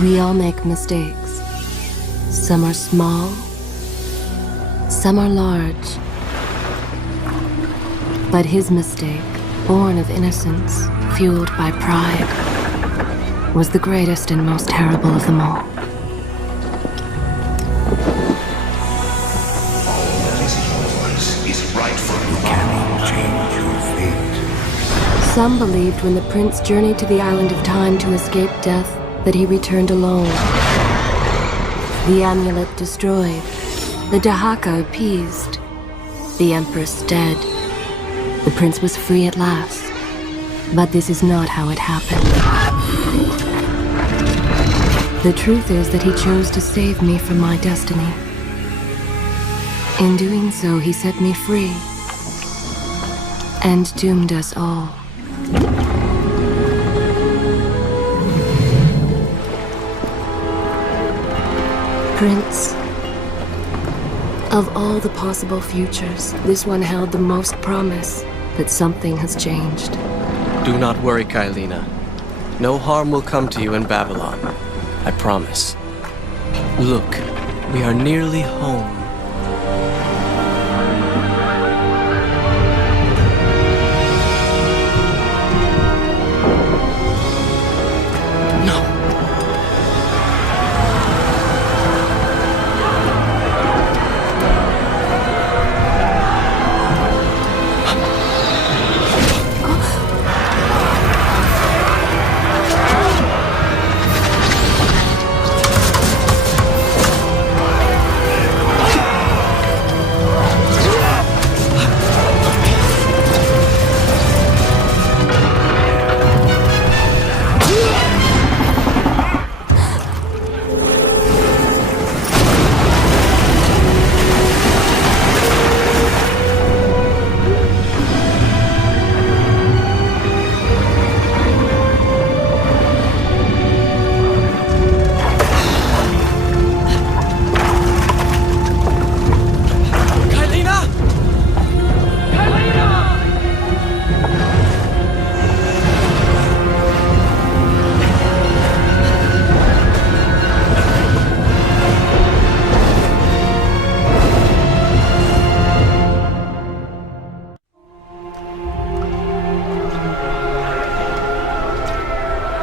We all make mistakes. Some are small, some are large. But his mistake, born of innocence, fueled by pride, was the greatest and most terrible of them all. All that is yours is rightfully mine. You cannot change your fate. Some believed when the prince journeyed to the island of time to escape death that he returned alone. The amulet destroyed, the Dahaka appeased, the empress dead. The prince was free at last. But this is not how it happened. The truth is that he chose to save me from my destiny. In doing so, he set me free and doomed us all. Prince, of all the possible futures, this one held the most promise, but something has changed. Do not worry, Kaileena. No harm will come to you in Babylon. I promise. Look, we are nearly home.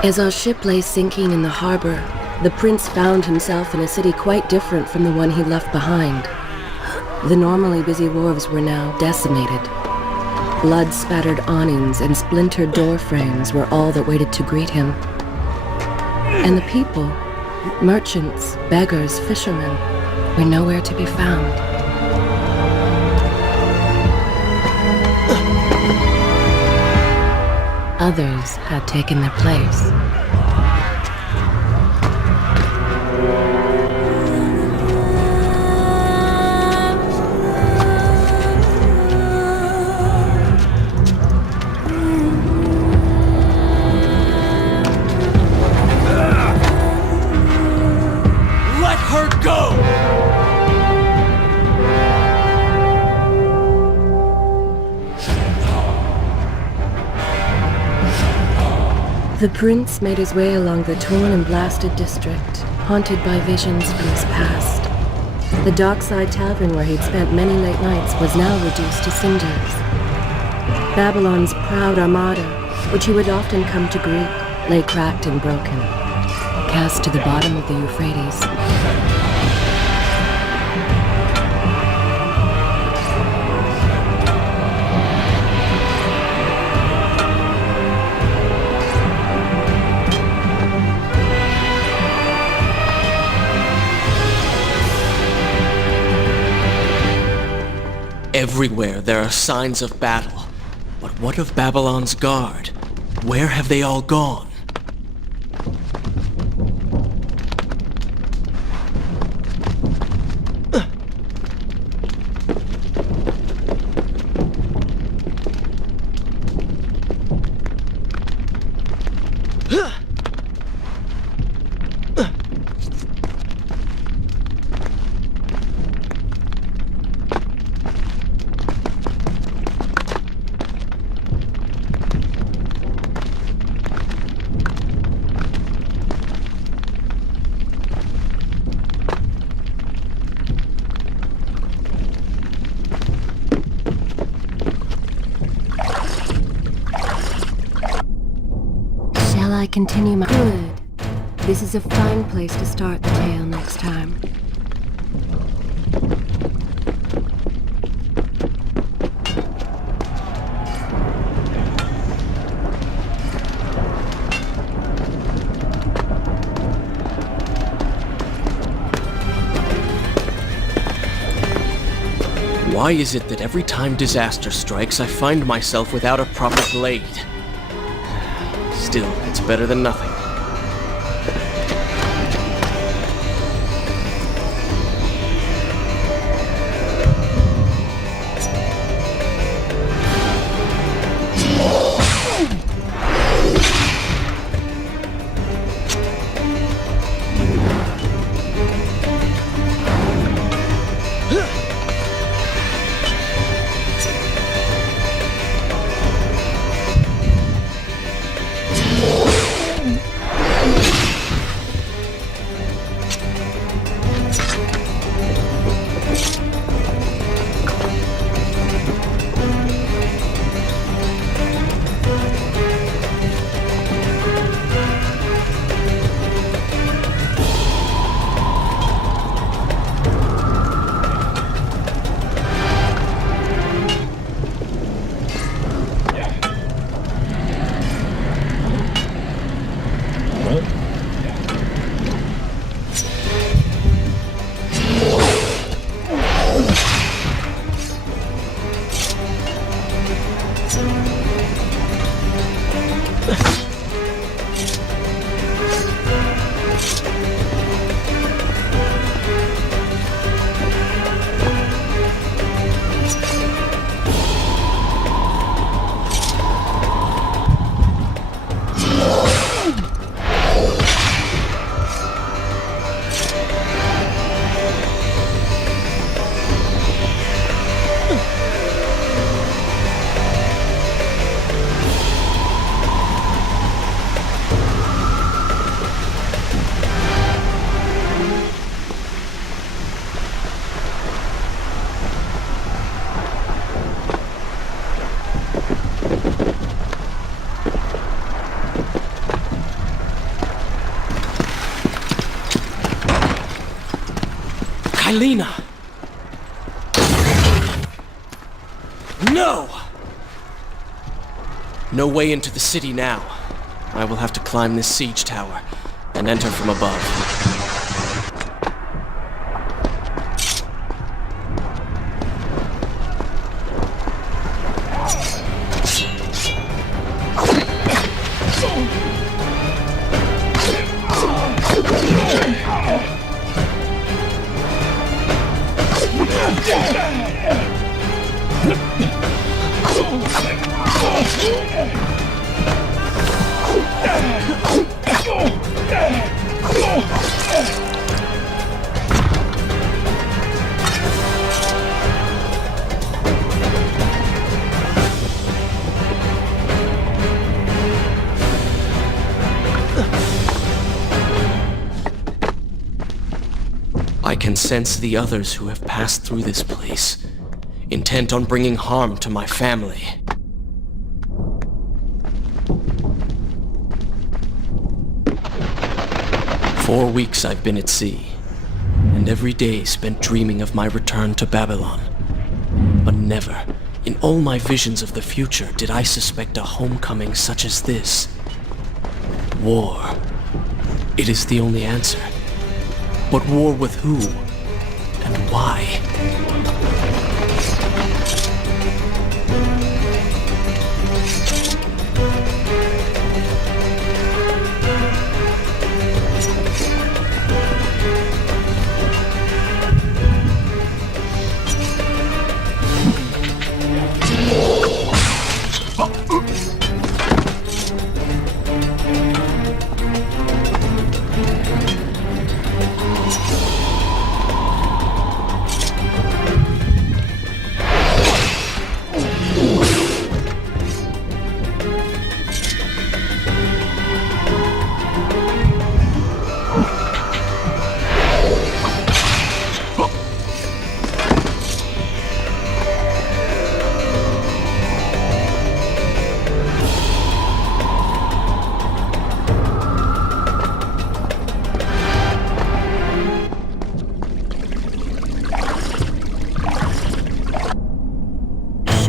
As our ship lay sinking in the harbor, the prince found himself in a city quite different from the one he left behind. The normally busy wharves were now decimated. Blood-spattered awnings and splintered door frames were all that waited to greet him. And the people, merchants, beggars, fishermen, were nowhere to be found. Others had taken their place. Let her go! The prince made his way along the torn and blasted district, haunted by visions from his past. The dockside tavern where he'd spent many late nights was now reduced to cinders. Babylon's proud armada, which he would often come to greet, lay cracked and broken, cast to the bottom of the Euphrates. Everywhere there are signs of battle. But what of Babylon's guard? Where have they all gone? I continue my... Good. This is a fine place to start the tale next time. Why is it that every time disaster strikes, I find myself without a proper blade? Still, it's better than nothing. Kaileena! No! No way into the city now. I will have to climb this siege tower and enter from above. I can sense the others who have passed through this place, intent on bringing harm to my family. For 4 weeks I've been at sea, and every day spent dreaming of my return to Babylon. But never, in all my visions of the future, did I suspect a homecoming such as this. War. It is the only answer. But war with who? And why?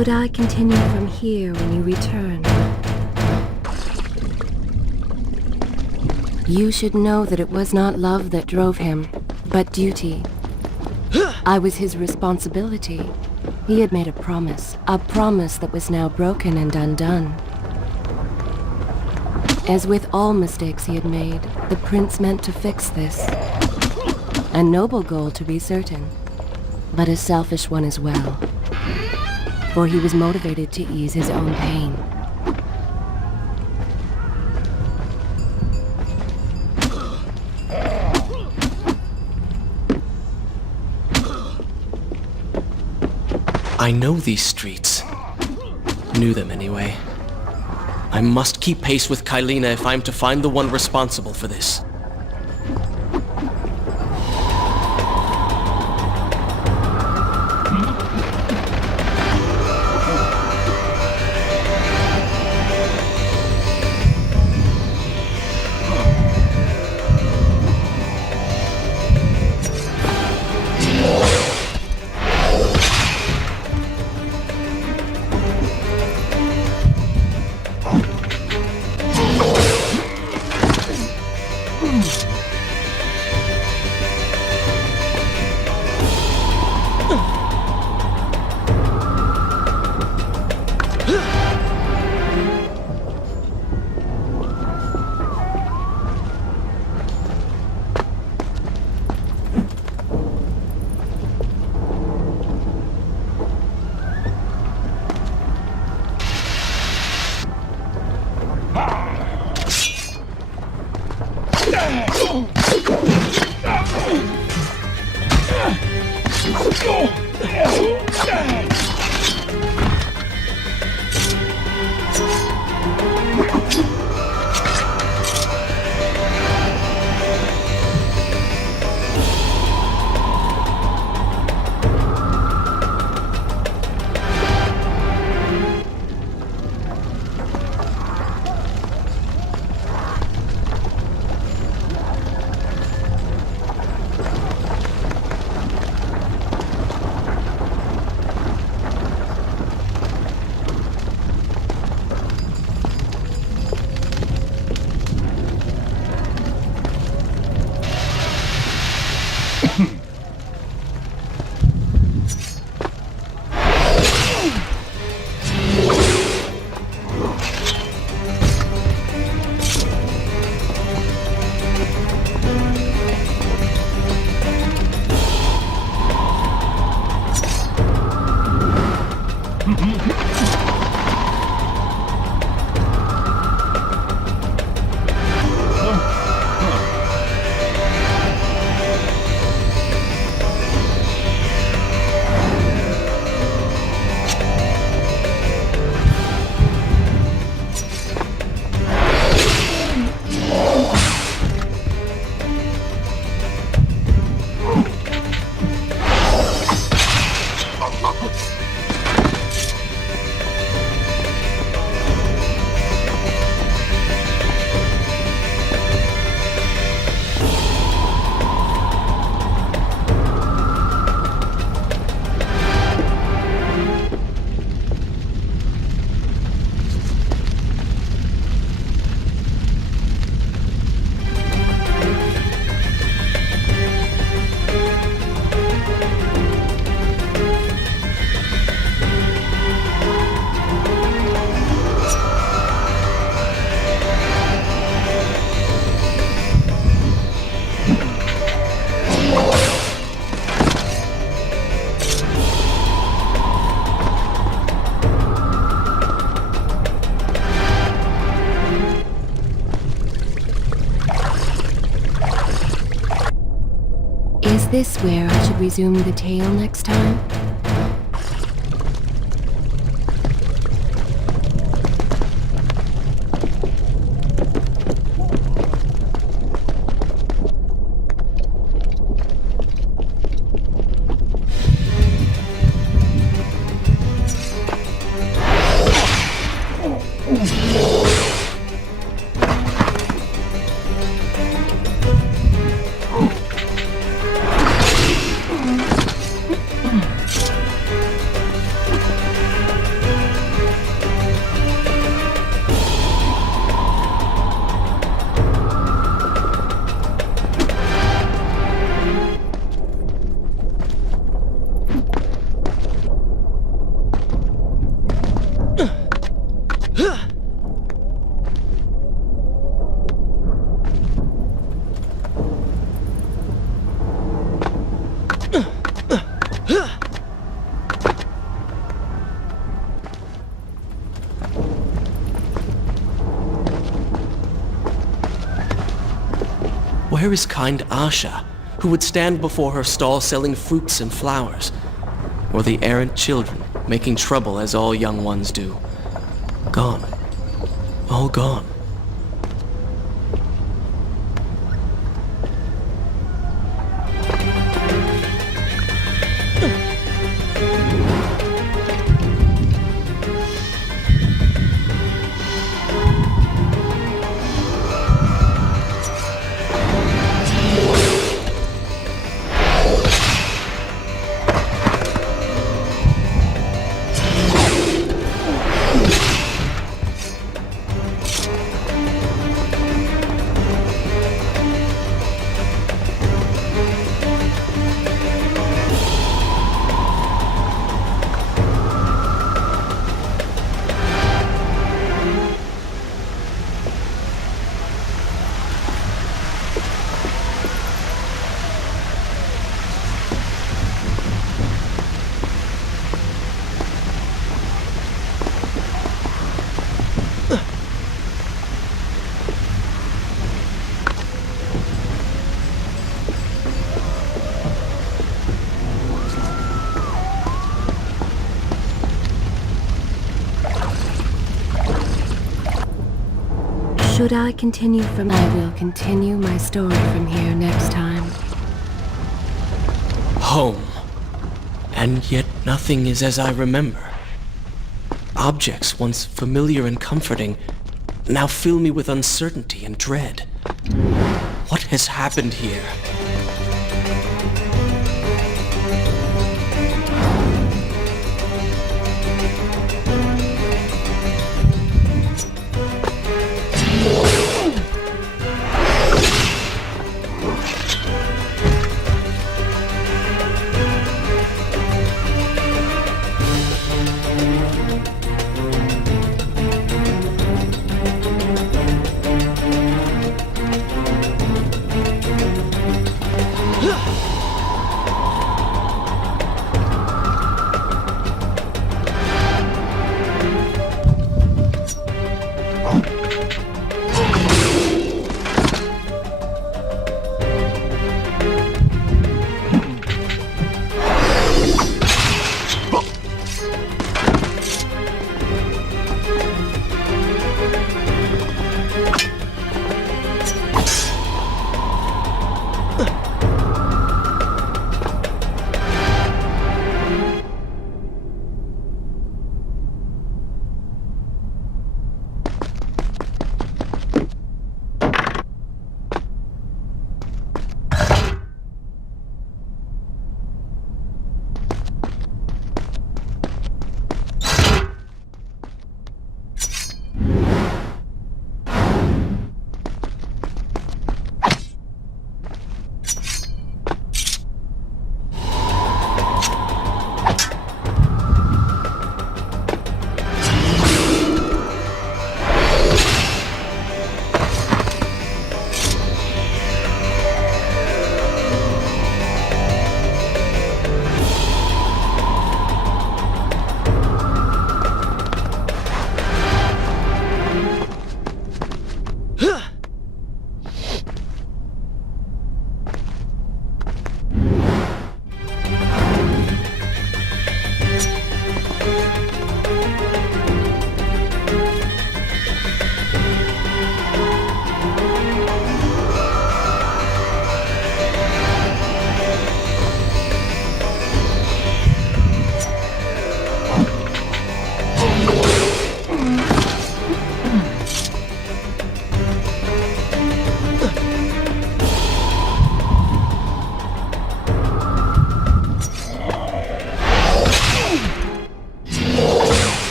Should I continue from here when you return? You should know that it was not love that drove him, but duty. I was his responsibility. He had made a promise that was now broken and undone. As with all mistakes he had made, the prince meant to fix this. A noble goal, to be certain, but a selfish one as well. For he was motivated to ease his own pain. I know these streets. Knew them anyway. I must keep pace with Kaileena if I'm to find the one responsible for this. Is this where I should resume the tale next time? Where is kind Asha, who would stand before her stall selling fruits and flowers? Or the errant children, making trouble as all young ones do? Gone. All gone. Should I continue from... I will continue my story from here next time. Home. And yet nothing is as I remember. Objects once familiar and comforting now fill me with uncertainty and dread. What has happened here?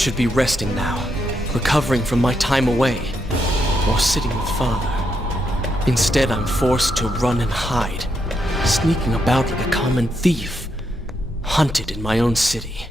should be resting now, recovering from my time away, or sitting with Father. Instead, I'm forced to run and hide, sneaking about like a common thief, hunted in my own city.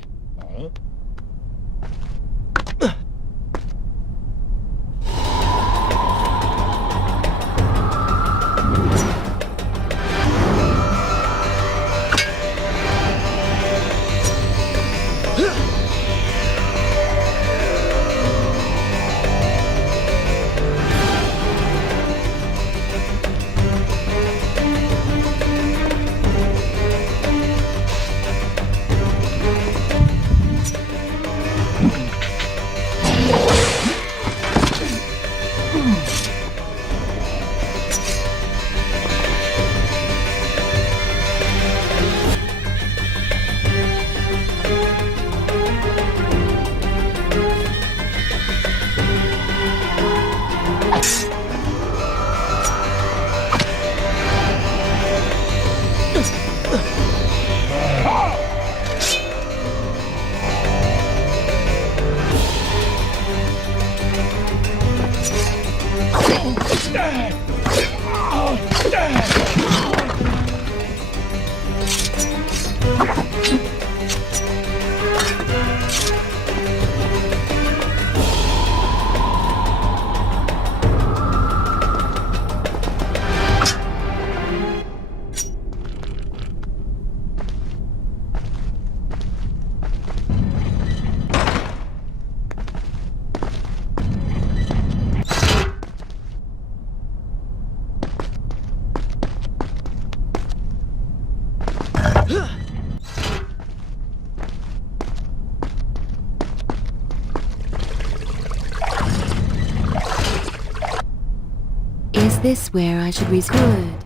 Is this where I should Good.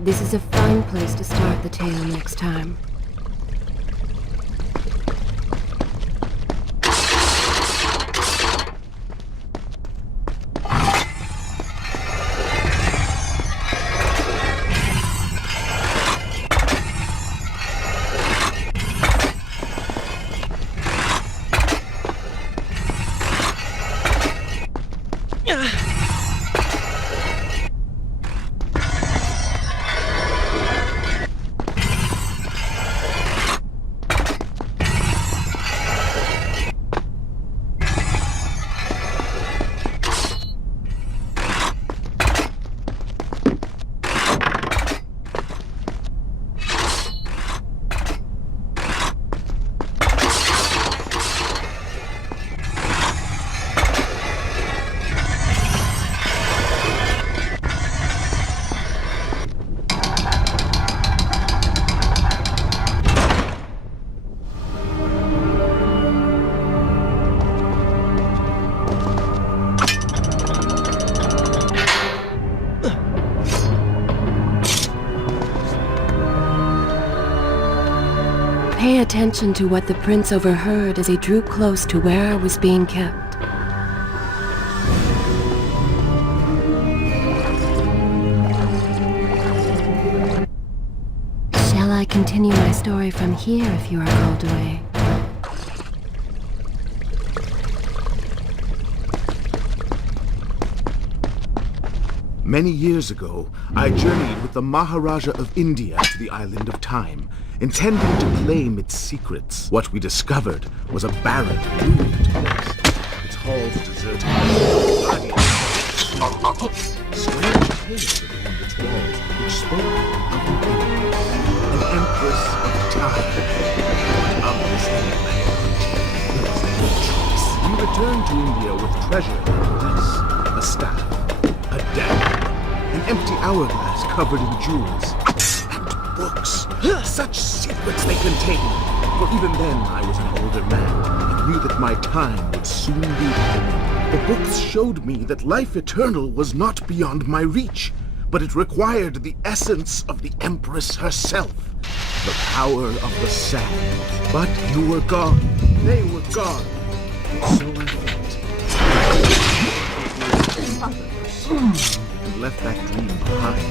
This is a fine place to start the tale next time. Pay attention to what the prince overheard as he drew close to where I was being kept. Shall I continue my story from here if you are called away? Many years ago, I journeyed with the Maharaja of India to the island of Time, intending to claim its secrets. What we discovered was a barren, ruined place. Its halls deserted, bloody. Strange tales adorned its walls, which spoke of an empress of time. But of this enigma, there was no choice. We returned to India with treasure nonetheless. A staff, a dagger, an empty hourglass covered in jewels, and books. Such secrets they contained. For even then I was an older man, and knew that my time would soon be ended. The books showed me that life eternal was not beyond my reach, but it required the essence of the Empress herself, the power of the sand. But you were gone. They were gone. And so I went. And left that dream behind.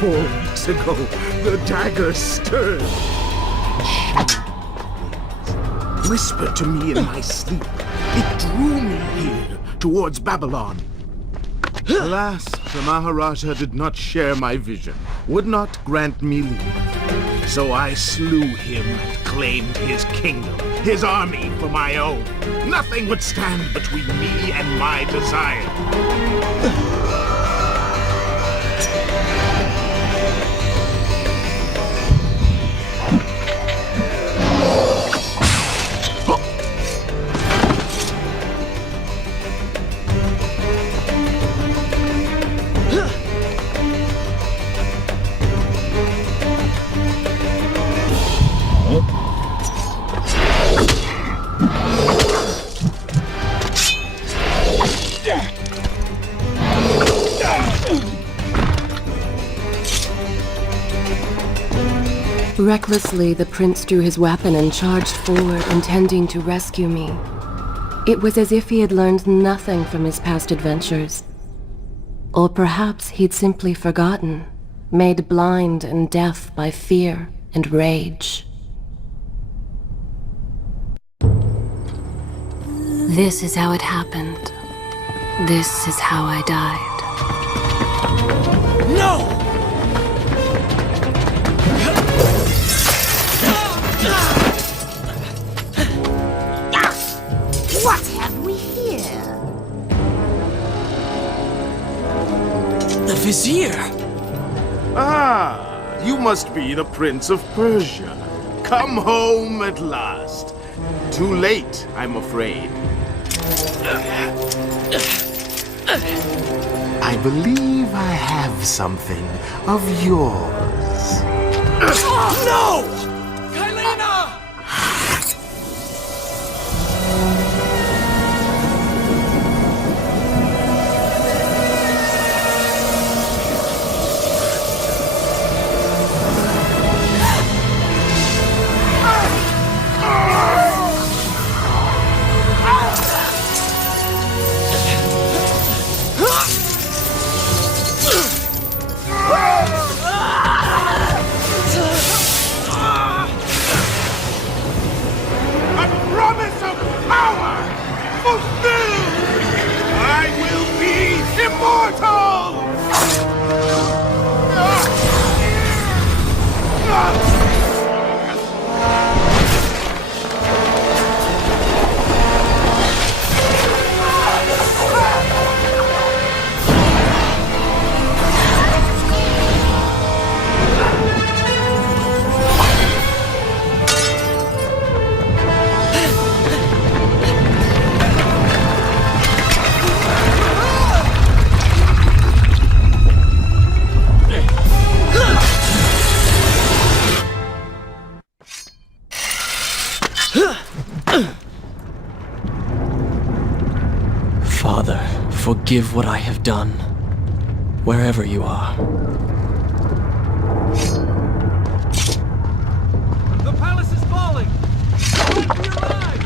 4 weeks ago, the dagger stirred and showed me things. whispered to me in my sleep. It drew me here, towards Babylon. Alas, the Maharaja did not share my vision, would not grant me leave. So I slew him and claimed his kingdom, his army for my own. Nothing would stand between me and my desire. Recklessly, the prince drew his weapon and charged forward, intending to rescue me. It was as if he had learned nothing from his past adventures. Or perhaps he'd simply forgotten, made blind and deaf by fear and rage. This is how it happened. This is how I died. No! What have we here? The Vizier! Ah, you must be the Prince of Persia. Come home at last. Too late, I'm afraid. I believe I have something of yours. No! Kaileena! Immortal! Father, forgive what I have done, wherever you are. The palace is falling! Run for your lives!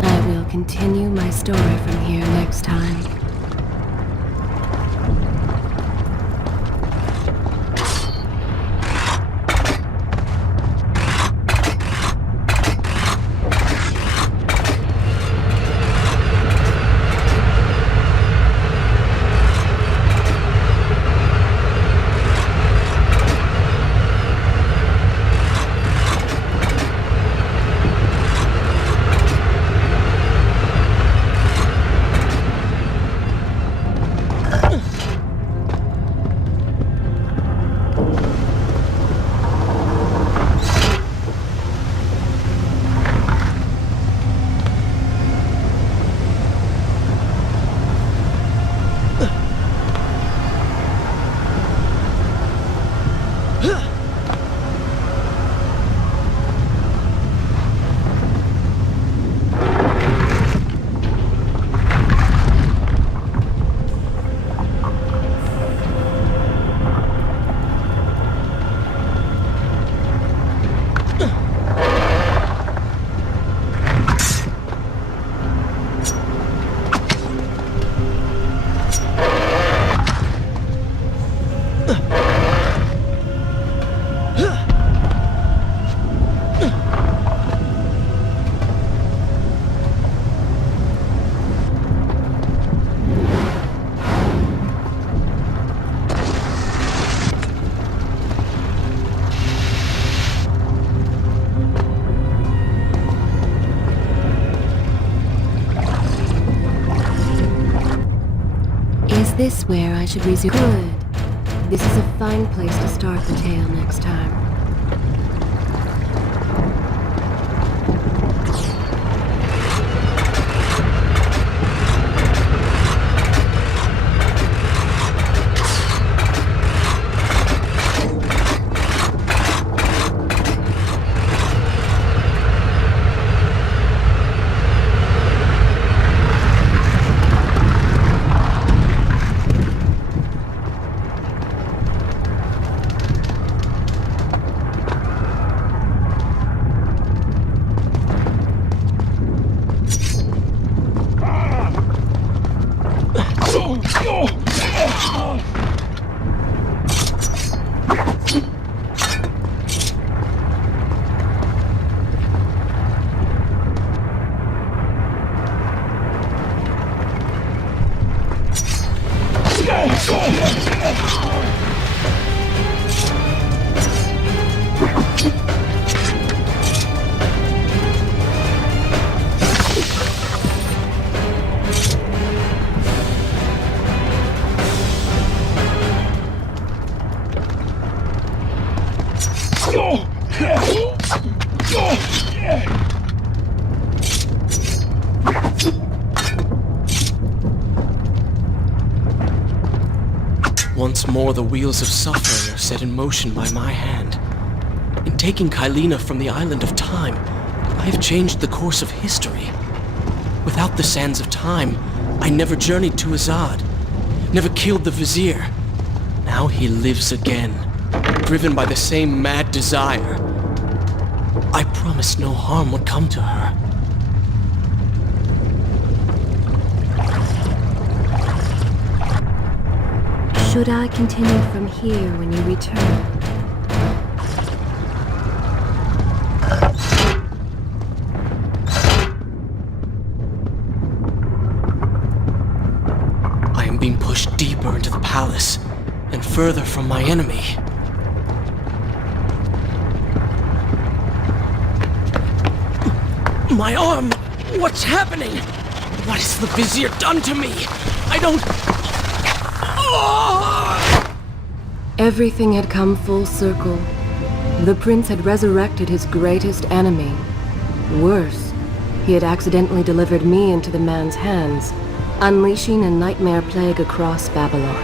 I will continue my story from here next time. where I should resume? Good. This is a fine place to start the tale next time. Once more, the wheels of suffering are set in motion by my hand. In taking Kaileena from the island of time, I have changed the course of history. Without the sands of time, I never journeyed to Azad, never killed the Vizier. Now he lives again, driven by the same mad desire. I promised no harm would come to her. Should I continue from here when you return? I am being pushed deeper into the palace and further from my enemy. My arm! What's happening? What has the Vizier done to me? I don't... Everything had come full circle. The prince had resurrected his greatest enemy. Worse, he had accidentally delivered me into the man's hands, unleashing a nightmare plague across Babylon.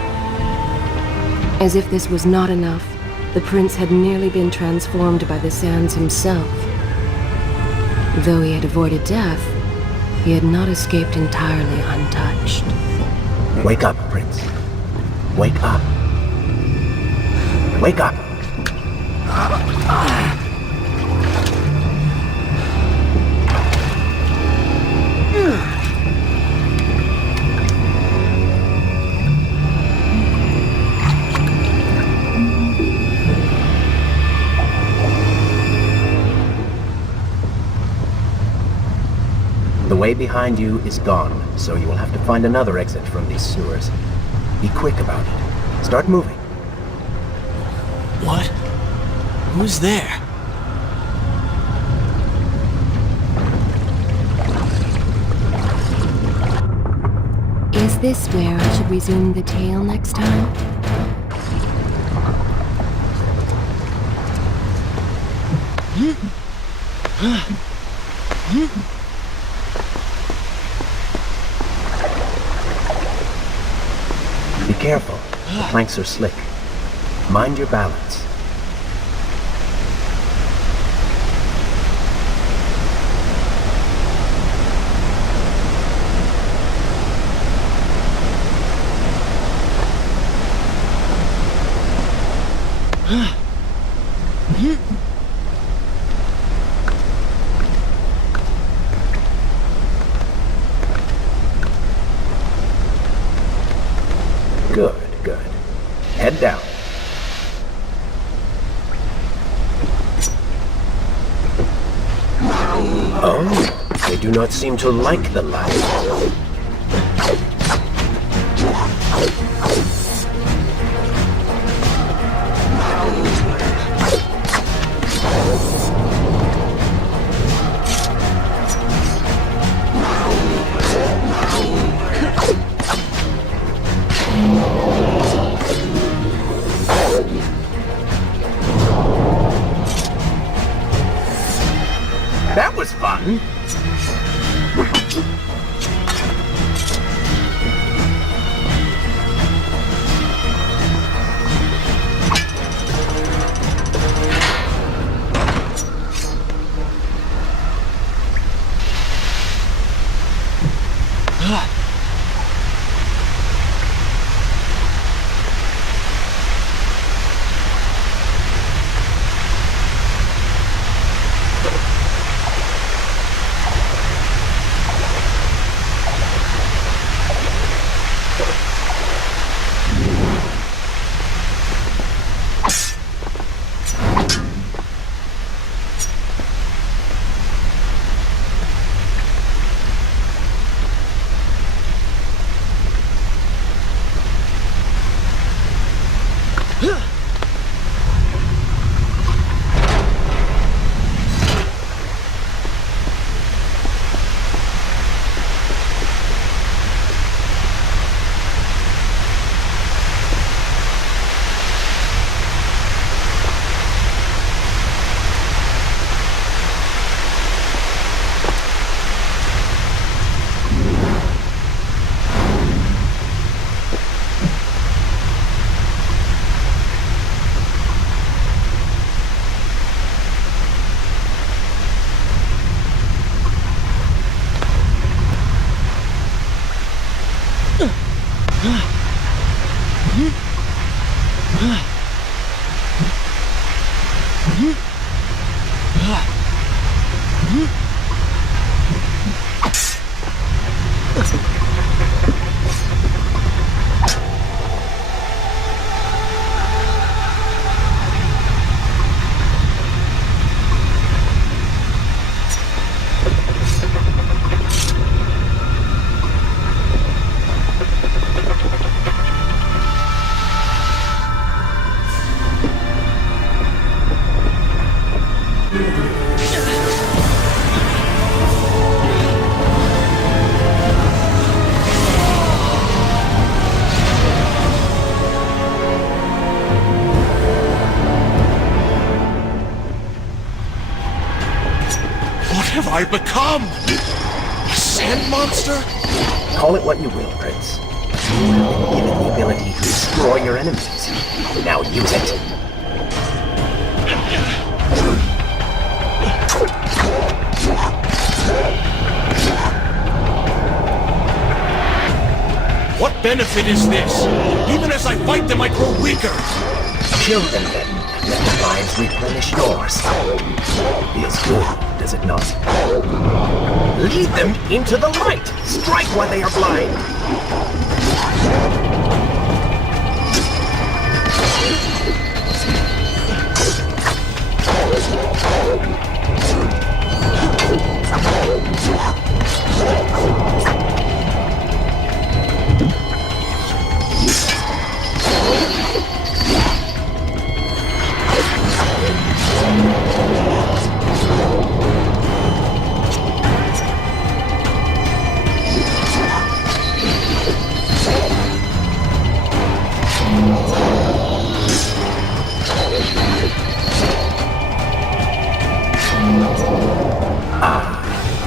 As if this was not enough, the prince had nearly been transformed by the sands himself. Though he had avoided death, he had not escaped entirely untouched. Wake up, Prince. Wake up. Wake up! The way behind you is gone, so you will have to find another exit from these sewers. Be quick about it. Start moving. What? Who's there? Is this where I should resume the tale next time? Be careful. The planks are slick. Mind your balance. Good, good. Head down. Oh, they do not seem to like the light. have I become? A sand monster? Call it what you will, Prince. You have been given the ability to destroy your enemies. Now use it. What benefit is this? Even as I fight them, I grow weaker. Kill them then. Let their lives replenish yours. Feels good, does it not? Lead them into the light. Strike while they are blind.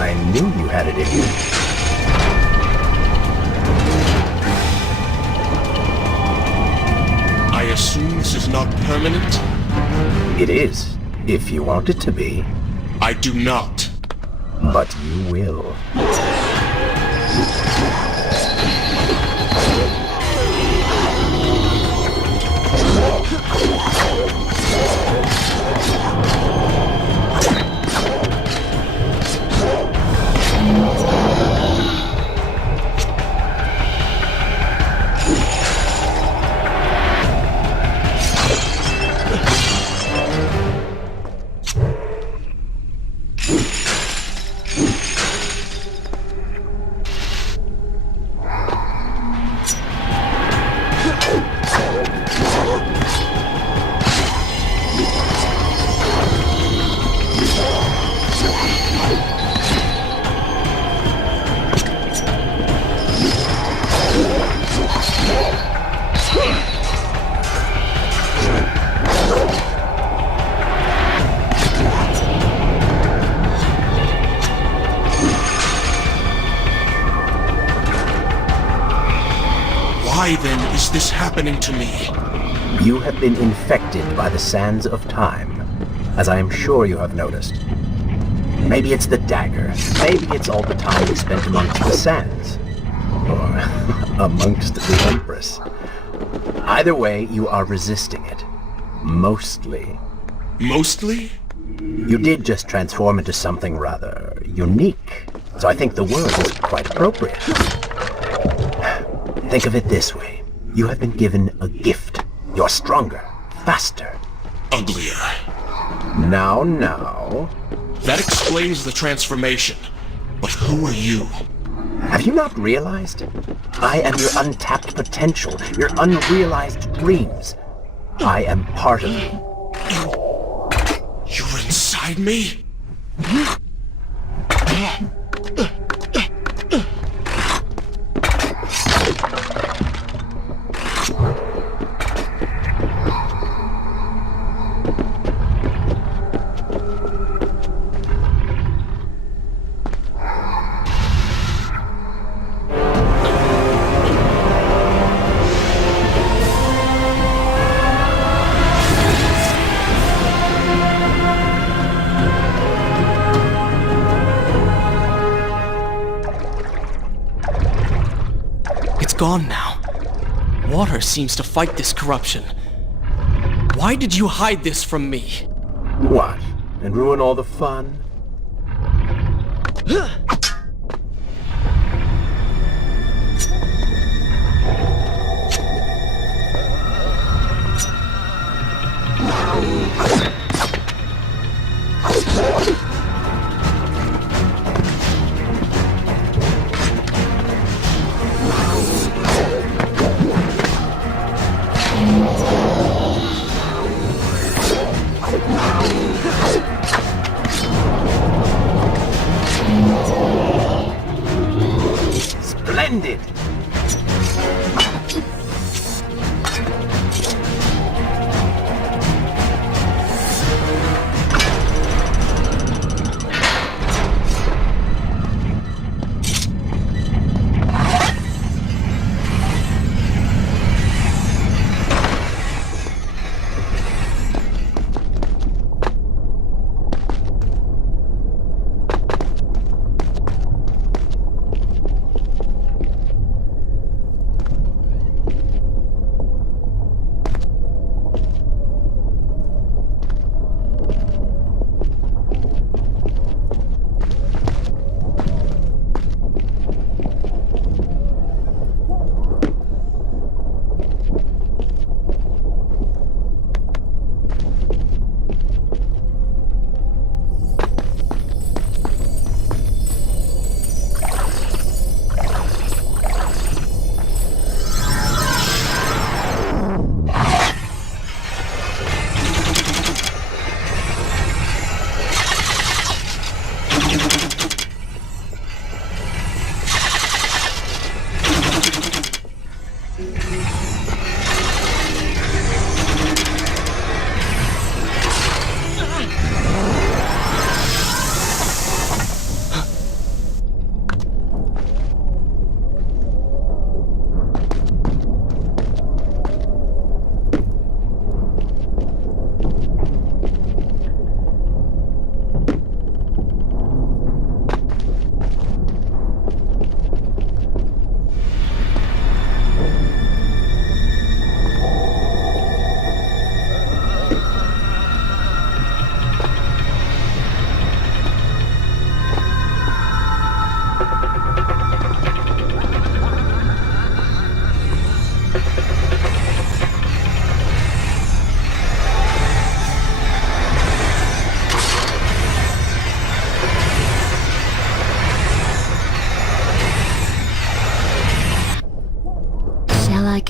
I knew you had it in you. I assume this is not permanent? It is, if you want it to be. I do not. But you will. Why then is this happening to me? You have been infected by the sands of time, as I am sure you have noticed. Maybe it's the dagger. Maybe it's all the time you spent amongst the sands. Or amongst the Empress. Either way, you are resisting it. Mostly. Mostly? You did just transform into something rather unique, so I think the word is quite appropriate. Think of it this way. You have been given a gift. You're stronger, faster. Uglier. Now. That explains the transformation. But who are you? Have you not realized? I am your untapped potential, your unrealized dreams. I am part of you. You're inside me? Gone now. Water seems to fight this corruption. Why did you hide this from me? What? And ruin all the fun? Splendid!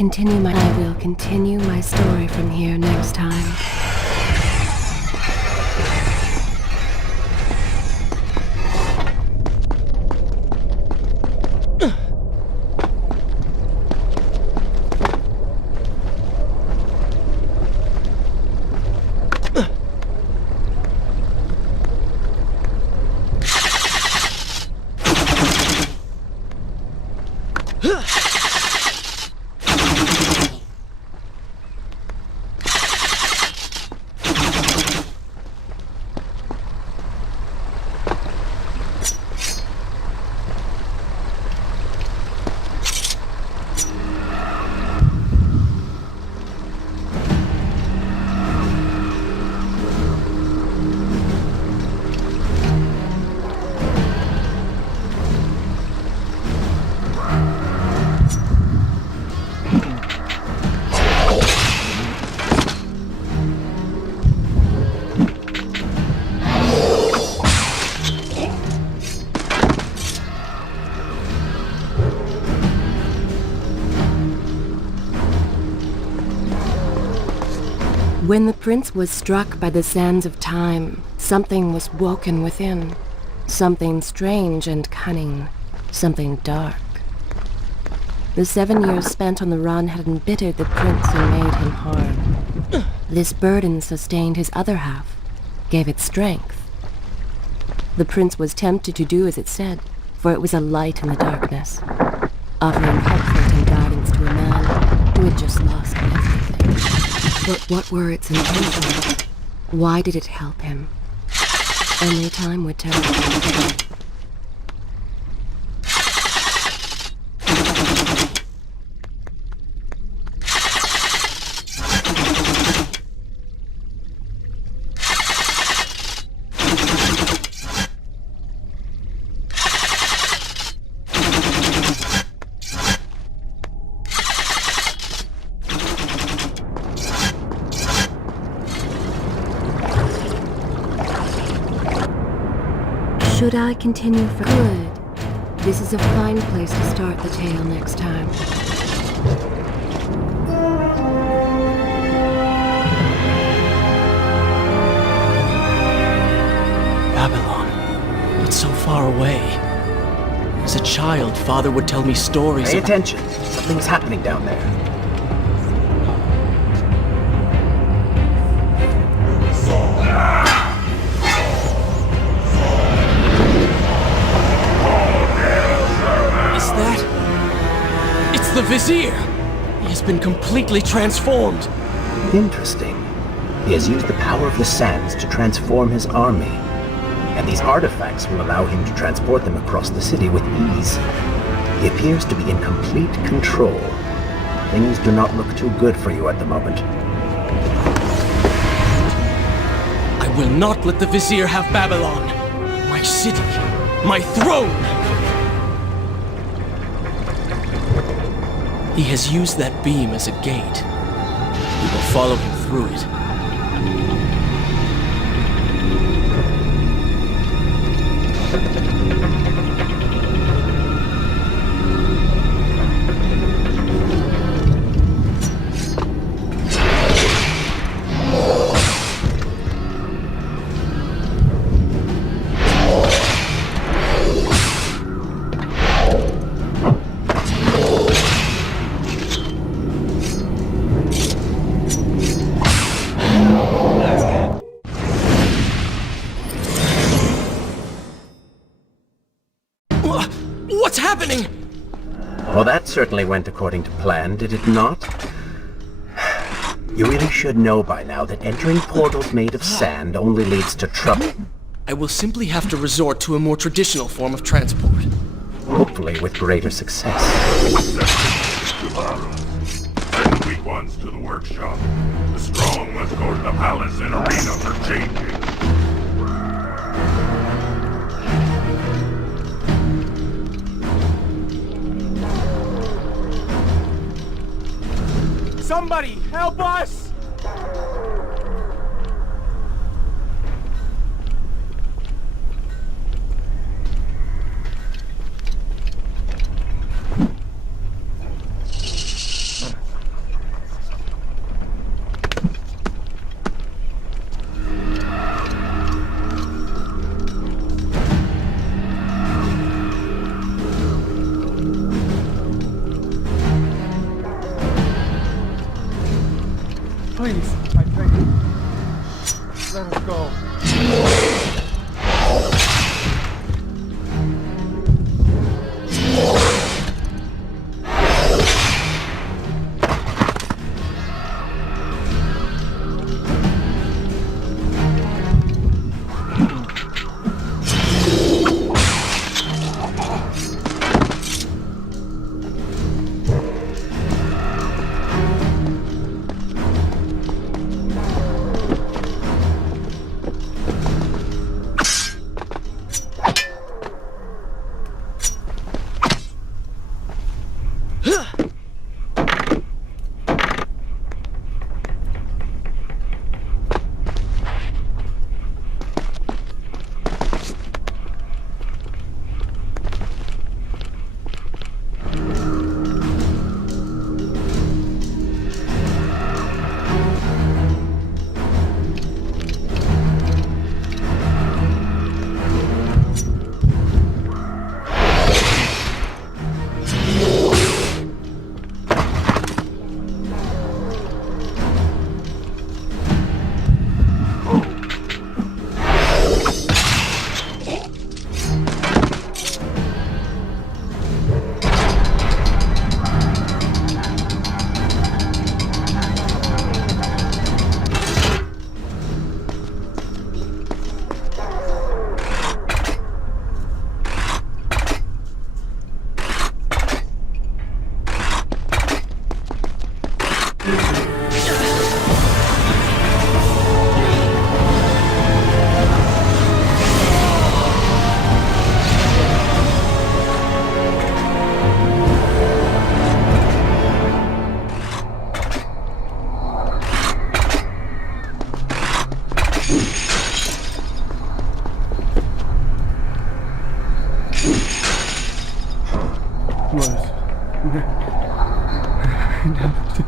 I will continue my story from here next time. When the prince was struck by the sands of time, something was woken within. Something strange and cunning. Something dark. The 7 years spent on the run had embittered the prince and made him hard. This burden sustained his other half, gave it strength. The prince was tempted to do as it said, for it was a light in the darkness, offering comfort and guidance to a man who had just lost everything. But what were its intentions? Why did it help him? Only time would tell. Should I continue for good? This is a fine place to start the tale next time. Babylon. It's so far away. As a child, Father would tell me stories Pay about... attention. Something's happening down there. The Vizier! He has been completely transformed. Interesting. He has used the power of the sands to transform his army. And these artifacts will allow him to transport them across the city with ease. He appears to be in complete control. Things do not look too good for you at the moment. I will not let the Vizier have Babylon. My city. My throne! He has used that beam as a gate. We will follow him through it. What's happening? Well, that certainly went according to plan, did it not? You really should know by now that entering portals made of sand only leads to trouble. I will simply have to resort to a more traditional form of transport. Hopefully with greater success. Send the weak ones to the workshop. The strong must go to the palace and arena for changing. Somebody, help us! Please, I beg you. Let us go.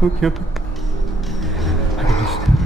Okay. I understand.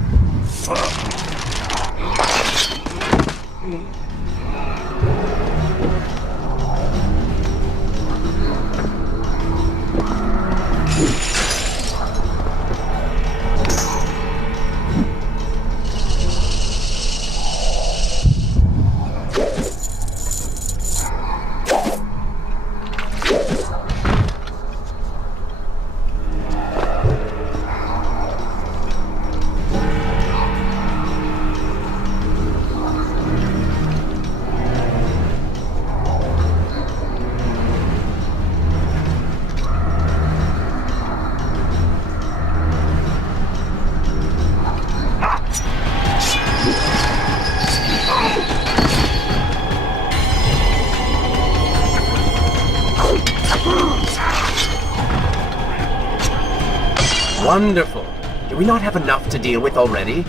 Wonderful. Do we not have enough to deal with already?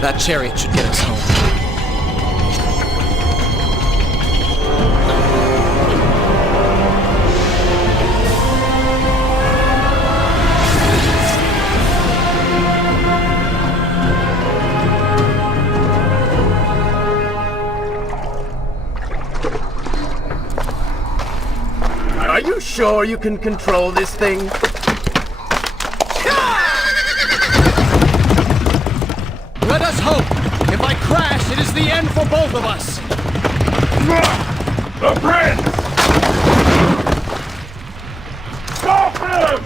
That chariot should get us home. Are you sure you can control this thing? Let us hope! If I crash, it is the end for both of us! The prince! Stop him!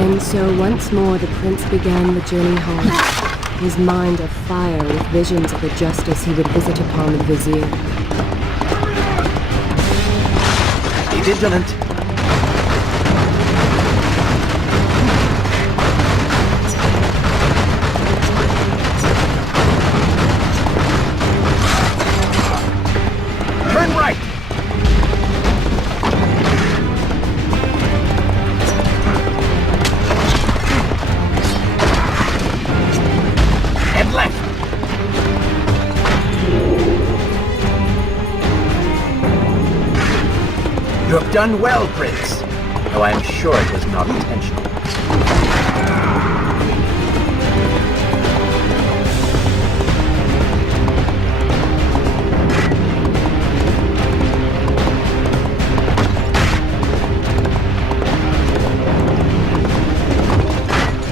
And so once more the prince began the journey home, his mind afire with visions of the justice he would visit upon the Vizier. Be vigilant. Turn right. And left. You have done well, Prince, though I am sure it was not intentional.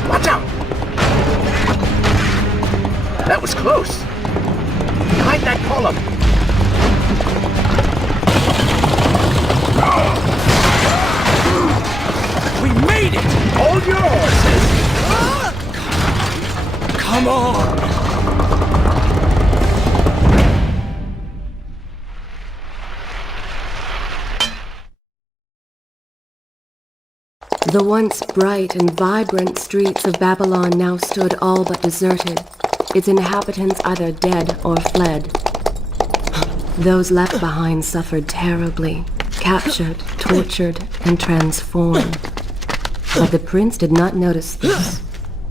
Watch out! That was close. Behind that column. We made it! All yours! Come on! The once bright and vibrant streets of Babylon now stood all but deserted, its inhabitants either dead or fled. Those left behind suffered terribly, captured, tortured, and transformed. But the prince did not notice this.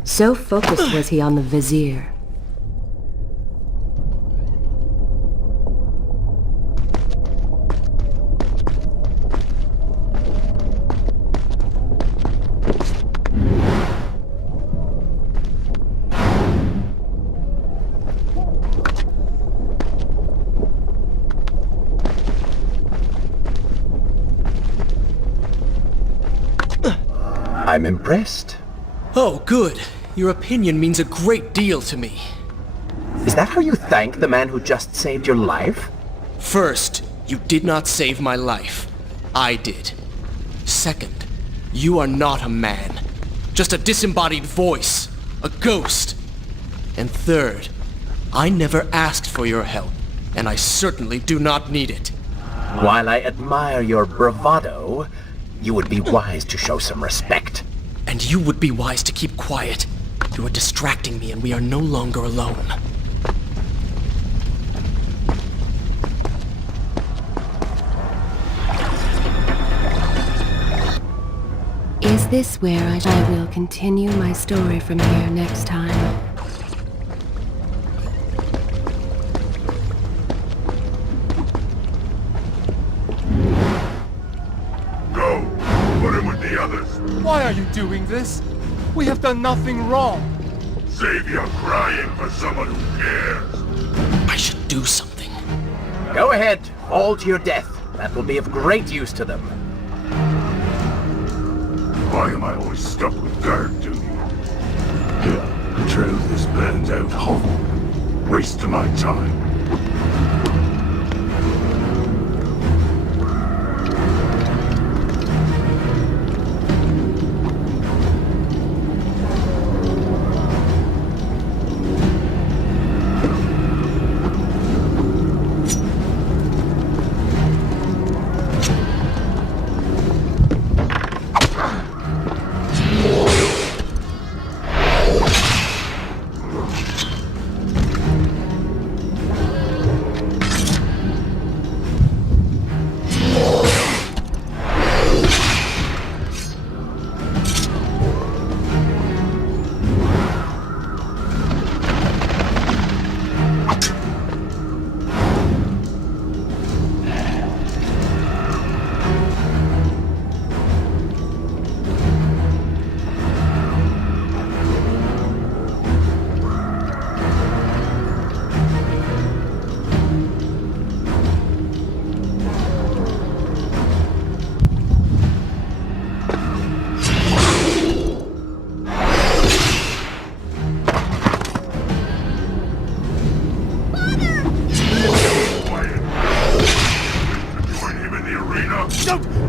So focused was he on the Vizier. I'm impressed. Oh, good. Your opinion means a great deal to me. Is that how you thank the man who just saved your life? First, you did not save my life. I did. Second, you are not a man. Just a disembodied voice. A ghost. And third, I never asked for your help, and I certainly do not need it. While I admire your bravado, you would be wise to show some respect. And you would be wise to keep quiet. You are distracting me and we are no longer alone. this where I will continue my story from here next time? Go! Put him with the others! Why are you doing this? We have done nothing wrong. Save your crying for someone who cares! I should do something. Go ahead, fall to your death. That will be of great use to them. Why am I always stuck with guard duty? The truth is burned out hollow. Waste of my time.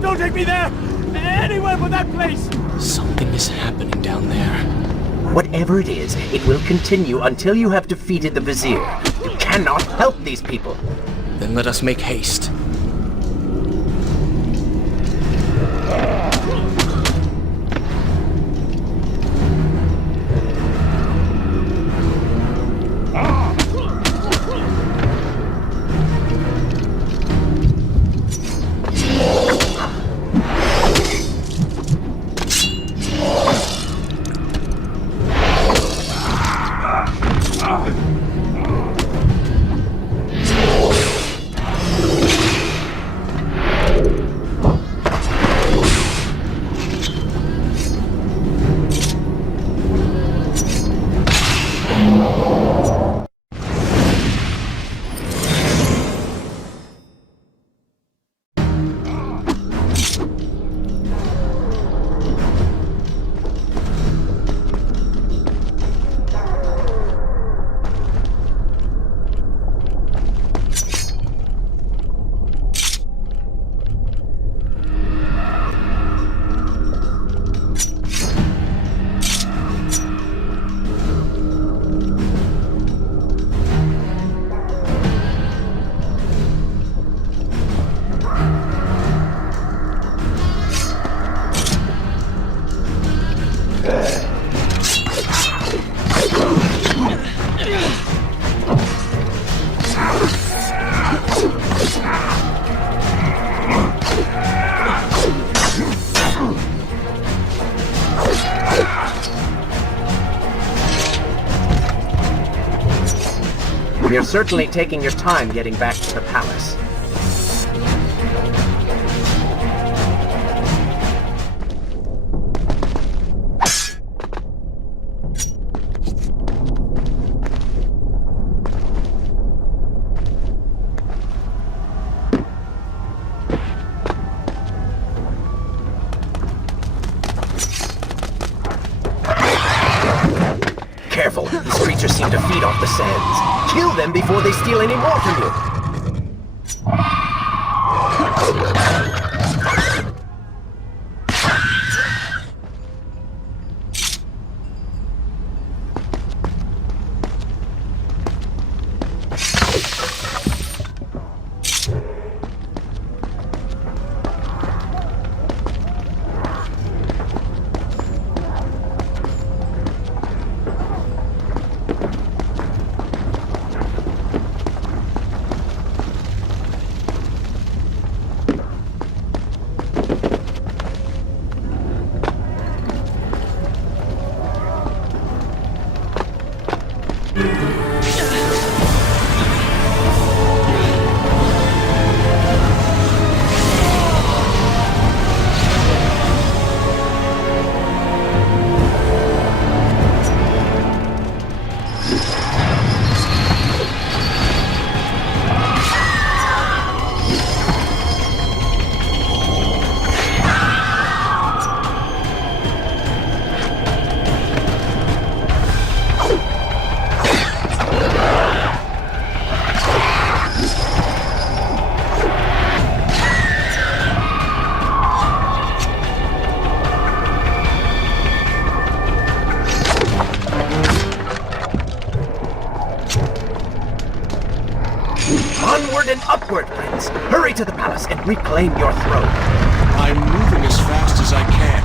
Don't take me there! Anywhere but that place! Something is happening down there. Whatever it is, it will continue until you have defeated the Vizier. You cannot help these people. Then let us make haste. You're certainly taking your time getting back to the palace. Careful, these creatures seem to feed off the sands. Kill them before they steal any more from you! and upward, Prince! Hurry to the palace and reclaim your throne! I'm moving as fast as I can.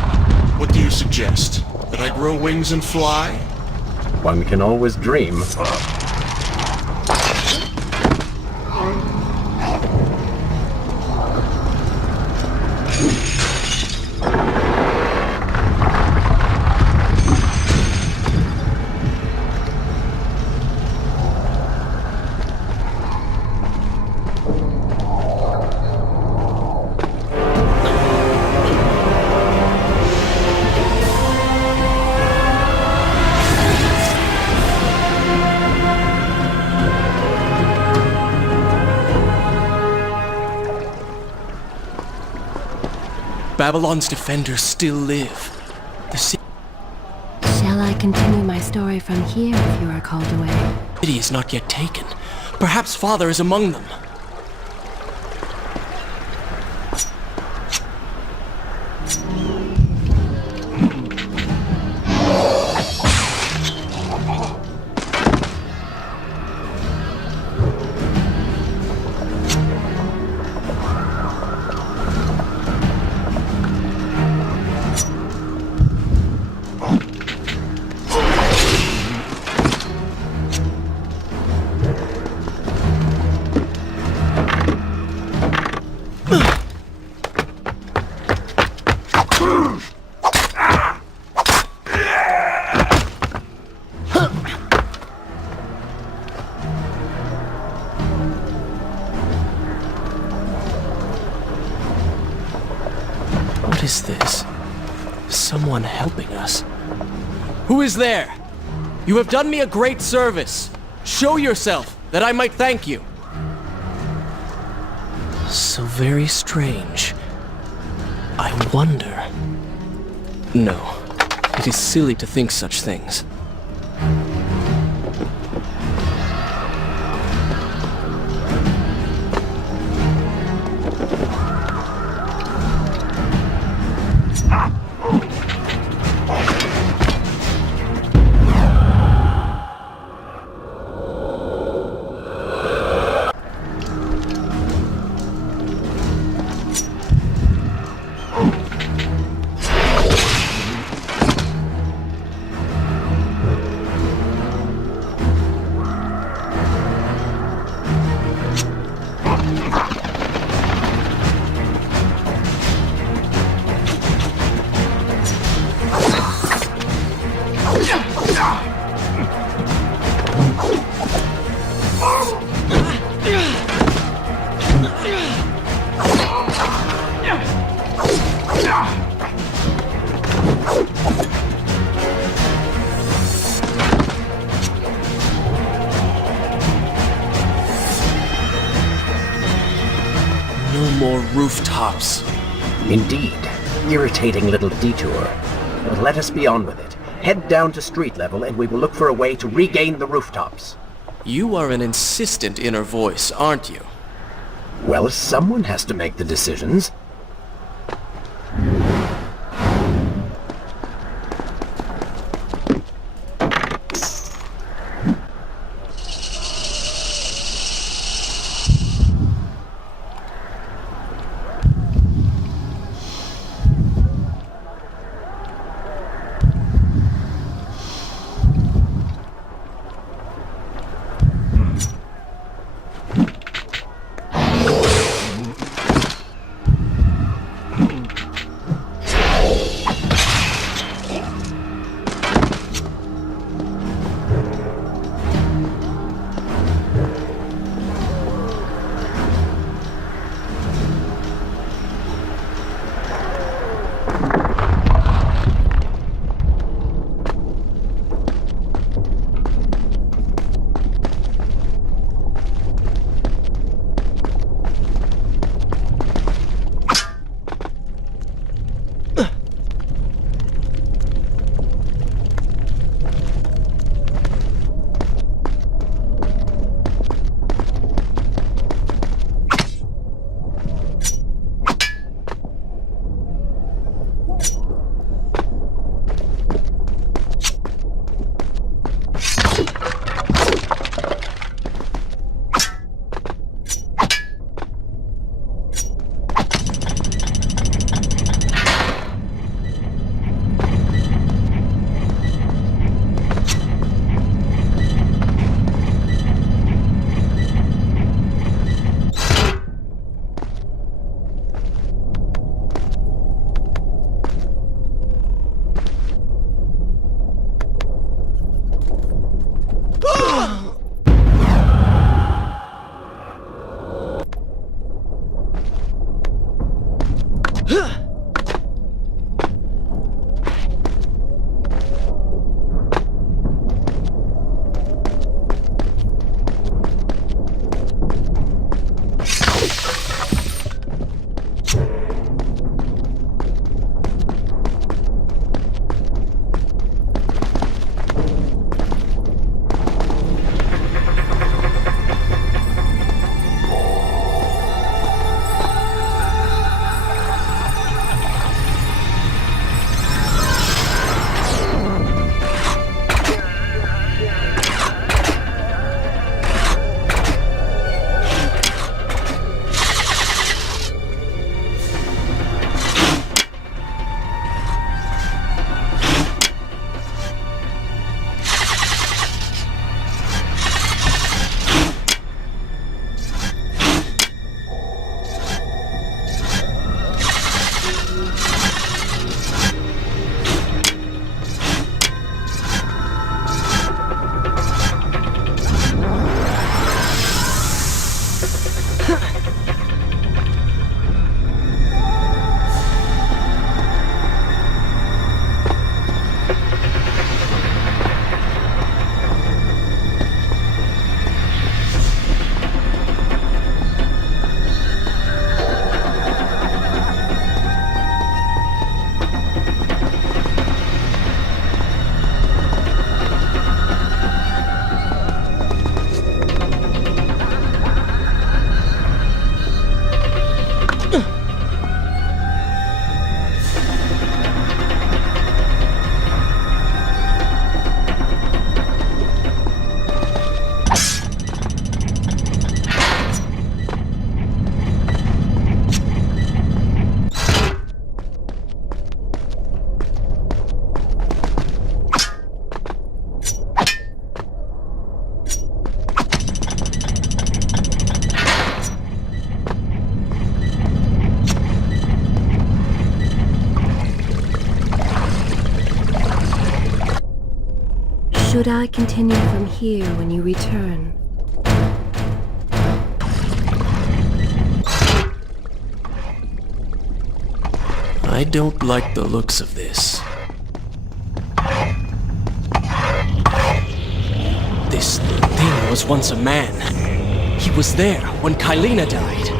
What do you suggest? That I grow wings and fly? One can always dream. Babylon's defenders still live. The Shall I continue my story from here if you are called away? city is not yet taken. Perhaps Father is among them. What is this? Someone helping us. Who is there? You have done me a great service. Show yourself, that I might thank you. So very strange. I wonder... No, it is silly to think such things. No more rooftops. Indeed. Irritating little detour. But let us be on with it. Head down to street level and we will look for a way to regain the rooftops. You are an insistent inner voice, aren't you? Well, someone has to make the decisions. should I continue from here when you return? I don't like the looks of this. This thing was once a man. He was there when Kaileena died.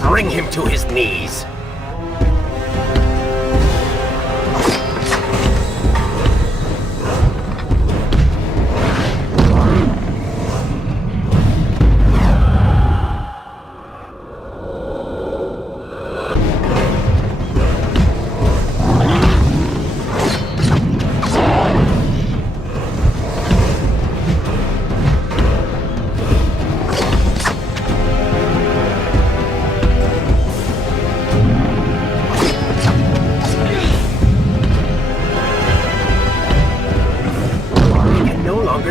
Bring him to his knees.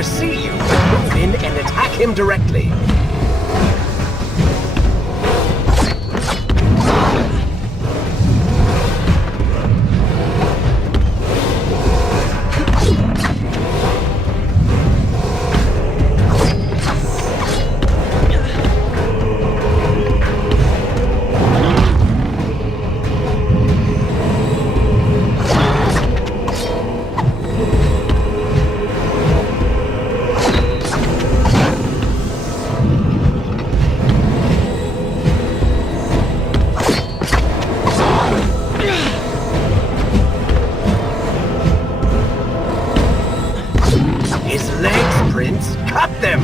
See you. Move in and attack him directly. Cut them!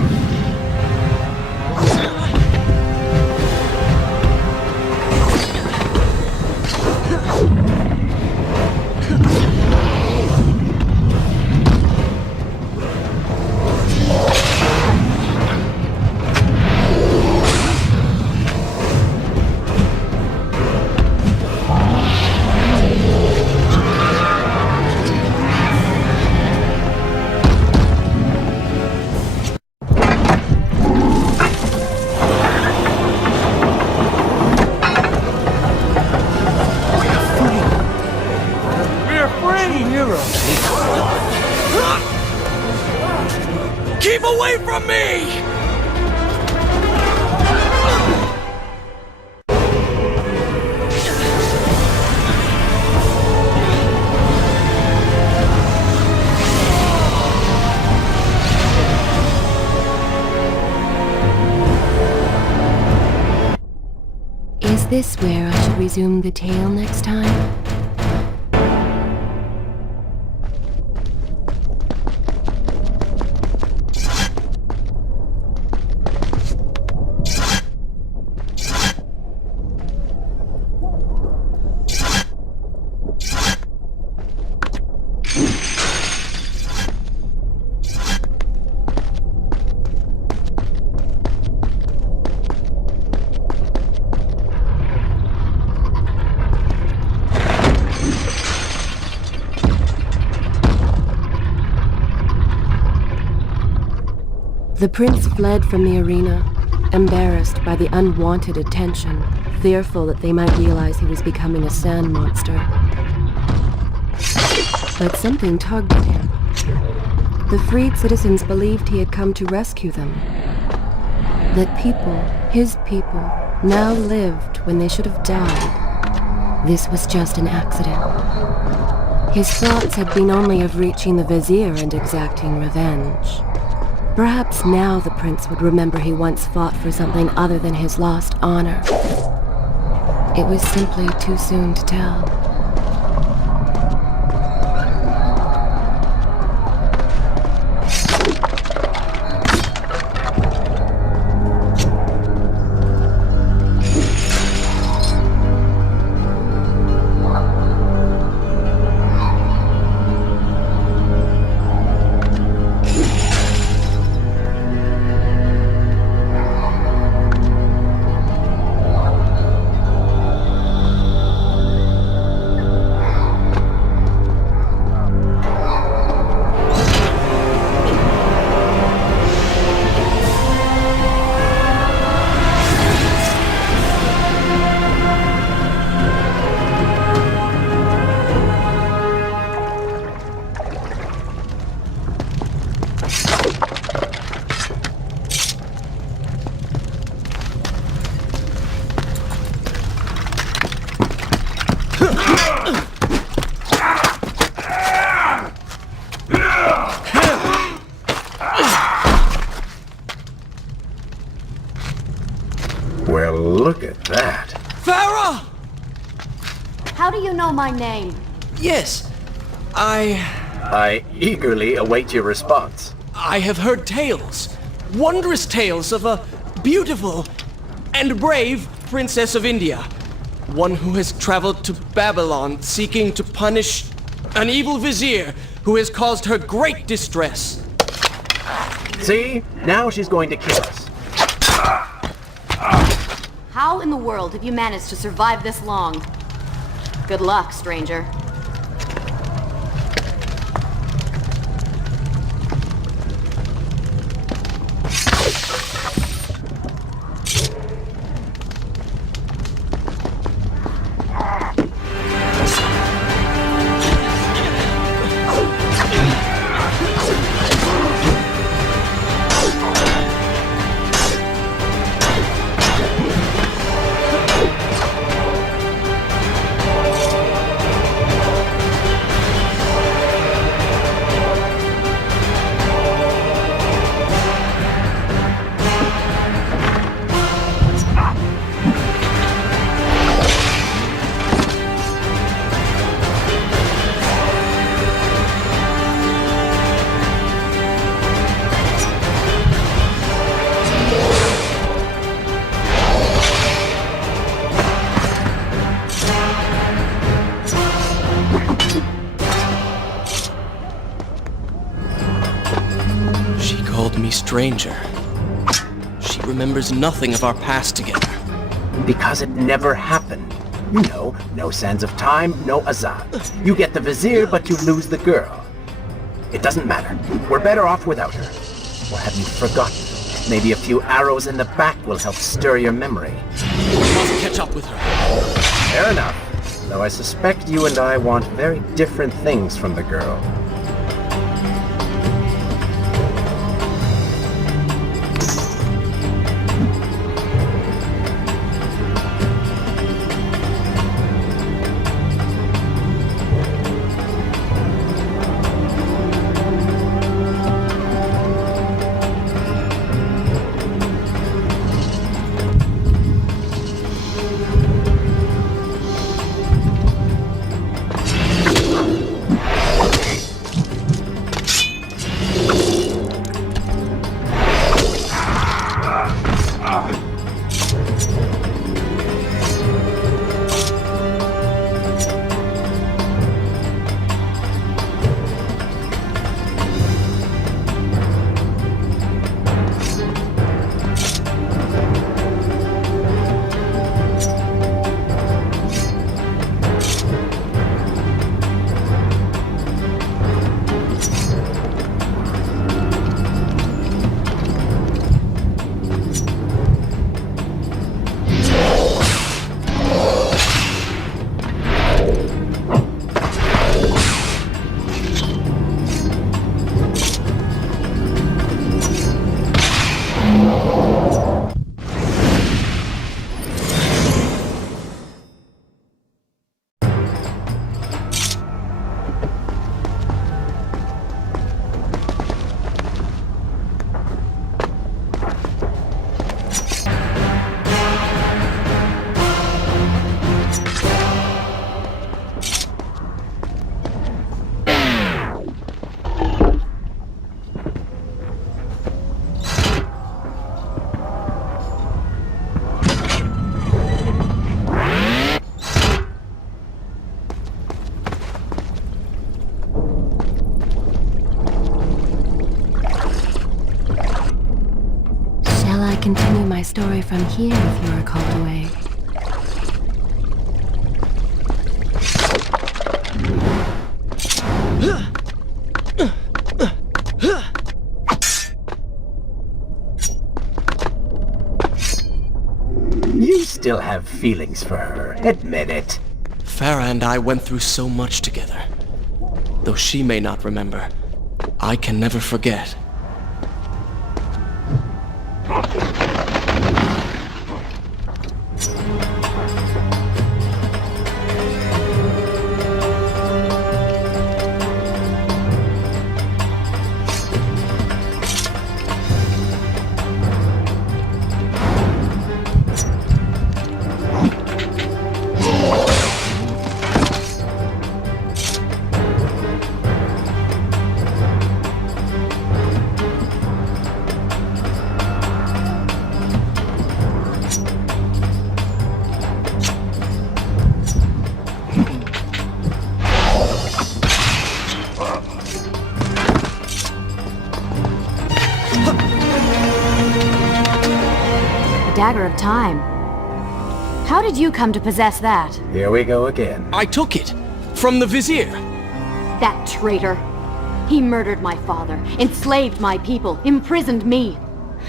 Keep away from me! Is this where I should resume the tale next time? The prince fled from the arena, embarrassed by the unwanted attention, fearful that they might realize he was becoming a sand monster. But something tugged at him. The freed citizens believed he had come to rescue them. That people, his people, now lived when they should have died. This was just an accident. His thoughts had been only of reaching the Vizier and exacting revenge. Perhaps now the prince would remember he once fought for something other than his lost honor. It was simply too soon to tell. Well, look at that. Farah! How do you know my name? Yes, I eagerly await your response. I have heard tales, wondrous tales of a beautiful and brave princess of India. One who has traveled to Babylon seeking to punish an evil vizier who has caused her great distress. See? Now she's going to kill us. How in the world have you managed to survive this long? Good luck, stranger. Stranger. She remembers nothing of our past together. Because it never happened. You know, no sands of time, no Azad. You get the Vizier, but you lose the girl. It doesn't matter. We're better off without her. Or have you forgotten? Maybe a few arrows in the back will help stir your memory. We must catch up with her. Fair enough. Though I suspect you and I want very different things from the girl. continue my story from here if you are called away. You still have feelings for her. Admit it. Farah and I went through so much together. Though she may not remember, I can never forget. Dagger of Time. How did you come to possess that? Here we go again. I took it! From the Vizier! That traitor! He murdered my father, enslaved my people, imprisoned me.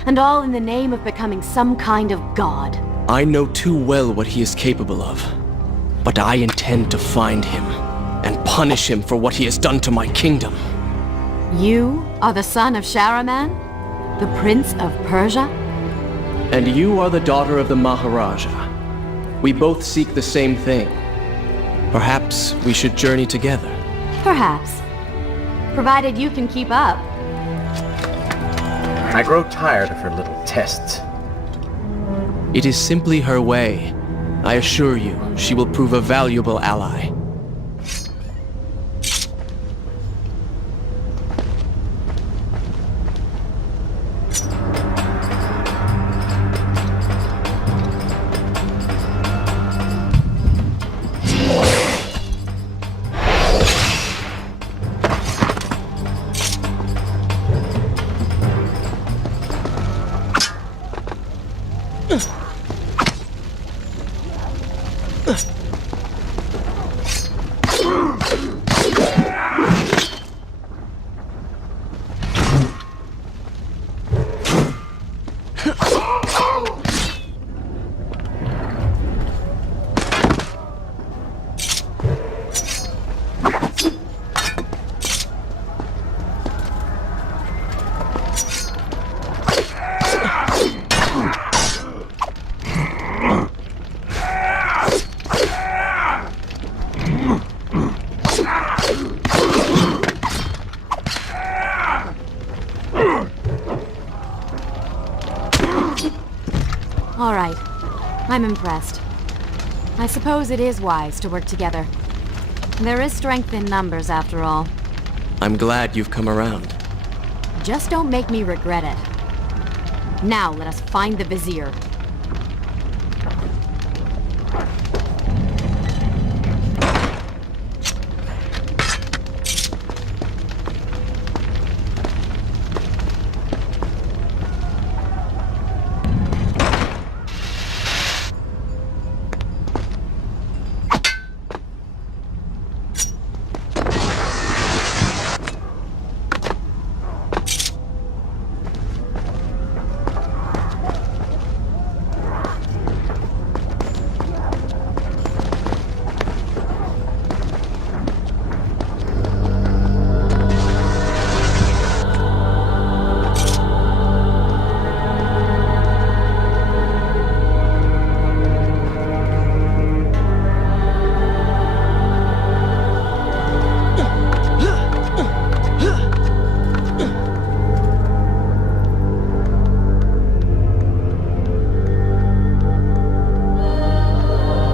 And all in the name of becoming some kind of god. I know too well what he is capable of. But I intend to find him, and punish him for what he has done to my kingdom. You are the son of Shahraman? The Prince of Persia? And you are the daughter of the Maharaja. We both seek the same thing. Perhaps we should journey together. Perhaps. Provided you can keep up. I grow tired of her little tests. It is simply her way. I assure you, she will prove a valuable ally. All right. I'm impressed. I suppose it is wise to work together. There is strength in numbers, after all. I'm glad you've come around. Just don't make me regret it. Now let us find the Vizier.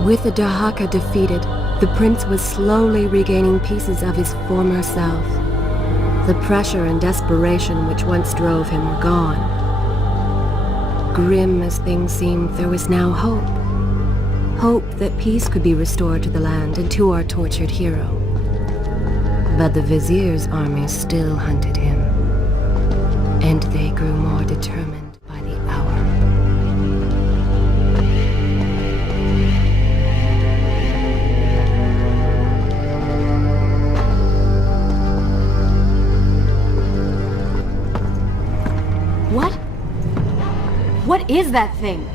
With the Dahaka defeated, the prince was slowly regaining pieces of his former self. The pressure and desperation which once drove him were gone. Grim as things seemed, there was now hope. Hope that peace could be restored to the land and to our tortured hero. But the Vizier's army still hunted him, and they grew more determined by the hour. What? What is that thing?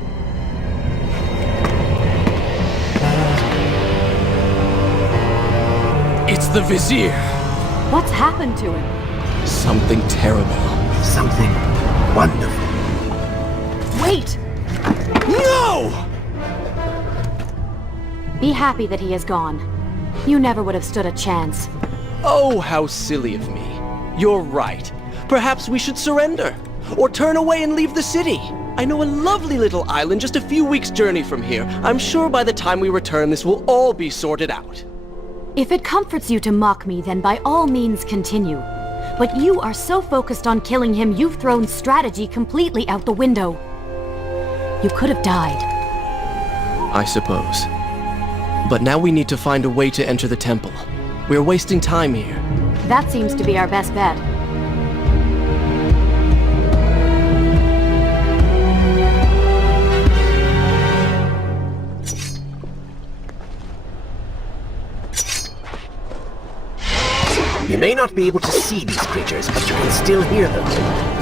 It's the Vizier. What's happened to him? Something terrible. Something wonderful. Wait! No! Be happy that he is gone. You never would have stood a chance. Oh, how silly of me. You're right. Perhaps we should surrender. Or turn away and leave the city. I know a lovely little island just a few weeks' journey from here. I'm sure by the time we return, this will all be sorted out. If it comforts you to mock me, then by all means continue. But you are so focused on killing him, you've thrown strategy completely out the window. You could have died. I suppose. But now we need to find a way to enter the temple. We're wasting time here. That seems to be our best bet. You may not be able to see these creatures, but you can still hear them.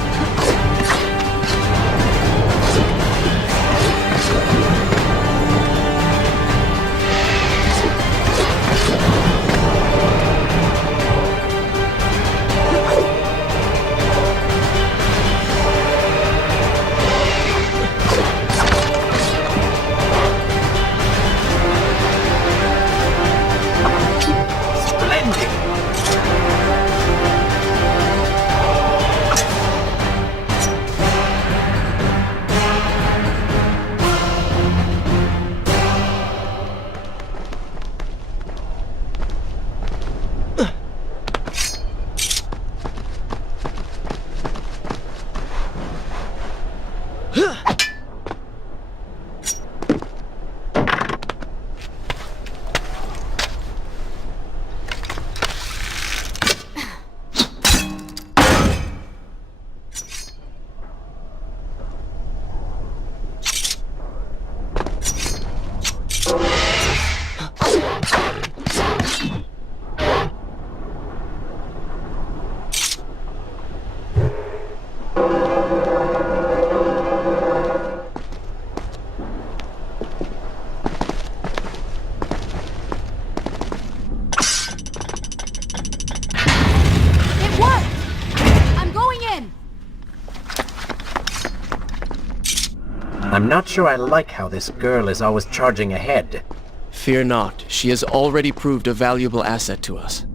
I'm not sure I like how this girl is always charging ahead. Fear not, she has already proved a valuable asset to us.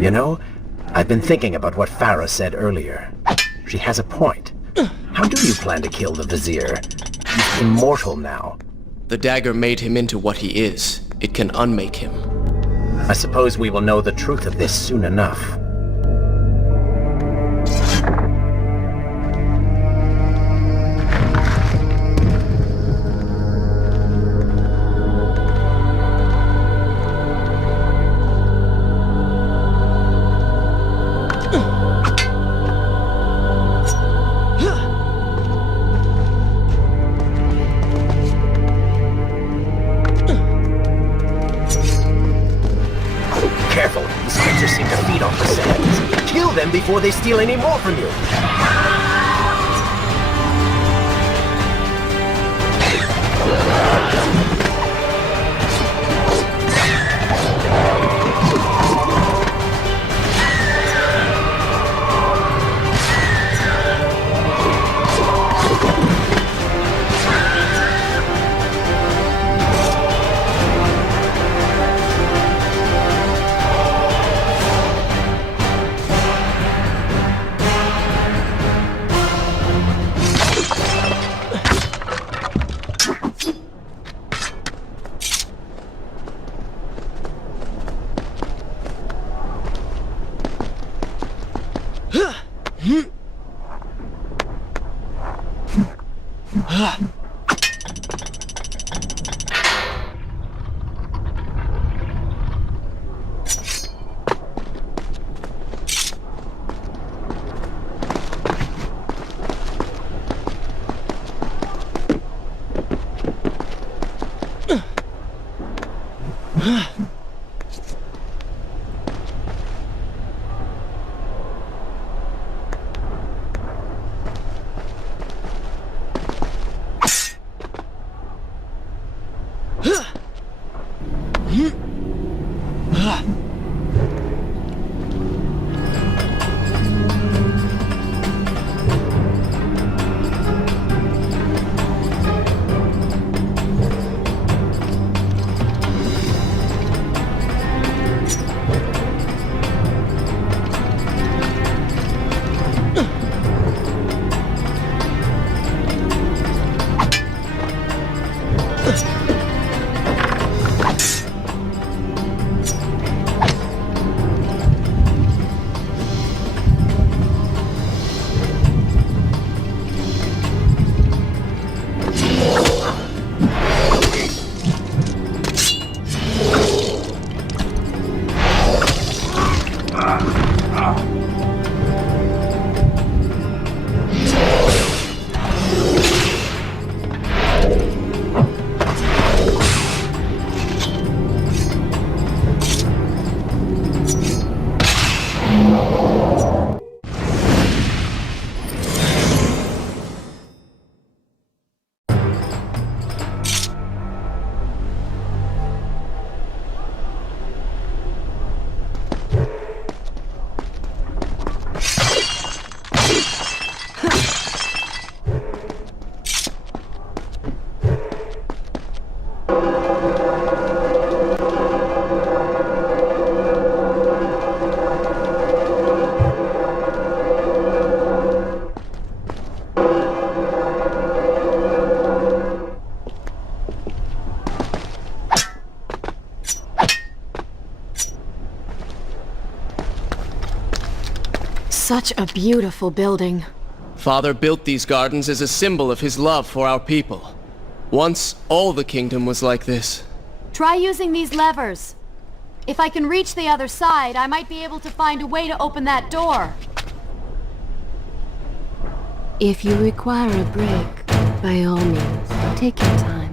You know, I've been thinking about what Farah said earlier. She has a point. How do you plan to kill the Vizier? He's immortal now. The dagger made him into what he is. It can unmake him. I suppose we will know the truth of this soon enough. Before they steal any more from you. Such a beautiful building. Father built these gardens as a symbol of his love for our people. Once, all the kingdom was like this. Try using these levers. If I can reach the other side, I might be able to find a way to open that door. If you require a break, by all means, take your time.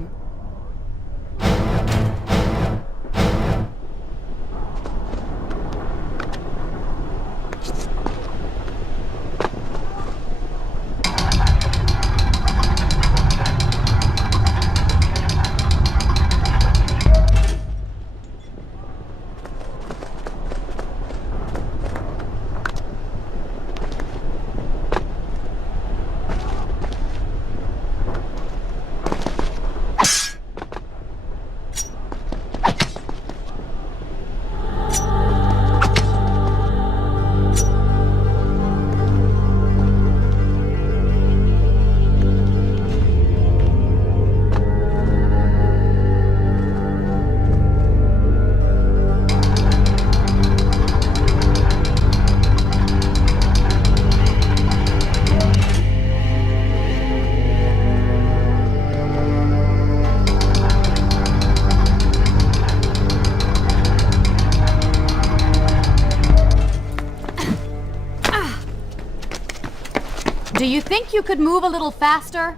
Do you think you could move a little faster?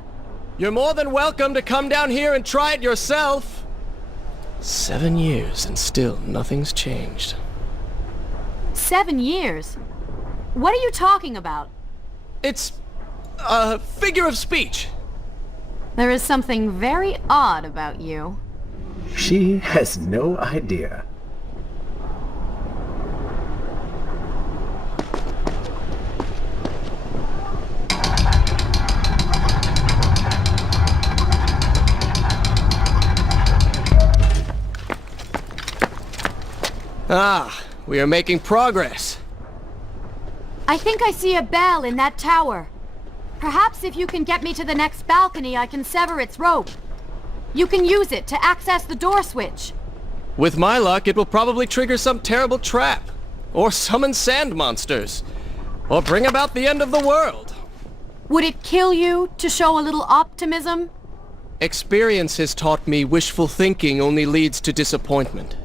You're more than welcome to come down here and try it yourself. 7 years and still nothing's changed. 7 years? What are you talking about? It's a figure of speech. There is something very odd about you. She has no idea. Ah, we are making progress. I think I see a bell in that tower. Perhaps if you can get me to the next balcony, I can sever its rope. You can use it to access the door switch. With my luck, it will probably trigger some terrible trap. Or summon sand monsters. Or bring about the end of the world. Would it kill you to show a little optimism? Experience has taught me wishful thinking only leads to disappointment.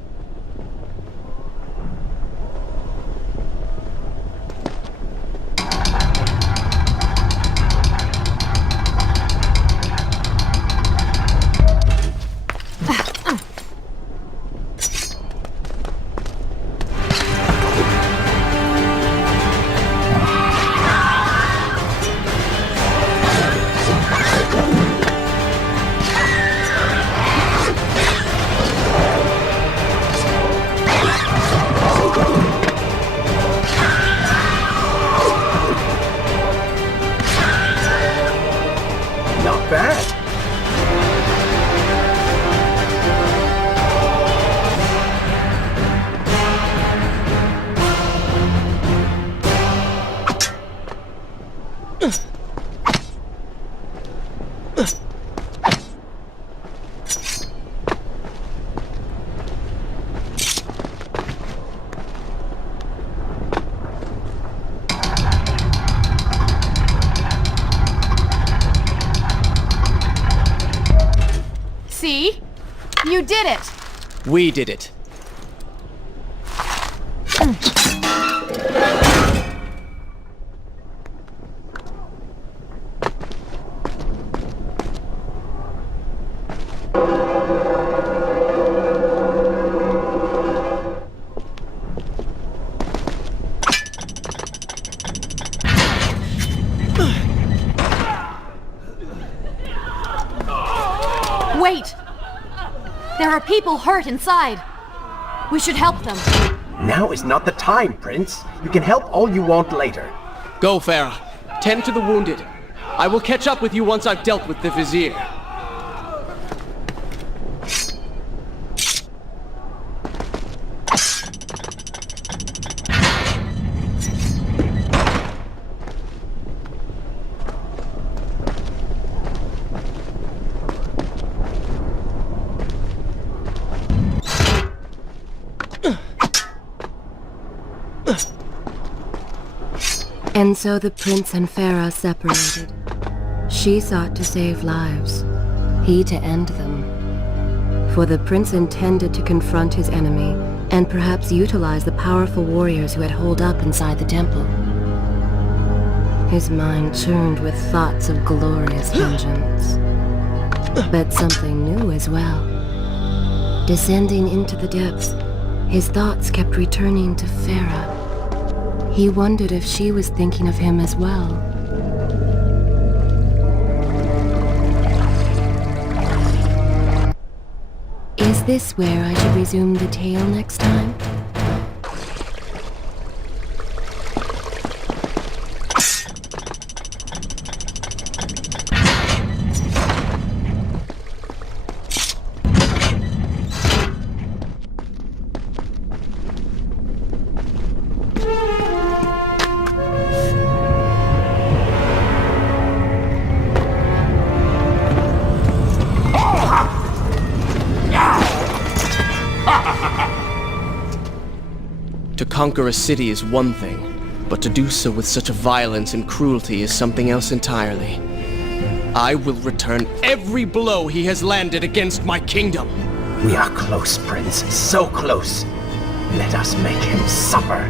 See? You did it! We did it. Wait! There are people hurt inside. We should help them. Now is not the time, Prince. You can help all you want later. Go, Farah. Tend to the wounded. I will catch up with you once I've dealt with the Vizier. And so the prince and Farah separated. She sought to save lives, he to end them. For the prince intended to confront his enemy and perhaps utilize the powerful warriors who had holed up inside the temple. His mind churned with thoughts of glorious vengeance. But something new as well. Descending into the depths, his thoughts kept returning to Farah. He wondered if she was thinking of him as well. Is this where I should resume the tale next time? To conquer a city is one thing, but to do so with such violence and cruelty is something else entirely. I will return every blow he has landed against my kingdom. We are close, Prince. So close. Let us make him suffer.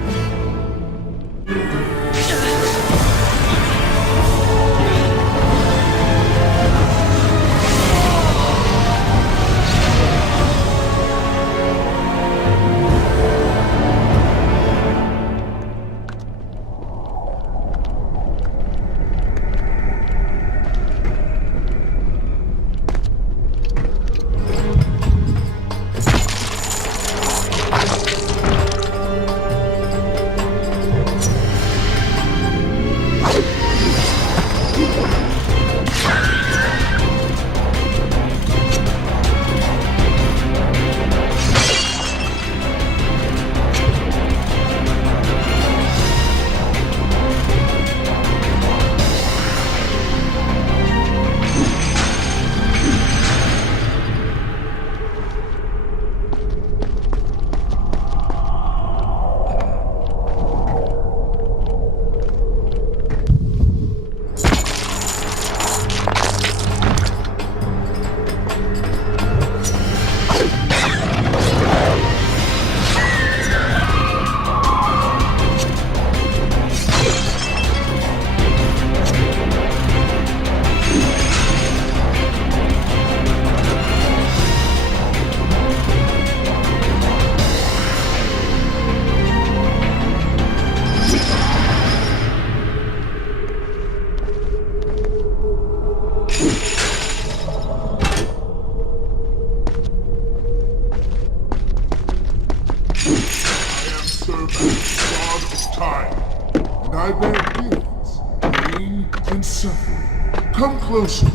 I bear gifts, pain, and suffering. Come closer.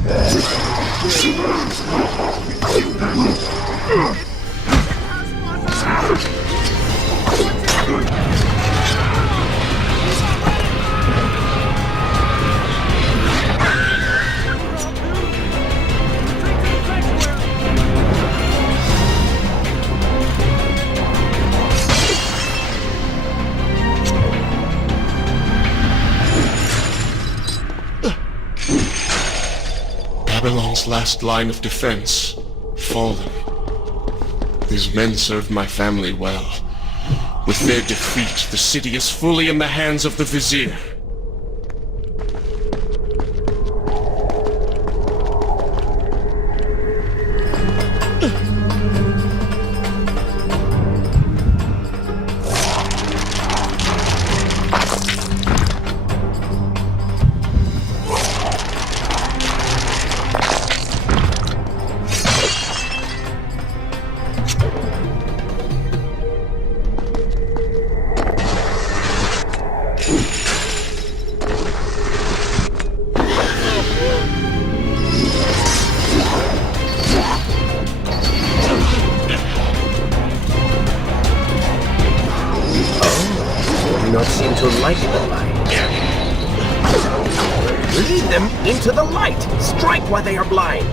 Babylon's last line of defense, fallen. These men served my family well. With their defeat, the city is fully in the hands of the Vizier. Do not seem to like the light. Lead them into the light! Strike while they are blind!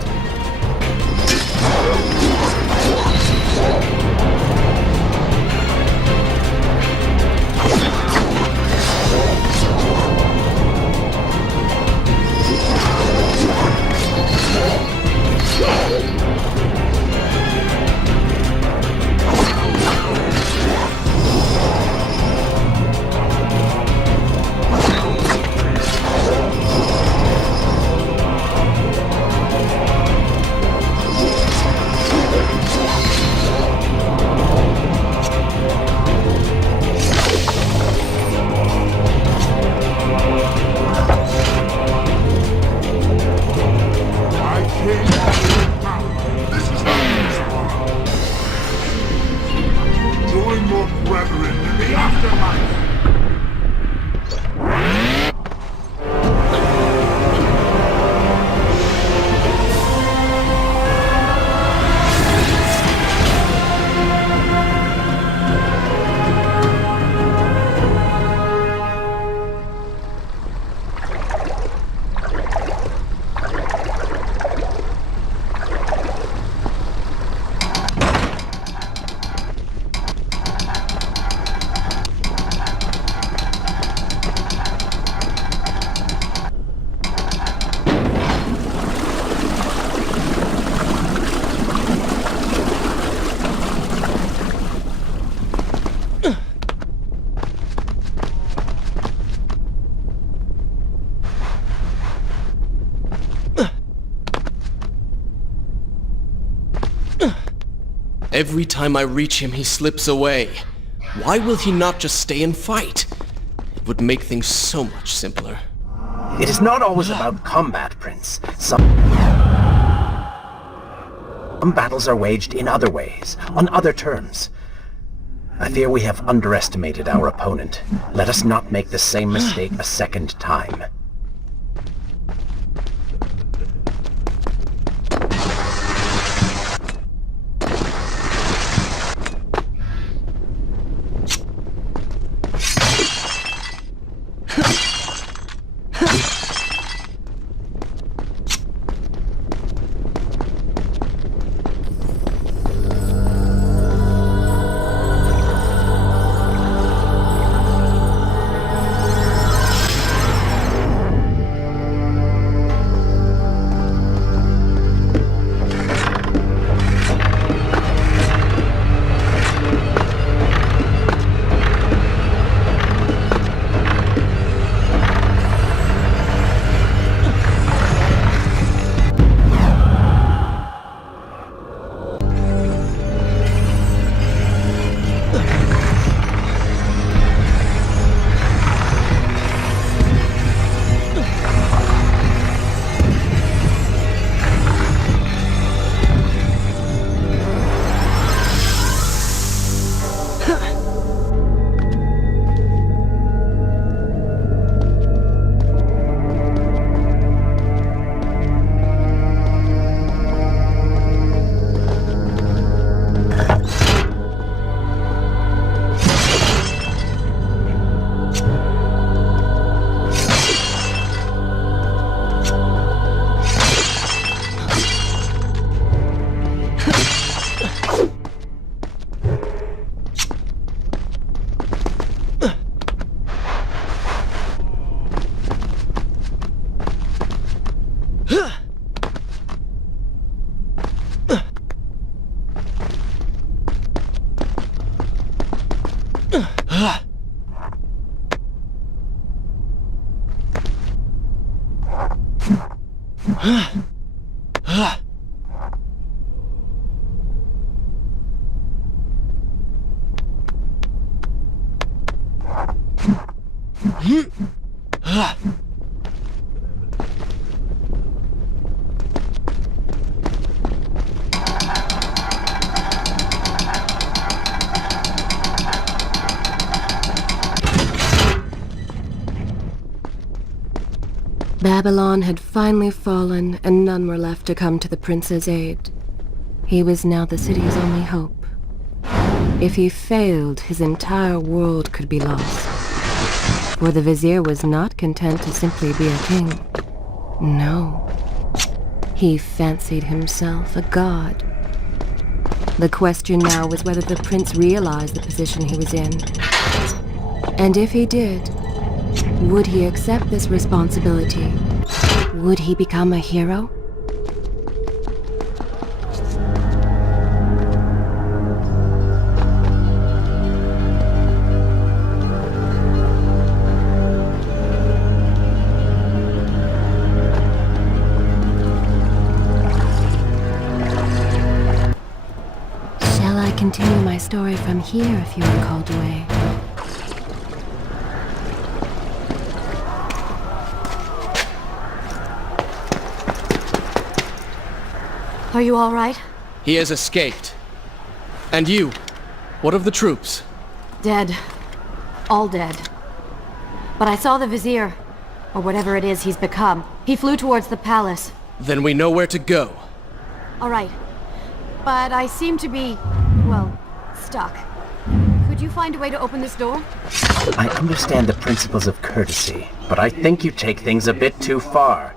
Every time I reach him, he slips away. Why will he not just stay and fight? It would make things so much simpler. It is not always about combat, Prince. Some battles are waged in other ways, on other terms. I fear we have underestimated our opponent. Let us not make the same mistake a second time. Babylon had finally fallen, and none were left to come to the prince's aid. He was now the city's only hope. If he failed, his entire world could be lost. For the Vizier was not content to simply be a king. No. He fancied himself a god. The question now was whether the prince realized the position he was in. And if he did, would he accept this responsibility? Would he become a hero? Shall I continue my story from here if you are called away? Are you all right? He has escaped. And you? What of the troops? Dead. All dead. But I saw the Vizier, or whatever it is he's become. He flew towards the palace. Then we know where to go. All right. But I seem to be, well, stuck. Could you find a way to open this door? I understand the principles of courtesy, but I think you take things a bit too far.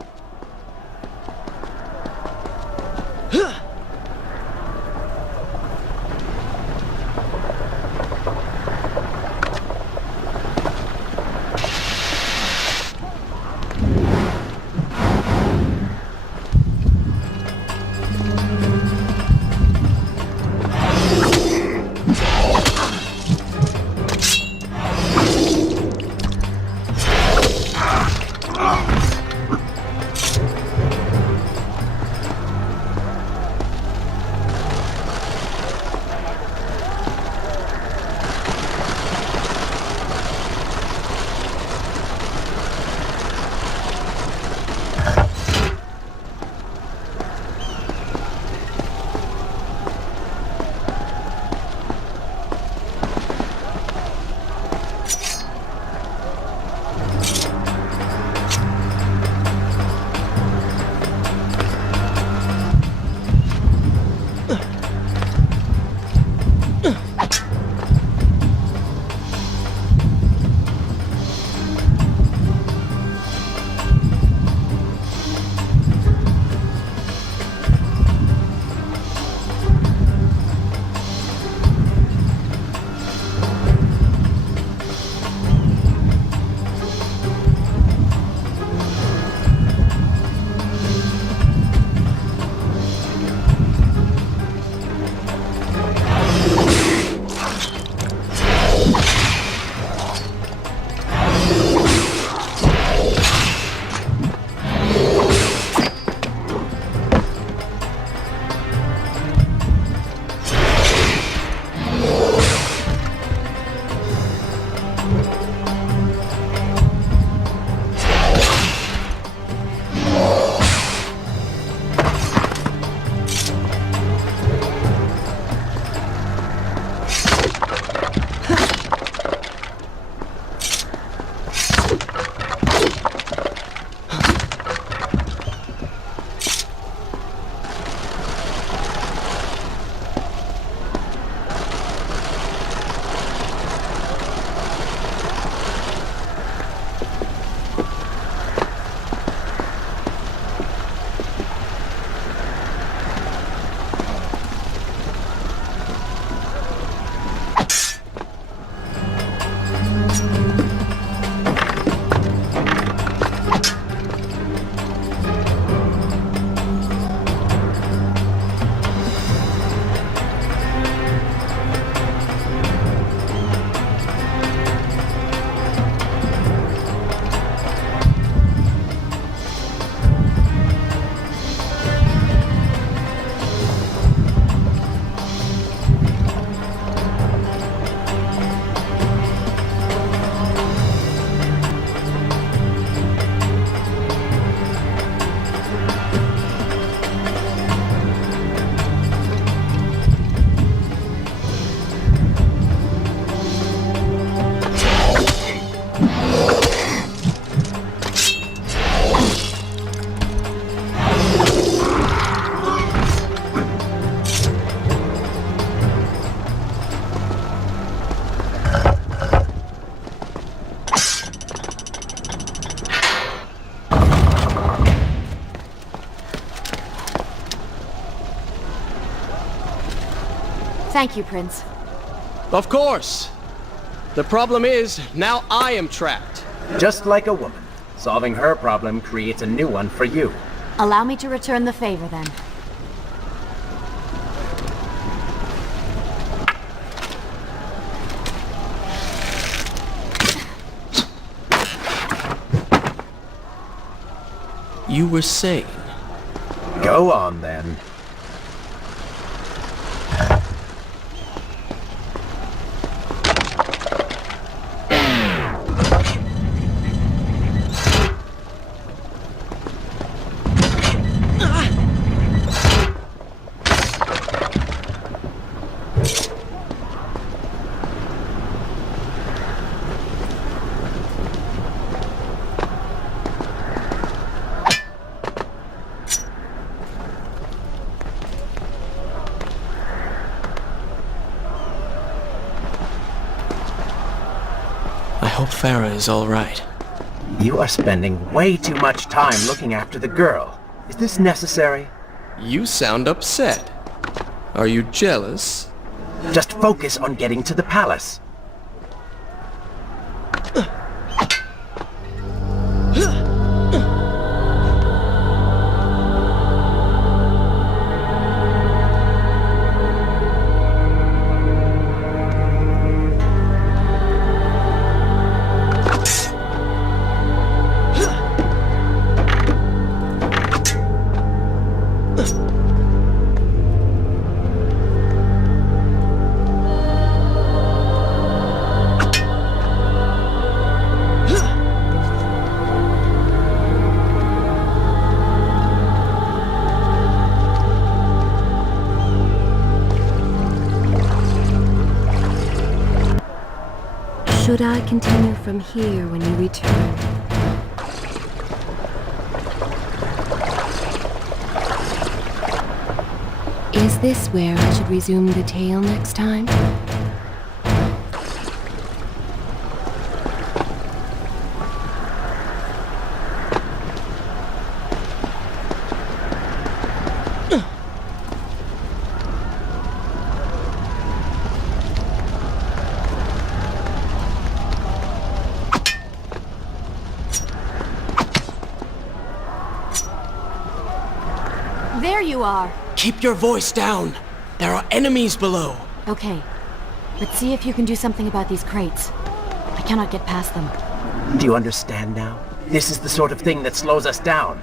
Thank you, Prince. Of course. The problem is, now I am trapped. Just like a woman. Solving her problem creates a new one for you. Allow me to return the favor, then. You were saying? Go on, then. I hope Farah is all right. You are spending way too much time looking after the girl. Is this necessary? You sound upset. Are you jealous? Just focus on getting to the palace. Should I continue from here when you return? Is this where I should resume the tale next time? There you are. Keep your voice down. There are enemies below. Okay. Let's see if you can do something about these crates. I cannot get past them. Do you understand now? This is the sort of thing that slows us down.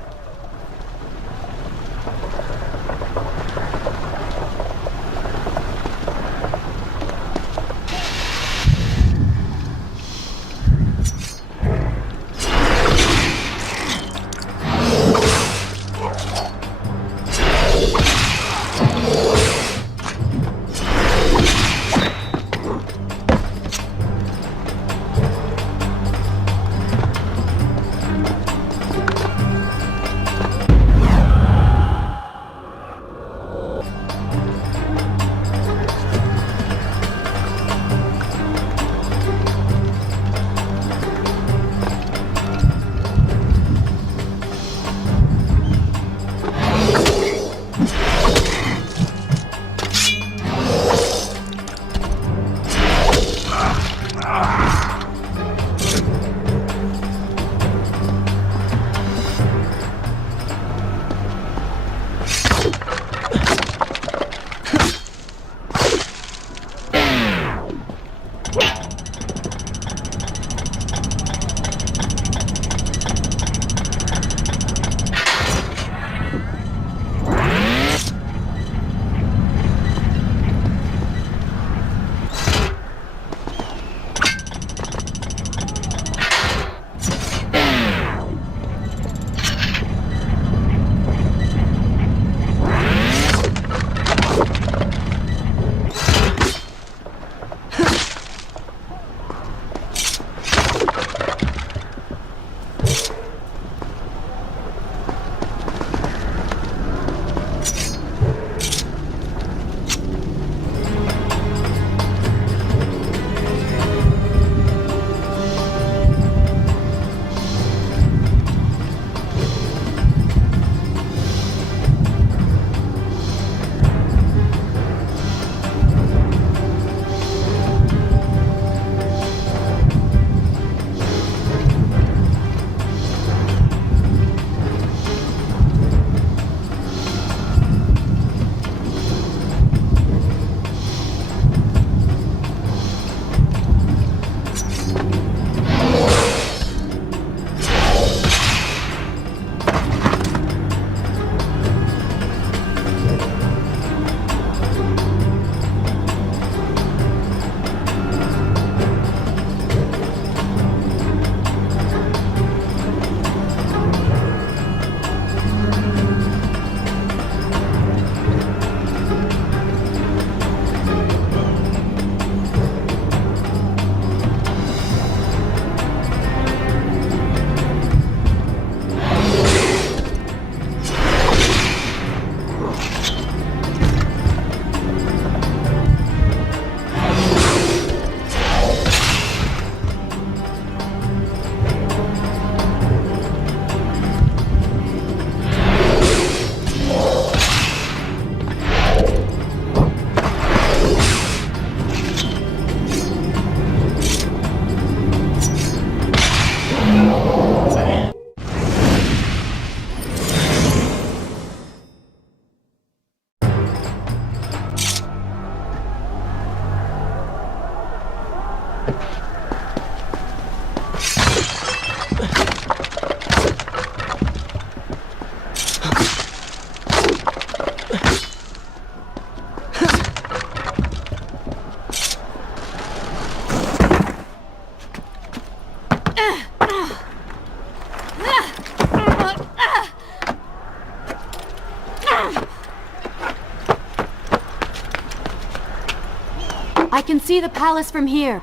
I can see the palace from here.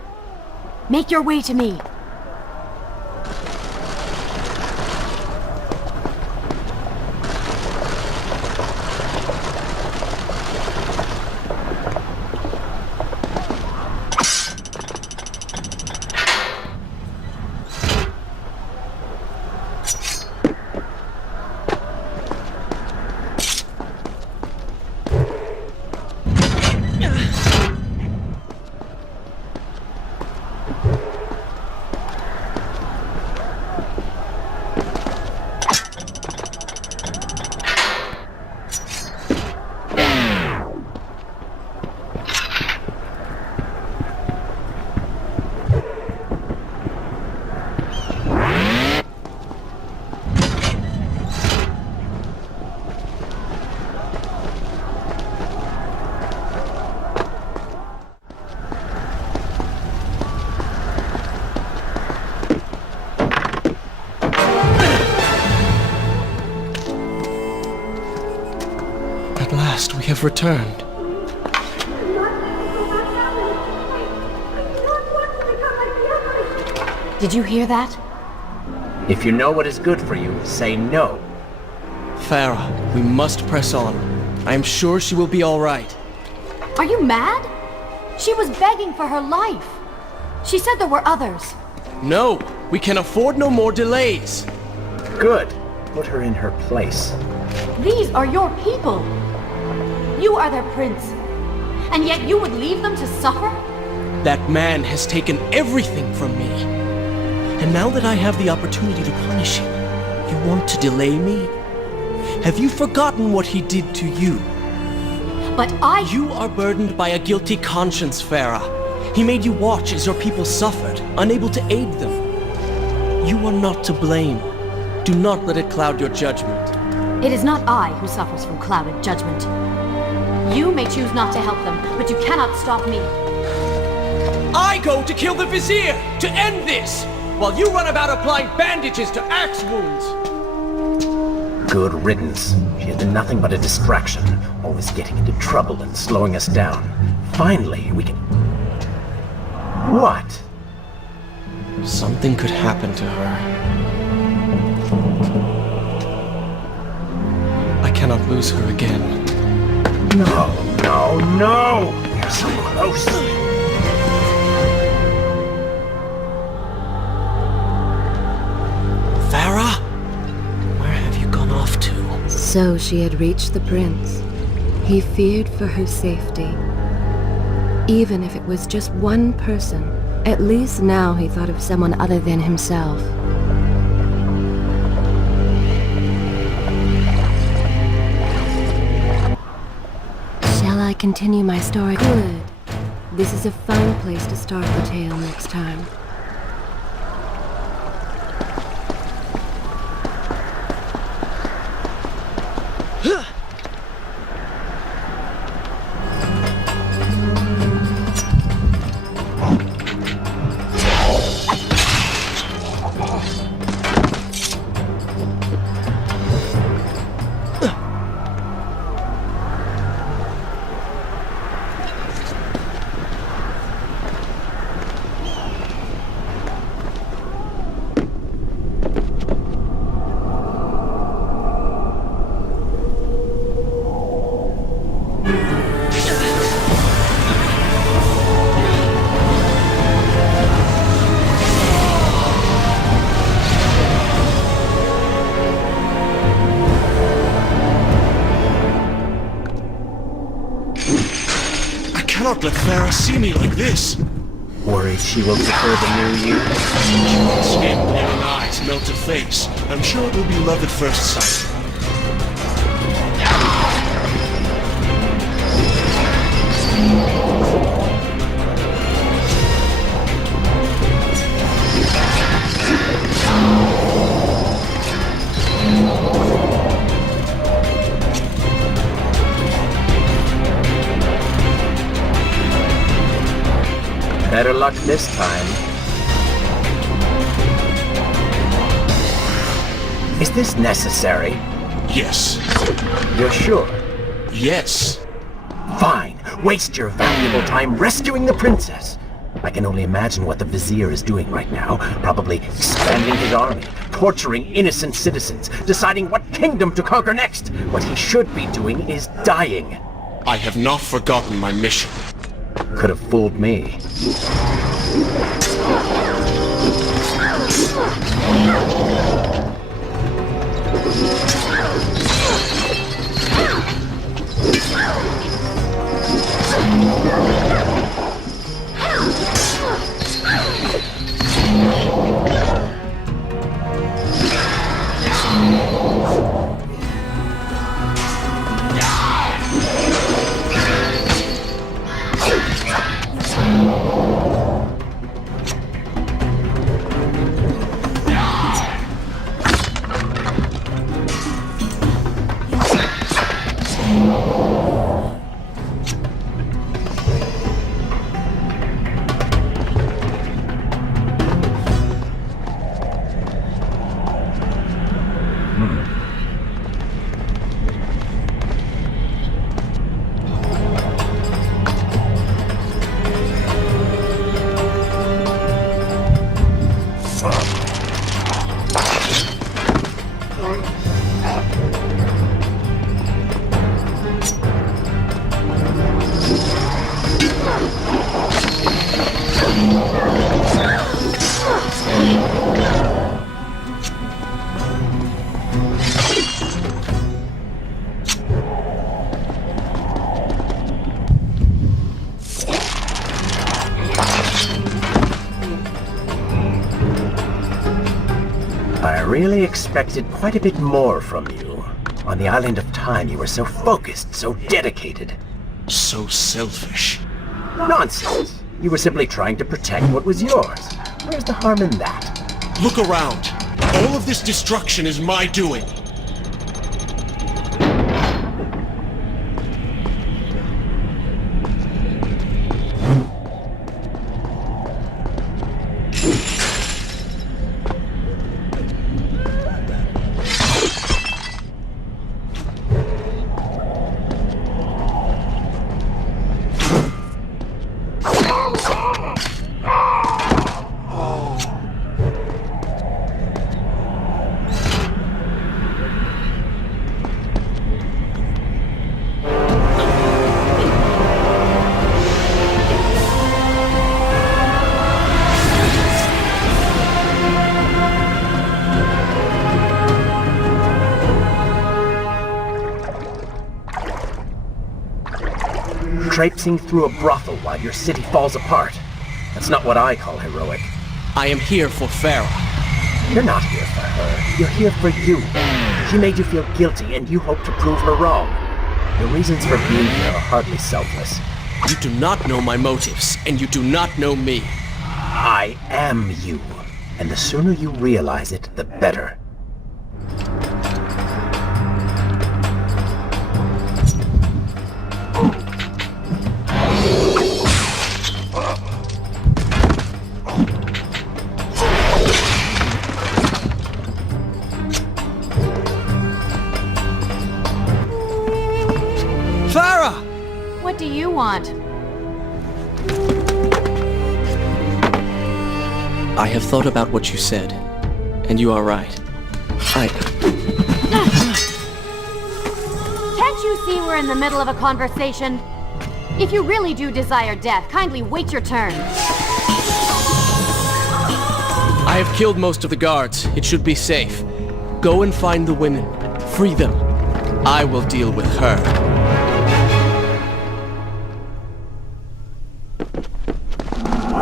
Make your way to me. At last, we have returned. Did you hear that? If you know what is good for you, say no. Farah, we must press on. I am sure she will be all right. Are you mad? She was begging for her life. She said there were others. No, we can afford no more delays. Good. Put her in her place. These are your people. You are their prince. And yet you would leave them to suffer? That man has taken everything from me. And now that I have the opportunity to punish him, you want to delay me? Have you forgotten what he did to you? But You are burdened by a guilty conscience, Farah. He made you watch as your people suffered, unable to aid them. You are not to blame. Do not let it cloud your judgment. It is not I who suffers from clouded judgment. You may choose not to help them, but you cannot stop me. I go to kill the Vizier, to end this, while you run about applying bandages to axe wounds. Good riddance. She has been nothing but a distraction, always getting into trouble and slowing us down. Finally, we can... What? Something could happen to her. I cannot lose her again. No, no, no! We're so close! Farah? Where have you gone off to? So she had reached the prince. He feared for her safety. Even if it was just one person, at least now he thought of someone other than himself. Shall I continue my story? Good. This is a fine place to start the tale next time. I cannot let Farah see me like this. Worried she will prefer the new you? Skin, glowing eyes, melted face. I'm sure it will be love at first sight. luck this time. Is this necessary? Yes. You're sure? Yes. Fine. Waste your valuable time rescuing the princess. I can only imagine what the Vizier is doing right now. Probably expanding his army, torturing innocent citizens, deciding what kingdom to conquer next. What he should be doing is dying. I have not forgotten my mission. Could have fooled me. I really expected quite a bit more from you. On the island of time, you were so focused, so dedicated. So selfish. Nonsense. You were simply trying to protect what was yours. Where's the harm in that? Look around. All of this destruction is my doing. Traipsing through a brothel while your city falls apart. That's not what I call heroic. I am here for Farah. You're not here for her. You're here for you. She made you feel guilty, and you hope to prove her wrong. Your reasons for being here are hardly selfless. You do not know my motives, and you do not know me. I am you. And the sooner you realize it, the better. Farah! What do you want? I have thought about what you said, and you are right. Can't you see we're in the middle of a conversation? If you really do desire death, kindly wait your turn. I have killed most of the guards. It should be safe. Go and find the women. Free them. I will deal with her.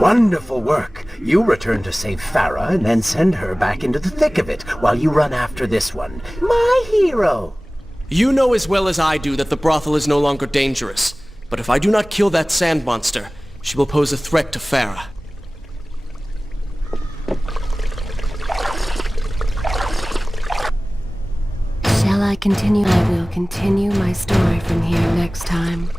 Wonderful work. You return to save Farah and then send her back into the thick of it while you run after this one. My hero! You know as well as I do that the brothel is no longer dangerous. But if I do not kill that sand monster, she will pose a threat to Farah. Shall I continue? I will continue my story from here next time.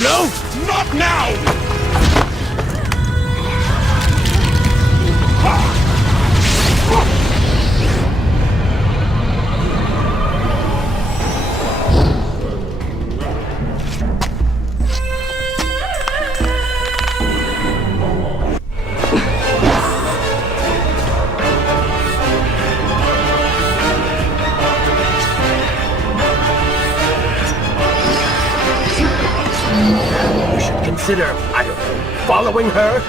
No! Not now! You should consider, I don't know, following her?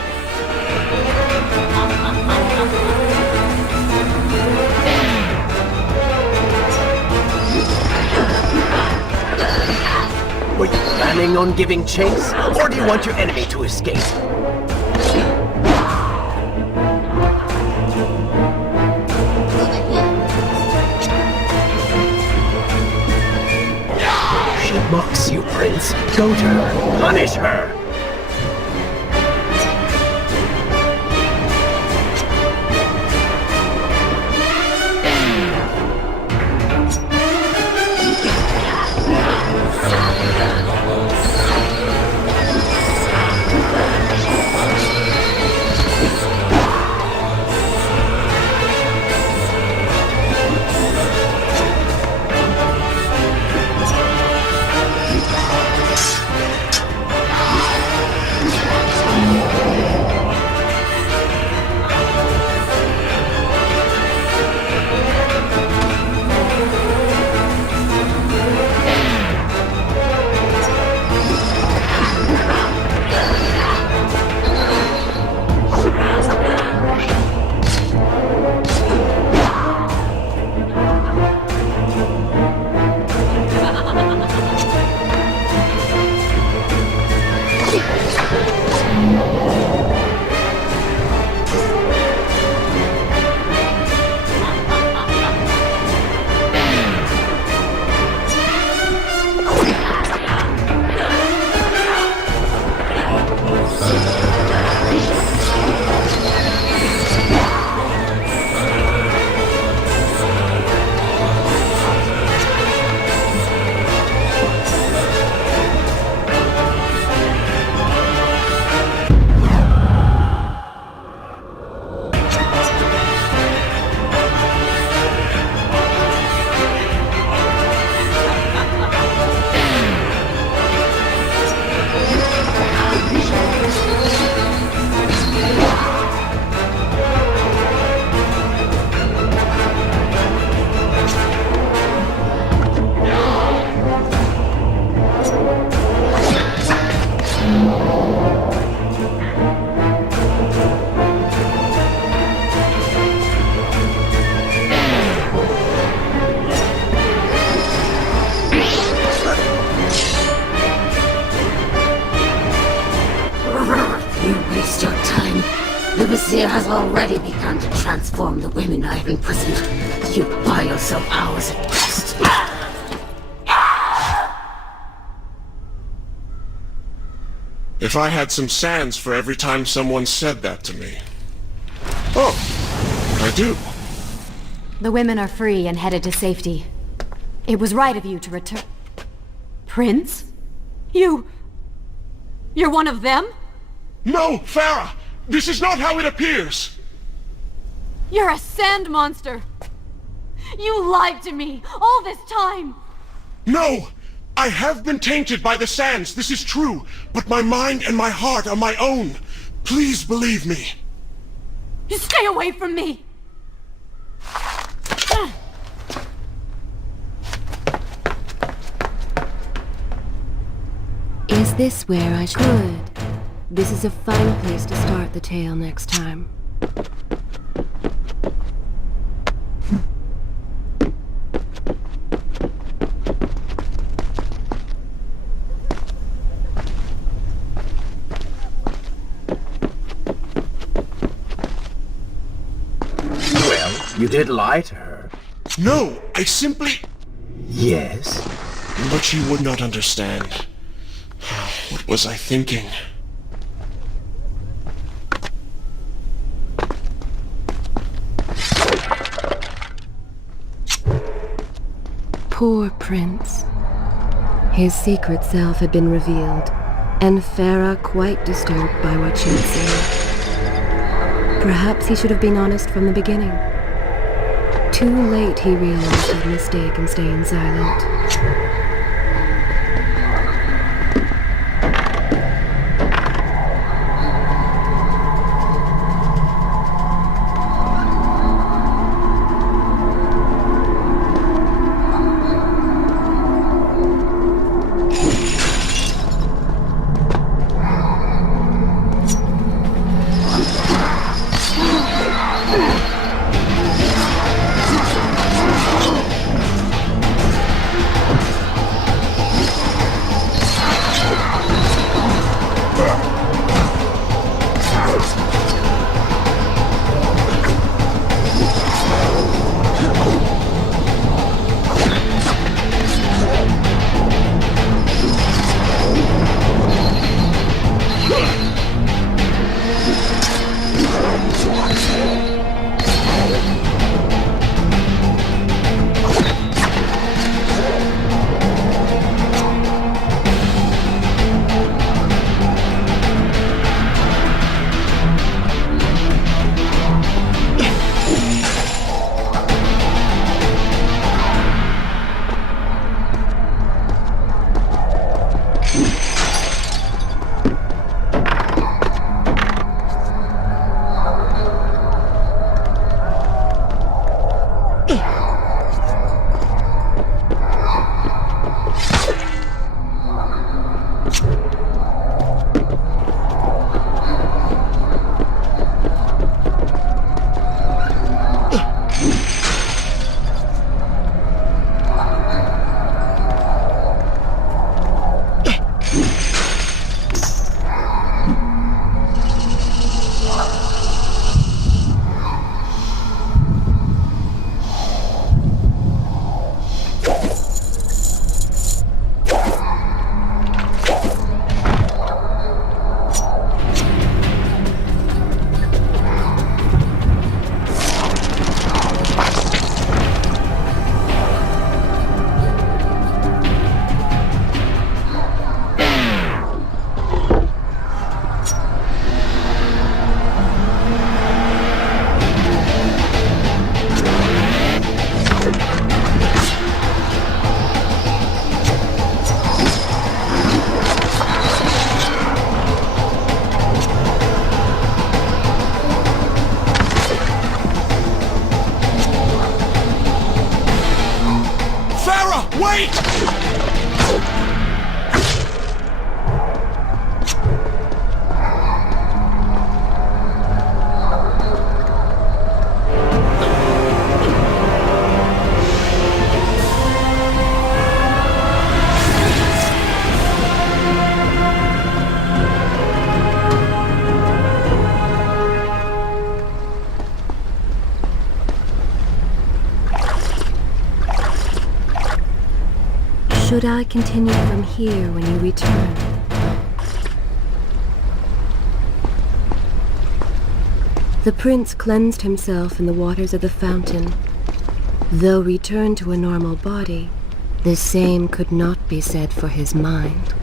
Were you planning on giving chase, or do you want your enemy to escape? She mocks you, Prince. Go to her. Punish her. waste your time. The Vizier has already begun to transform the women I've imprisoned. You buy yourself hours at best. If I had some sands for every time someone said that to me. Oh, I do. The women are free and headed to safety. It was right of you to return... Prince? You're one of them? No, Farah! This is not how it appears! You're a sand monster! You lied to me all this time! No! I have been tainted by the sands, this is true, but my mind and my heart are my own. Please believe me. You stay away from me! Is this where I should? This is a fine place to start the tale next time. You did lie to her. No, I simply... Yes? But she would not understand. What was I thinking? Poor Prince. His secret self had been revealed, and Farah quite disturbed by what she had seen. Perhaps he should have been honest from the beginning. Too late he realized his mistake in staying silent. Should I continue from here when you return? The prince cleansed himself in the waters of the fountain. Though returned to a normal body, the same could not be said for his mind.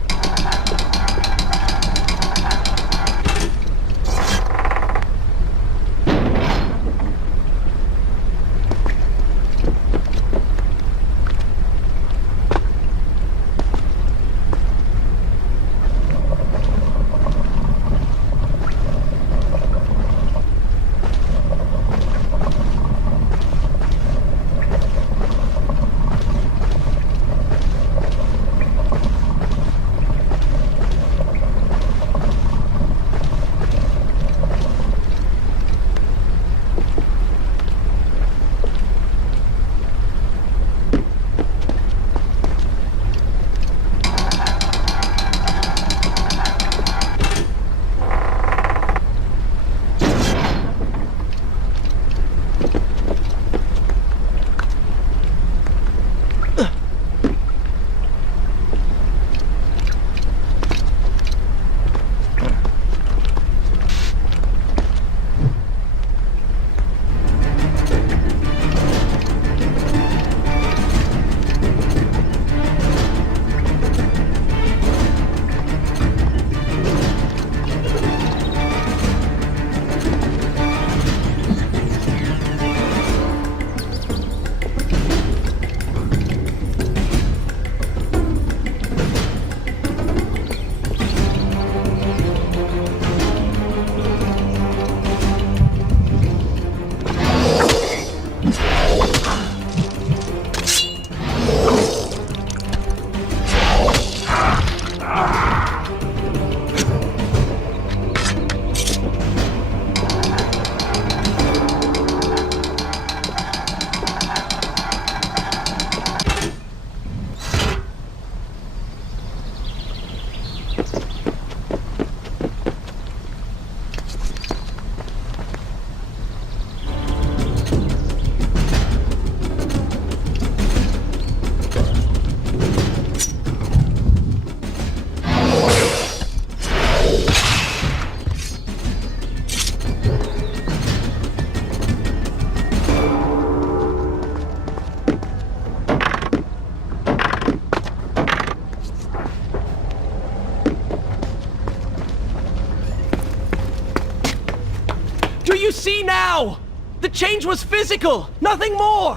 see now? The change was physical, nothing more!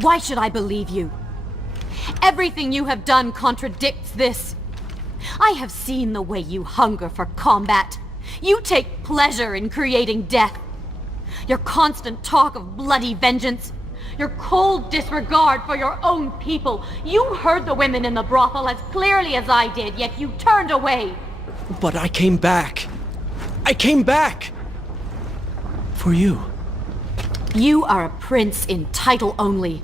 Why should I believe you? Everything you have done contradicts this. I have seen the way you hunger for combat. You take pleasure in creating death. Your constant talk of bloody vengeance. Your cold disregard for your own people. You heard the women in the brothel as clearly as I did, yet you turned away. But I came back. I came back! For you. You are a prince in title only.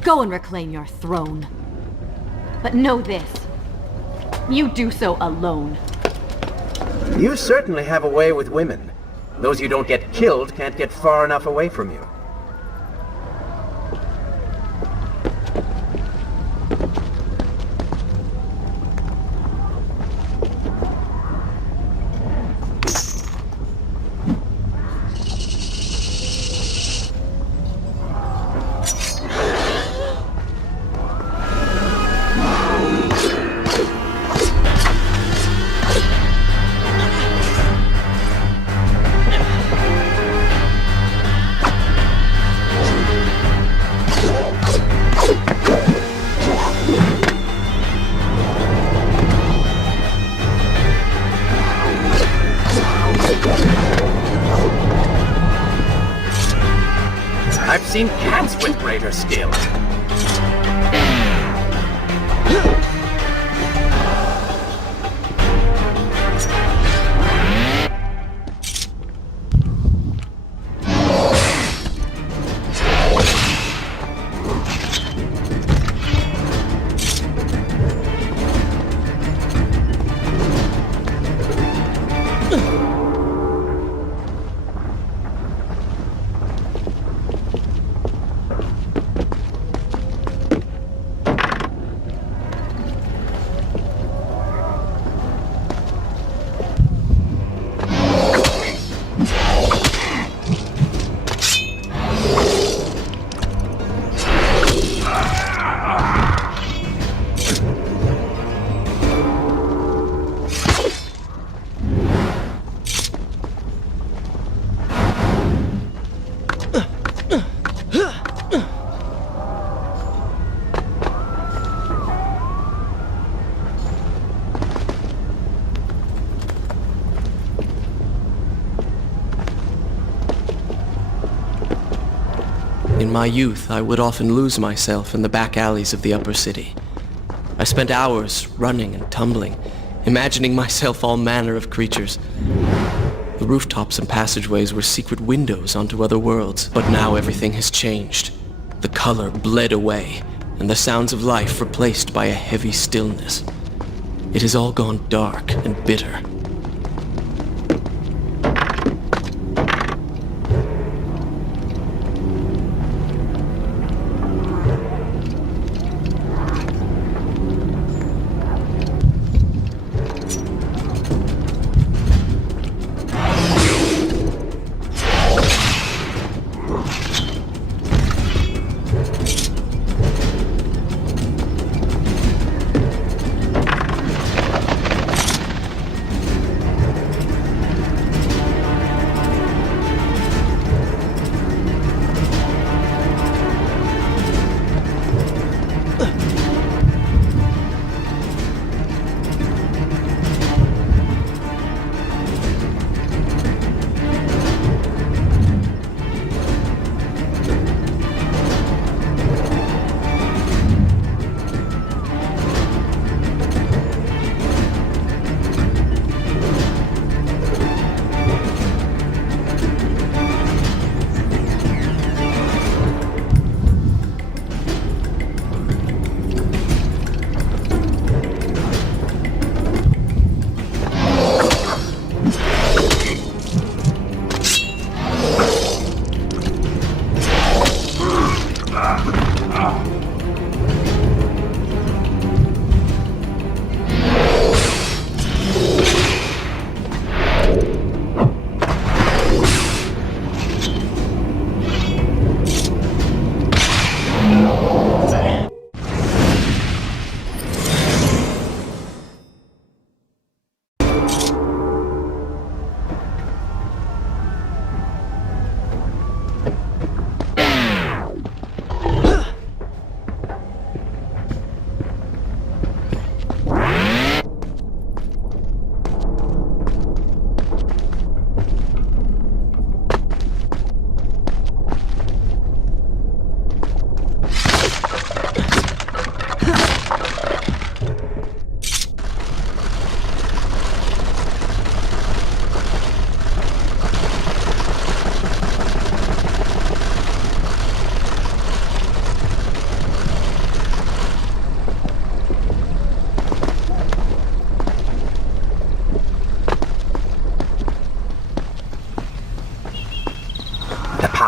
Go and reclaim your throne. But know this. You do so alone. You certainly have a way with women. Those you don't get killed can't get far enough away from you. I've seen cats with greater skill. In my youth, I would often lose myself in the back alleys of the upper city. I spent hours running and tumbling, imagining myself all manner of creatures. The rooftops and passageways were secret windows onto other worlds, but now everything has changed. The color bled away, and the sounds of life replaced by a heavy stillness. It has all gone dark and bitter.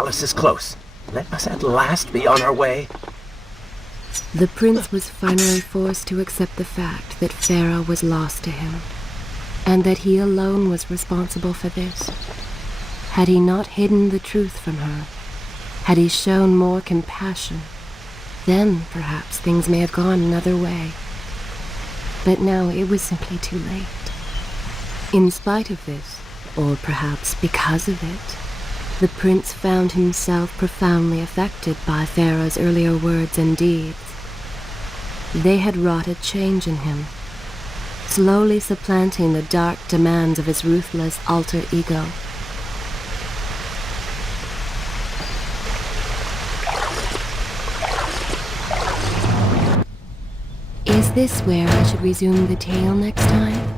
palace is close. Let us at last be on our way. The prince was finally forced to accept the fact that Farah was lost to him, and that he alone was responsible for this. Had he not hidden the truth from her, had he shown more compassion, then perhaps things may have gone another way. But now it was simply too late. In spite of this, or perhaps because of it, the prince found himself profoundly affected by Farah's earlier words and deeds. They had wrought a change in him, slowly supplanting the dark demands of his ruthless alter ego. Is this where I should resume the tale next time?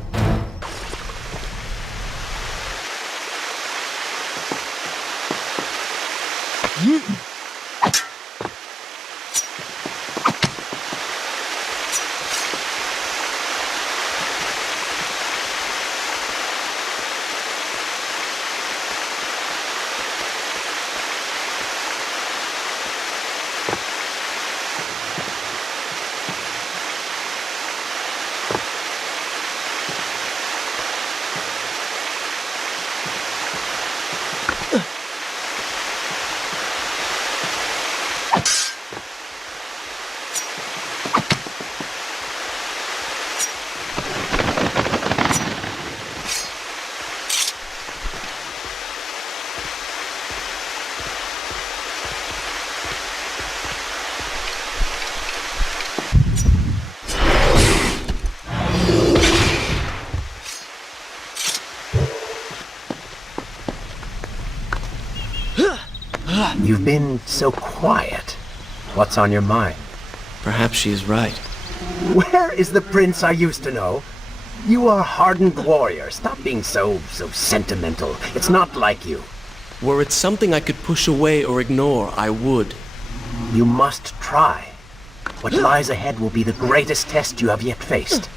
You've been so quiet. What's on your mind? Perhaps she is right. Where is the prince I used to know? You are a hardened warrior. Stop being so sentimental. It's not like you. Were it something I could push away or ignore, I would. You must try. What lies ahead will be the greatest test you have yet faced.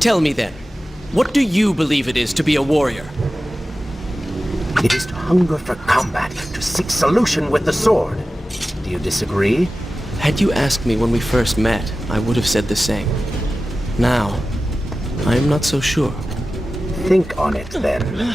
Tell me then, what do you believe it is to be a warrior? It is to hunger for combat, to seek solution with the sword. Do you disagree? Had you asked me when we first met, I would have said the same. Now, I am not so sure. Think on it, then.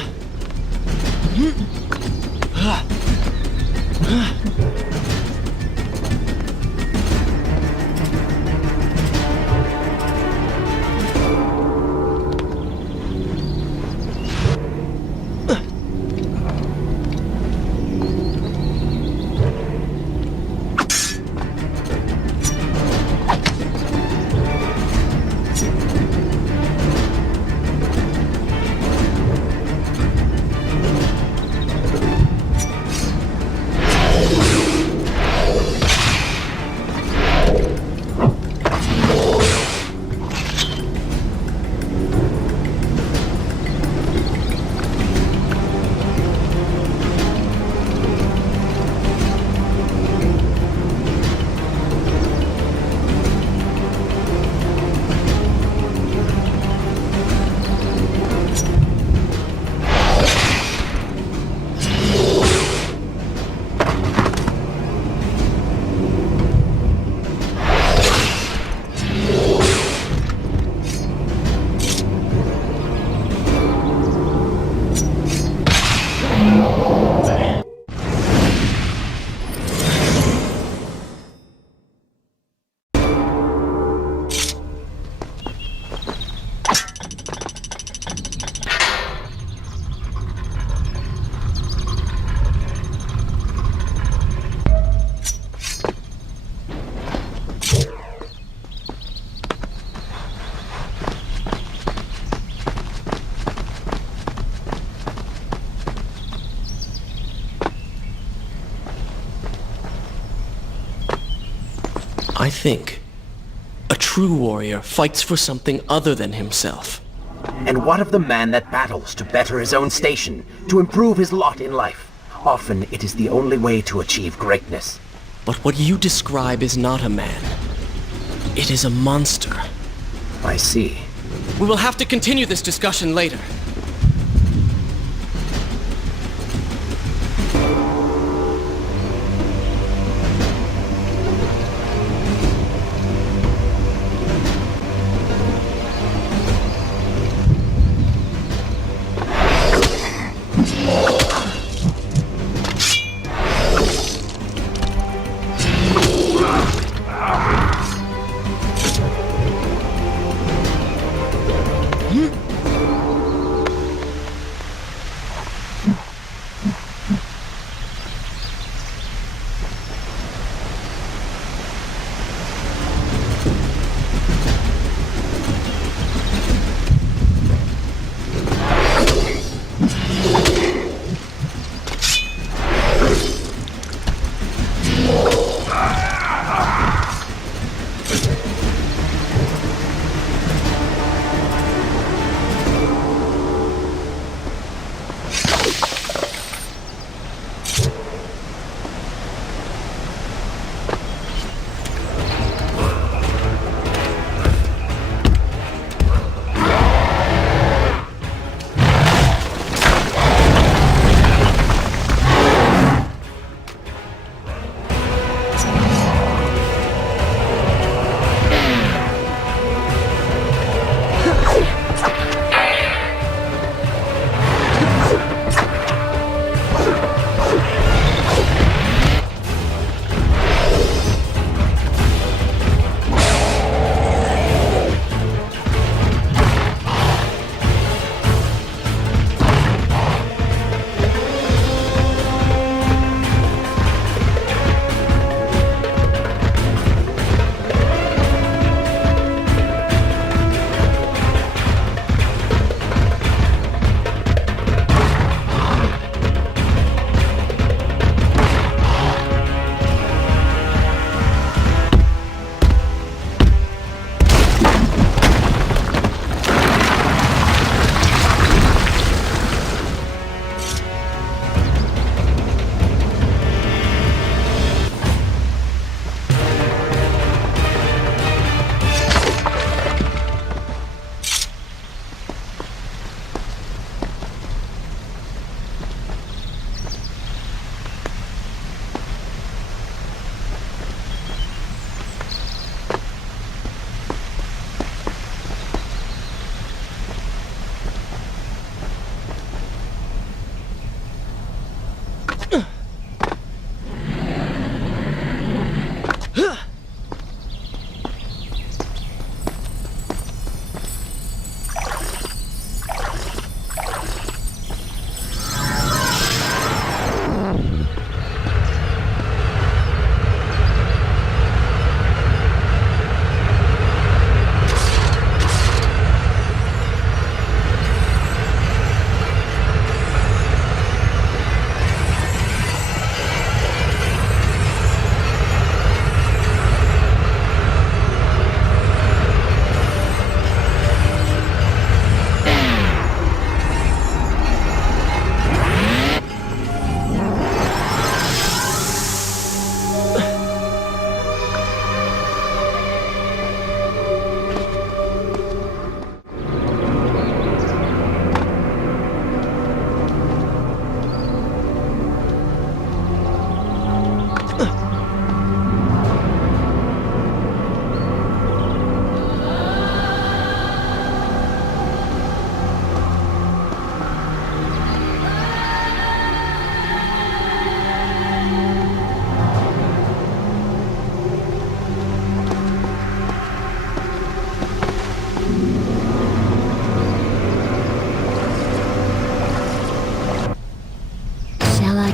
I think a true warrior fights for something other than himself. And what of the man that battles to better his own station, to improve his lot in life? Often it is the only way to achieve greatness. But what you describe is not a man. It is a monster. I see. We will have to continue this discussion later.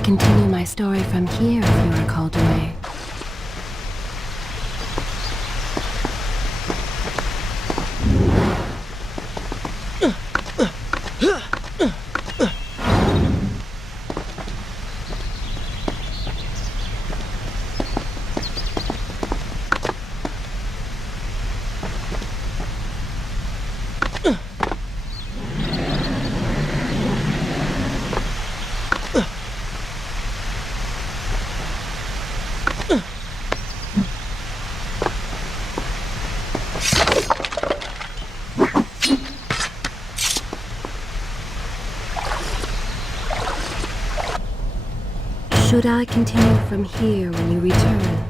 Continue my story from here if you are called away. Should I continue from here when you return?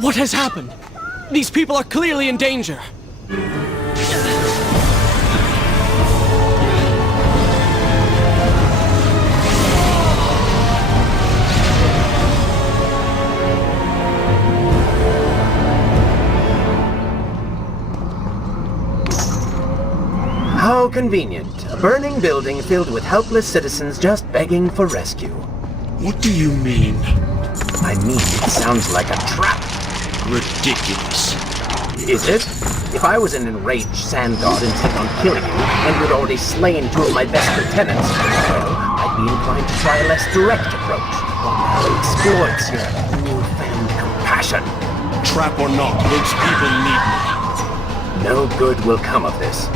What has happened? These people are clearly in danger. How convenient. A burning building filled with helpless citizens just begging for rescue. What do you mean? I mean, it sounds like a trap. Ridiculous. Is it? If I was an enraged sand god intent on killing you, and you'd already slain two of my best lieutenants, well, I'd be inclined to try a less direct approach. One that exploits your newfound compassion. Trap or not, those people need me. No good will come of this.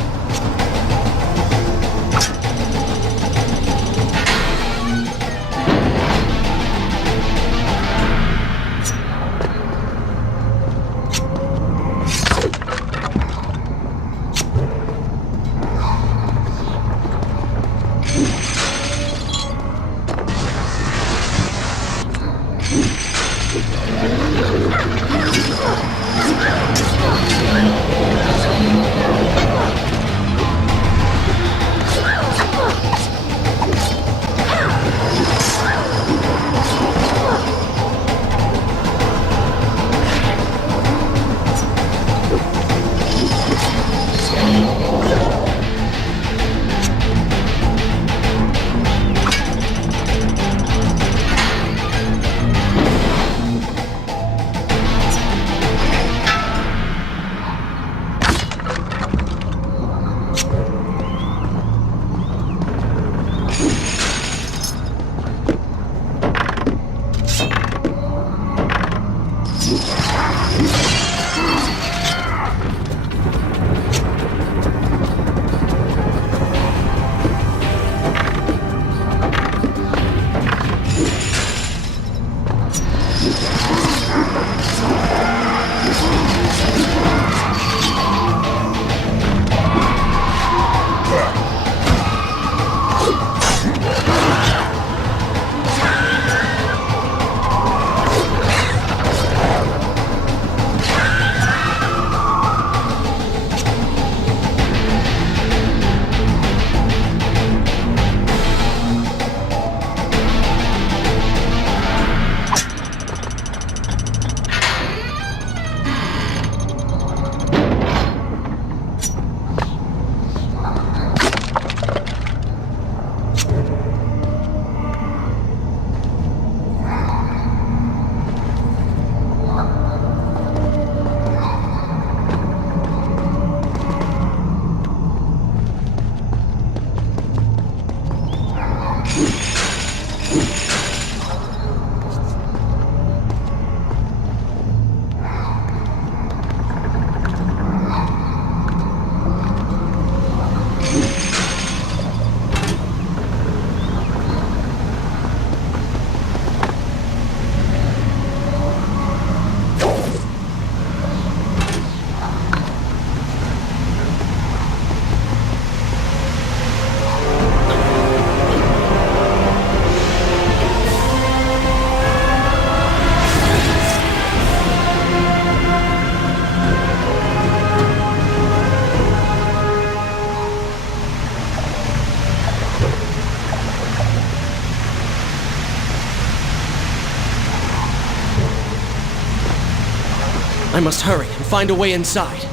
must hurry and find a way inside.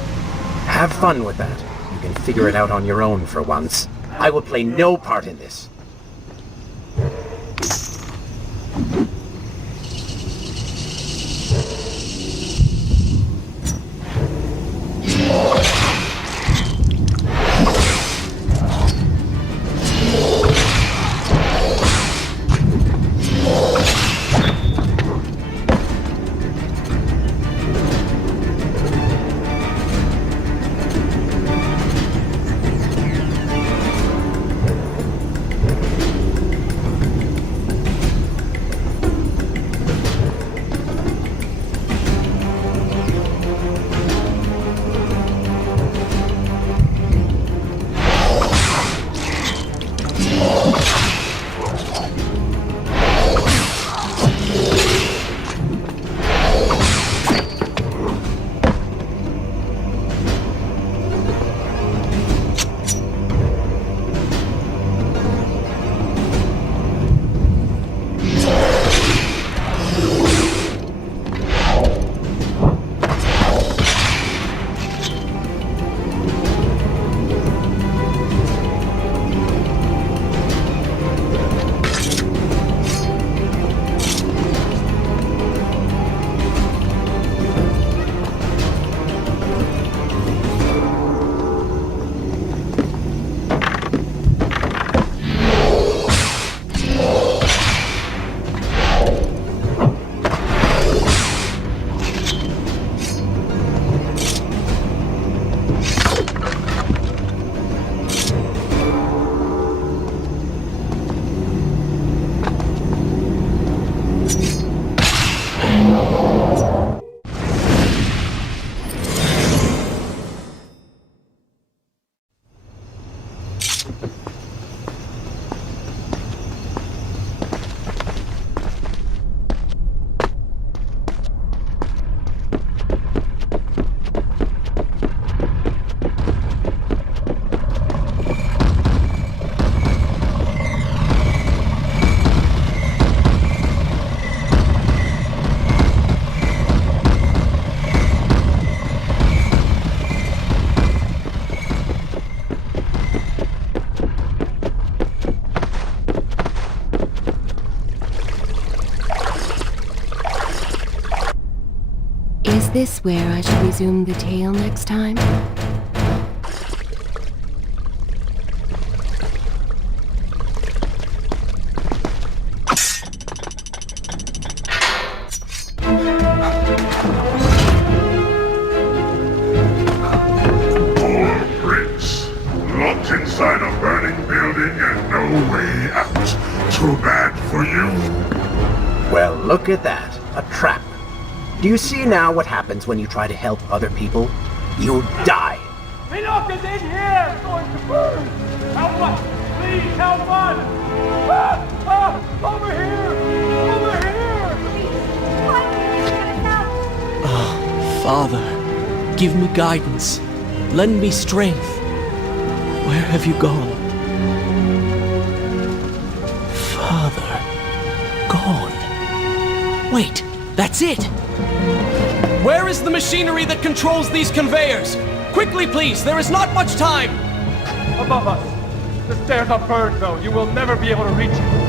Have fun with that. You can figure it out on your own for once. I will play no part in this. Is this where I should resume the tale next time? Poor Prince. Locked inside a burning building and no way out. Too bad for you. Well, look at that. A trap. Do you see now what happens when you try to help other people? You die. Enough is in here! It's going to burn! Help us! Please help us! Over here! Over here! Oh, Father, give me guidance. Lend me strength. Where have you gone? Father, gone. Wait, that's it! Where is the machinery that controls these conveyors? Quickly, please! There is not much time! Above us! The stairs are burned, though. You will never be able to reach it.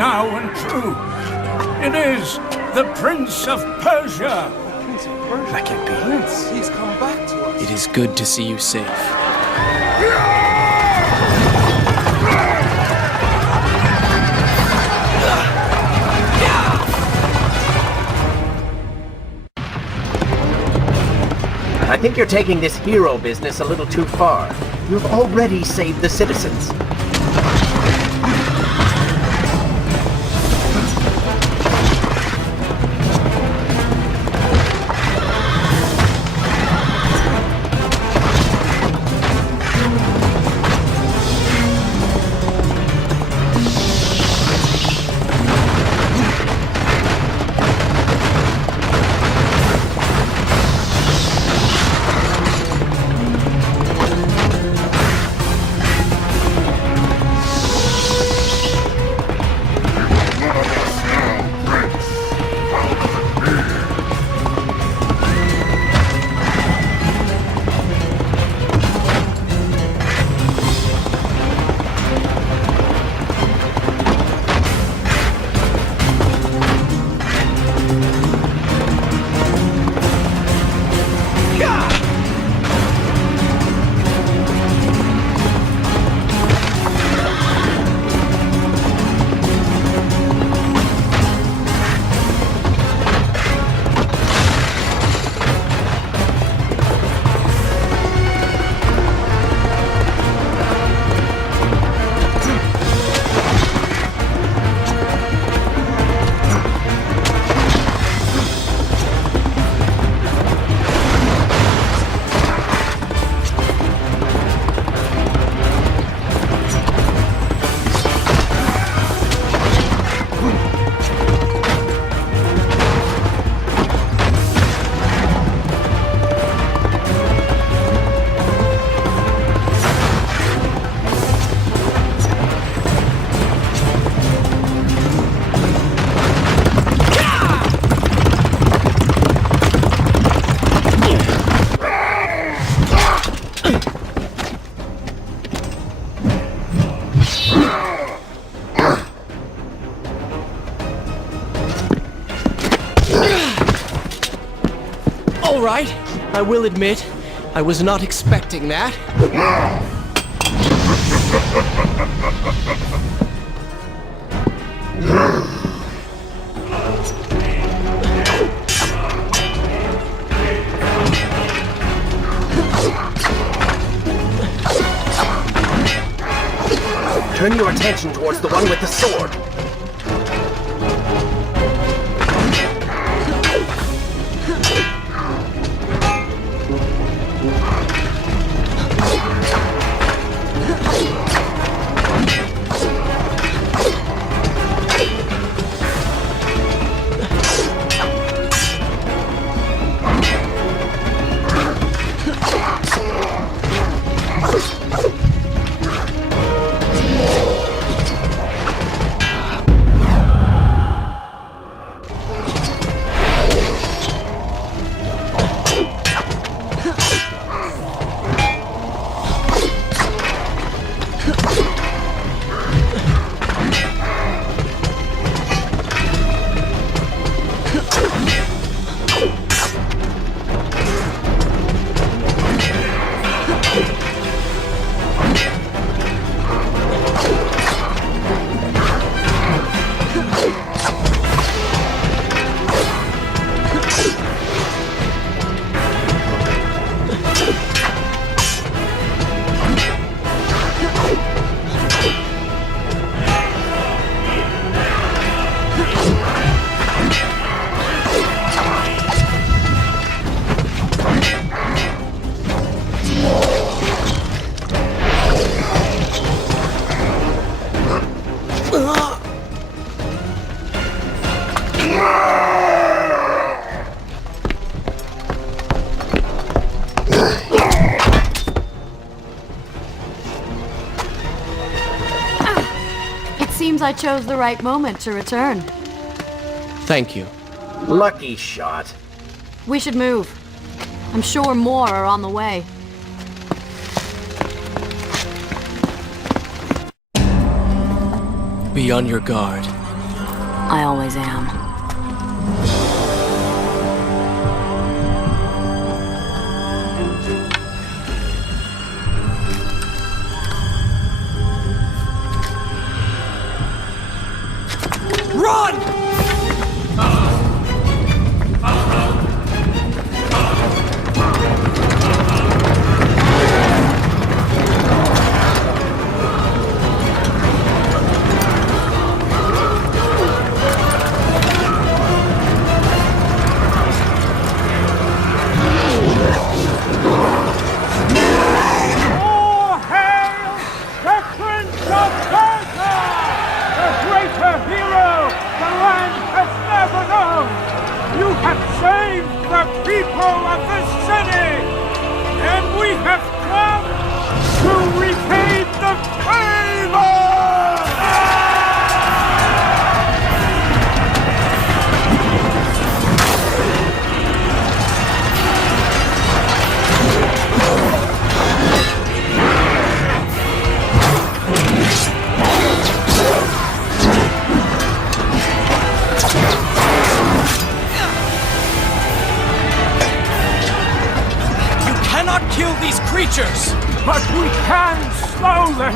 now and true. It is the Prince of Persia. That can't be. Prince, he's come back to us. It is good to see you safe. I think you're taking this hero business a little too far. You've already saved the citizens. All right, I will admit, I was not expecting that. Turn your attention towards the one with the sword. Seems I chose the right moment to return. Thank you. Lucky shot. We should move. I'm sure more are on the way. Be on your guard. I always am. Run! All hail the Prince of Persia! The greater hero the land has never known! You have saved the people of this city! And we have come to repay the favor! Kill these creatures! But we can slow them!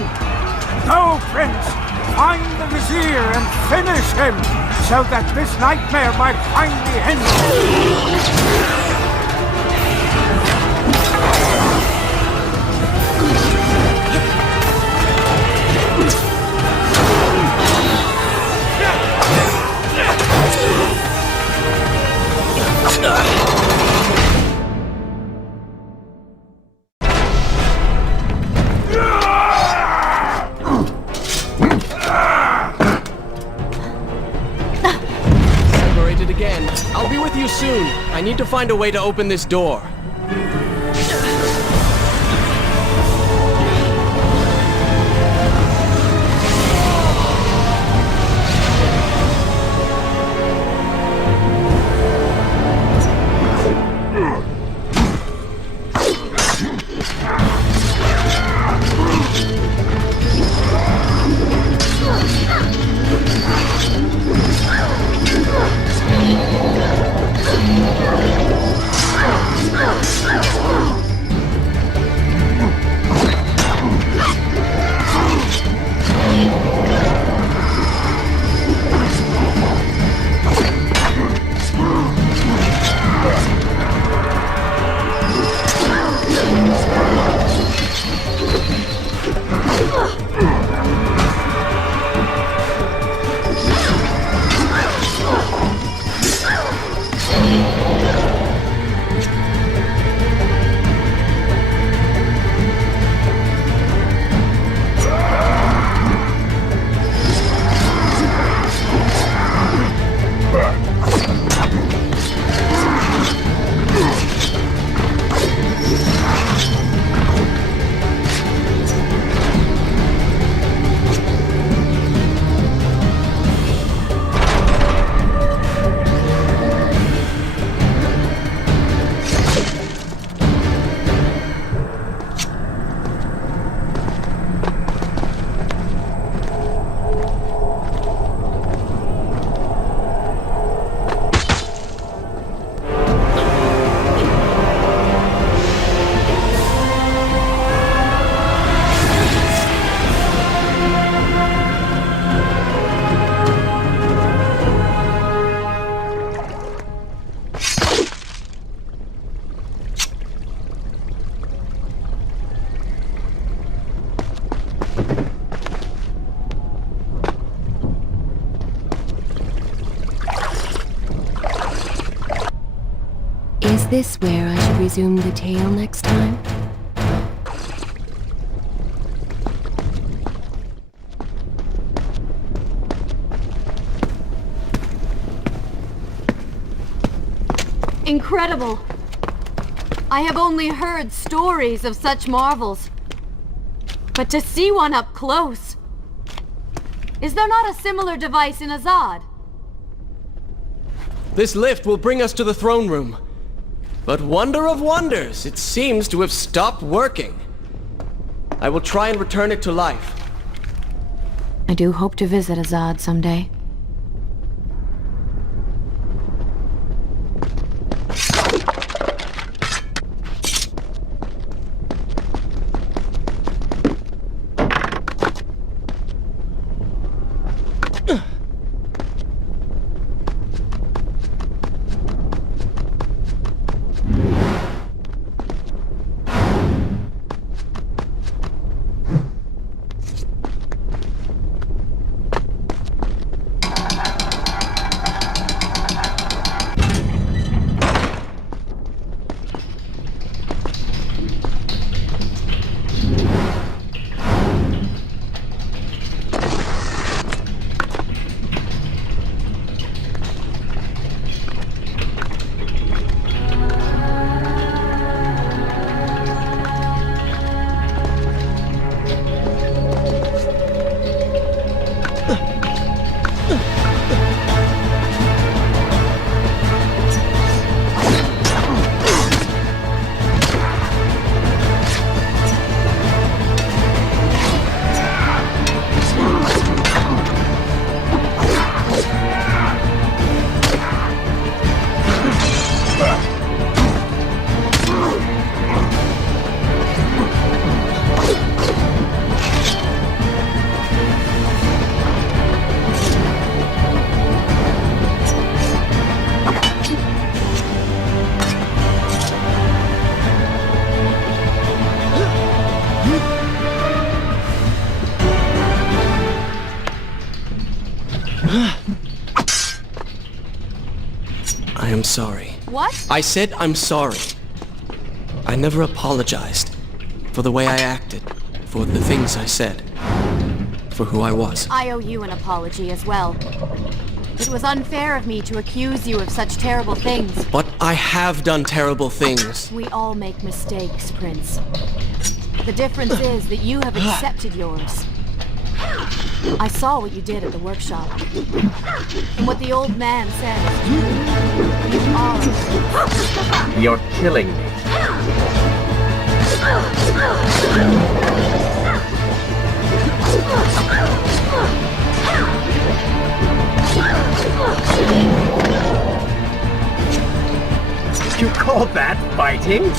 Go, Prince! Find the Vizier and finish him, so that this nightmare might finally end! Again. I'll be with you soon. I need to find a way to open this door. Is this where I should resume the tale next time? Incredible! I have only heard stories of such marvels. But to see one up close... Is there not a similar device in Azad? This lift will bring us to the throne room. But wonder of wonders, it seems to have stopped working. I will try and return it to life. I do hope to visit Azad someday. I am sorry. What? I said I'm sorry. I never apologized for the way I acted, for the things I said, for who I was. I owe you an apology as well. It was unfair of me to accuse you of such terrible things. But I have done terrible things. We all make mistakes, Prince. The difference is that you have accepted yours. I saw what you did at the workshop. And what the old man said is true. You are... You're killing me. You call that fighting?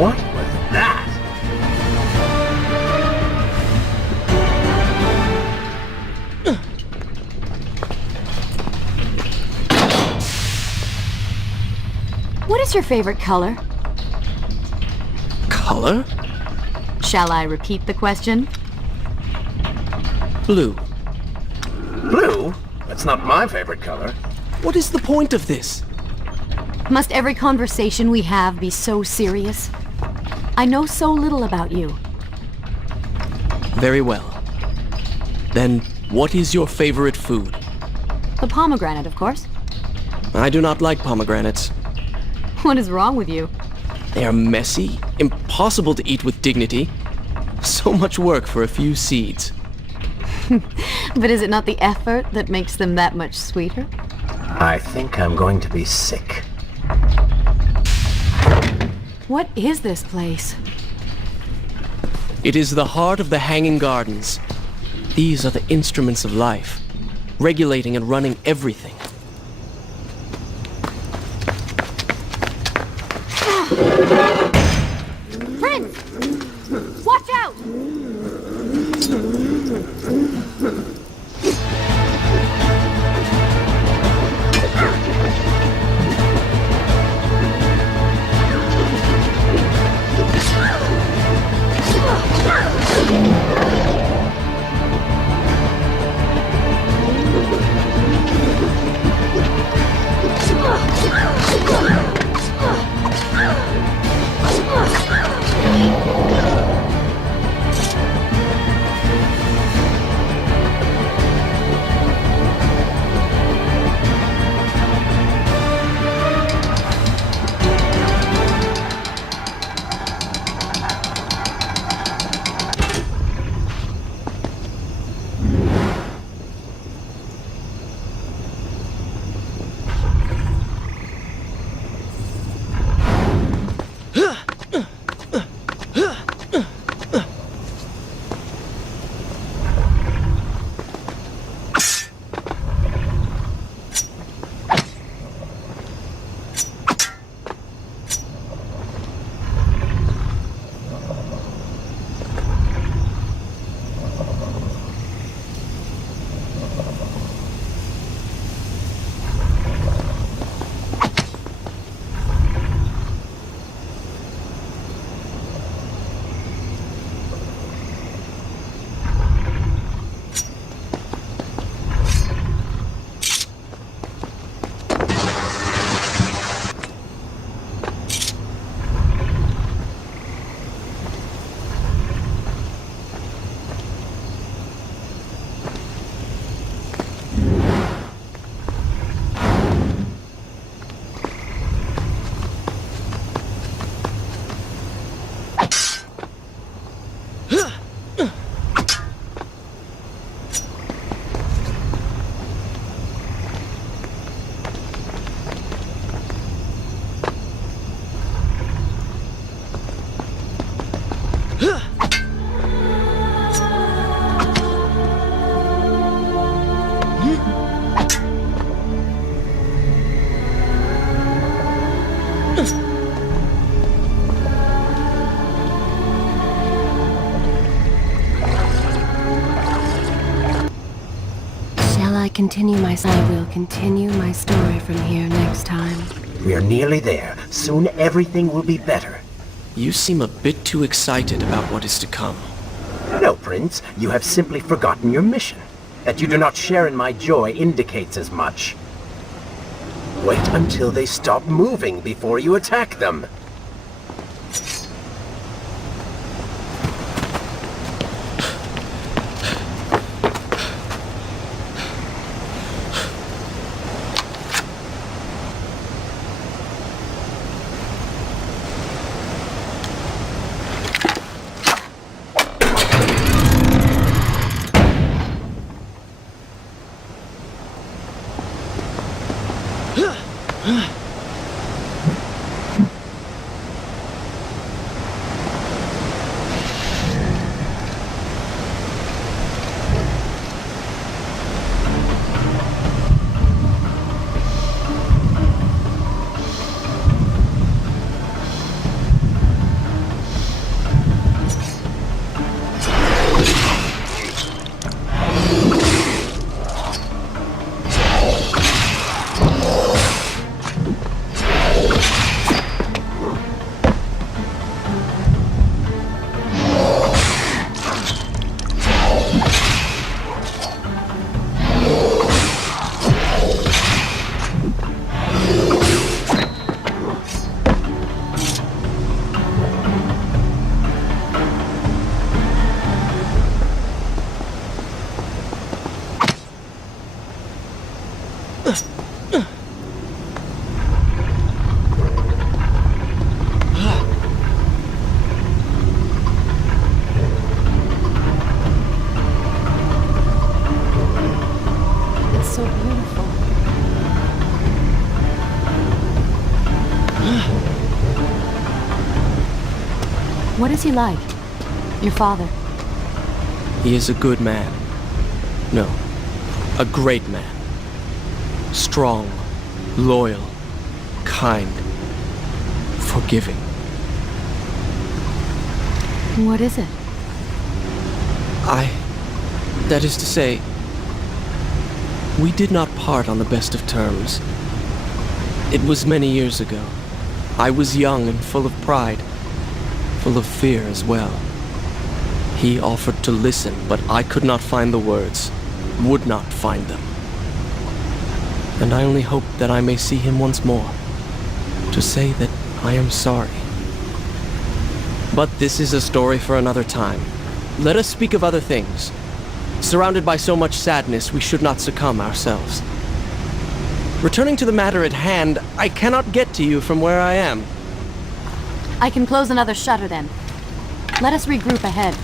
What was that? What is your favorite color? Color? Shall I repeat the question? Blue. Blue? That's not my favorite color. What is the point of this? Must every conversation we have be so serious? I know so little about you. Very well. Then, what is your favorite food? The pomegranate, of course. I do not like pomegranates. What is wrong with you? They are messy, impossible to eat with dignity. So much work for a few seeds. But is it not the effort that makes them that much sweeter? I think I'm going to be sick. What is this place? It is the heart of the Hanging Gardens. These are the instruments of life, regulating and running everything. Prince! Watch out! I will continue my story from here next time. We're nearly there. Soon everything will be better. You seem a bit too excited about what is to come. No, Prince. You have simply forgotten your mission. That you do not share in my joy indicates as much. Wait until they stop moving before you attack them. It's so beautiful. What is he like? Your father? He is a good man. No, a great man. Strong, loyal, kind, forgiving. What is it? That is to say, we did not part on the best of terms. It was many years ago. I was young and full of pride, full of fear as well. He offered to listen, but I could not find the words, would not find them. And I only hope that I may see him once more, to say that I am sorry. But this is a story for another time. Let us speak of other things. Surrounded by so much sadness, we should not succumb ourselves. Returning to the matter at hand, I cannot get to you from where I am. I can close another shutter then. Let us regroup ahead.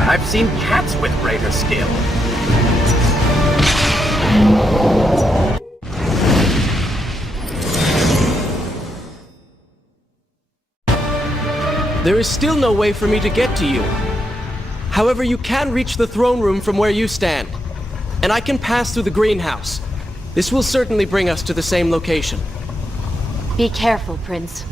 I've seen cats with greater skill. There is still no way for me to get to you. However, you can reach the throne room from where you stand, and I can pass through the greenhouse. This will certainly bring us to the same location. Be careful, Prince.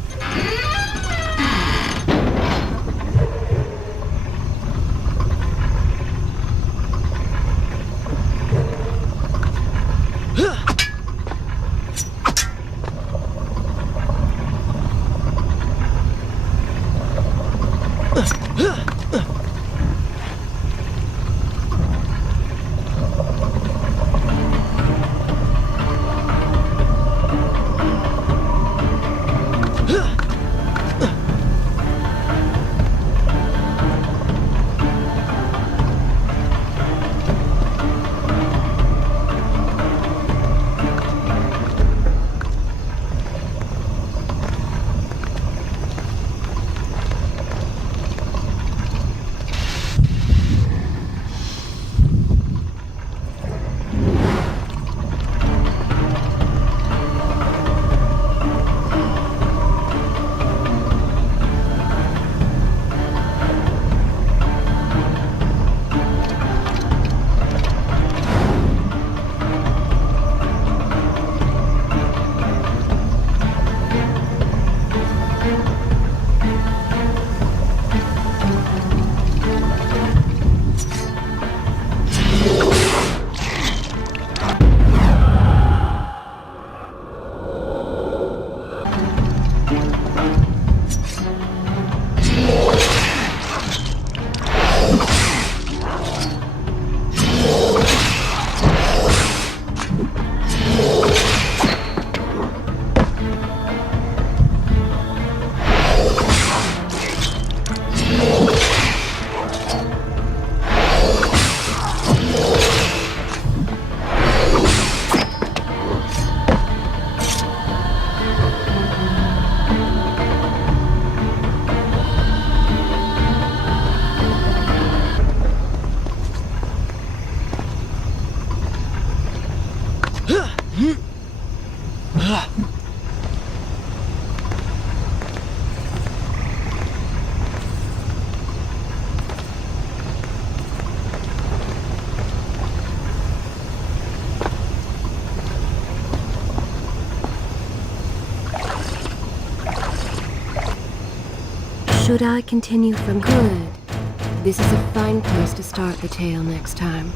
Should I continue from good? This is a fine place to start the tale next time.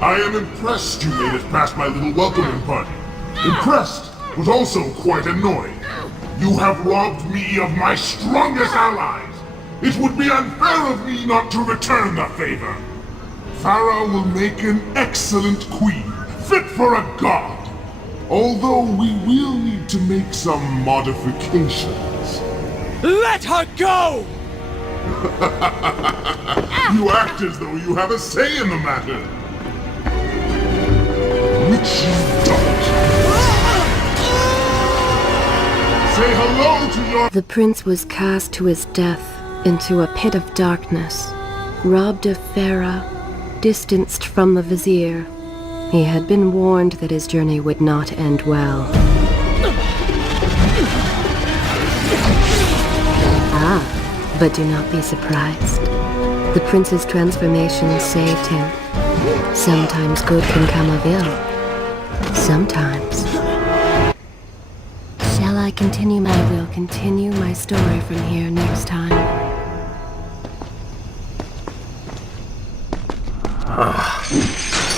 I am impressed you made it past my little welcoming party. Impressed, but also quite annoyed. You have robbed me of my strongest allies. It would be unfair of me not to return the favor. Farah will make an excellent queen, fit for a god. Although we will need to make some modifications. Let her go! You act as though you have a say in the matter. Which you don't. Say hello to your... The prince was cast to his death into a pit of darkness, robbed of Farah, distanced from the Vizier. He had been warned that his journey would not end well. Ah, but do not be surprised. The prince's transformation saved him. Sometimes good can come of ill. Sometimes. Shall I continue? I will continue my story from here next time.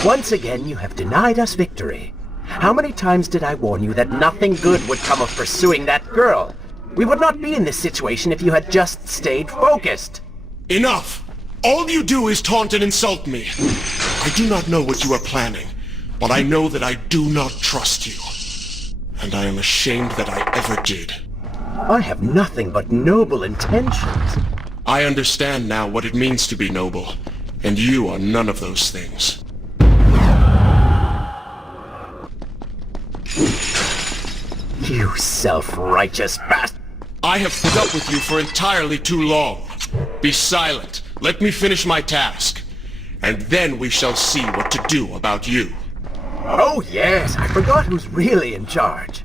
Once again, you have denied us victory. How many times did I warn you that nothing good would come of pursuing that girl? We would not be in this situation if you had just stayed focused. Enough! All you do is taunt and insult me. I do not know what you are planning, but I know that I do not trust you. And I am ashamed that I ever did. I have nothing but noble intentions. I understand now what it means to be noble, and you are none of those things. You self-righteous bastard! I have put up with you for entirely too long. Be silent. Let me finish my task. And then we shall see what to do about you. Oh yes, I forgot who's really in charge.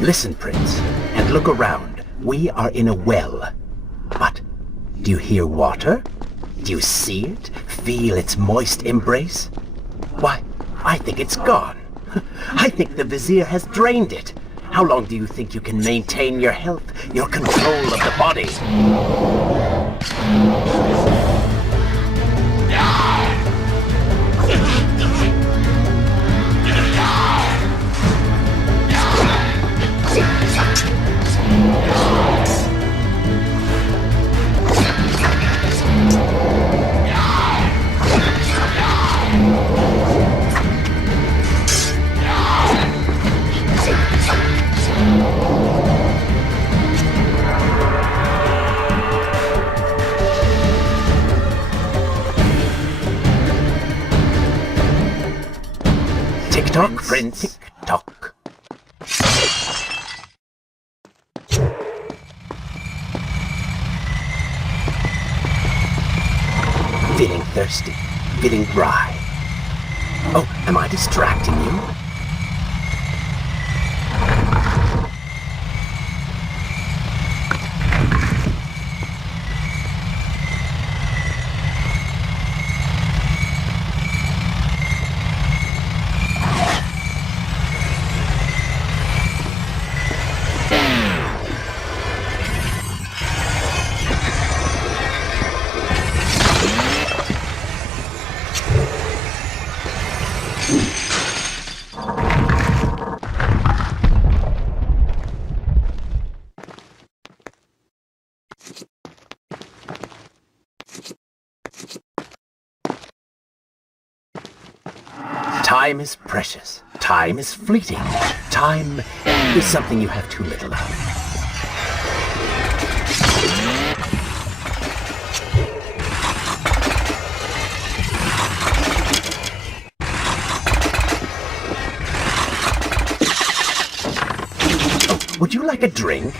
Listen, Prince, and look around. We are in a well. But, do you hear water? Do you see it? Feel its moist embrace? Why, I think it's gone. I think the Vizier has drained it. How long do you think you can maintain your health, your control of the body? Tick-tock, Prince. Tick-tock. Feeling thirsty. Feeling dry. Oh, am I distracting you? Time is precious. Time is fleeting. Time is something you have too little of. Oh, would you like a drink?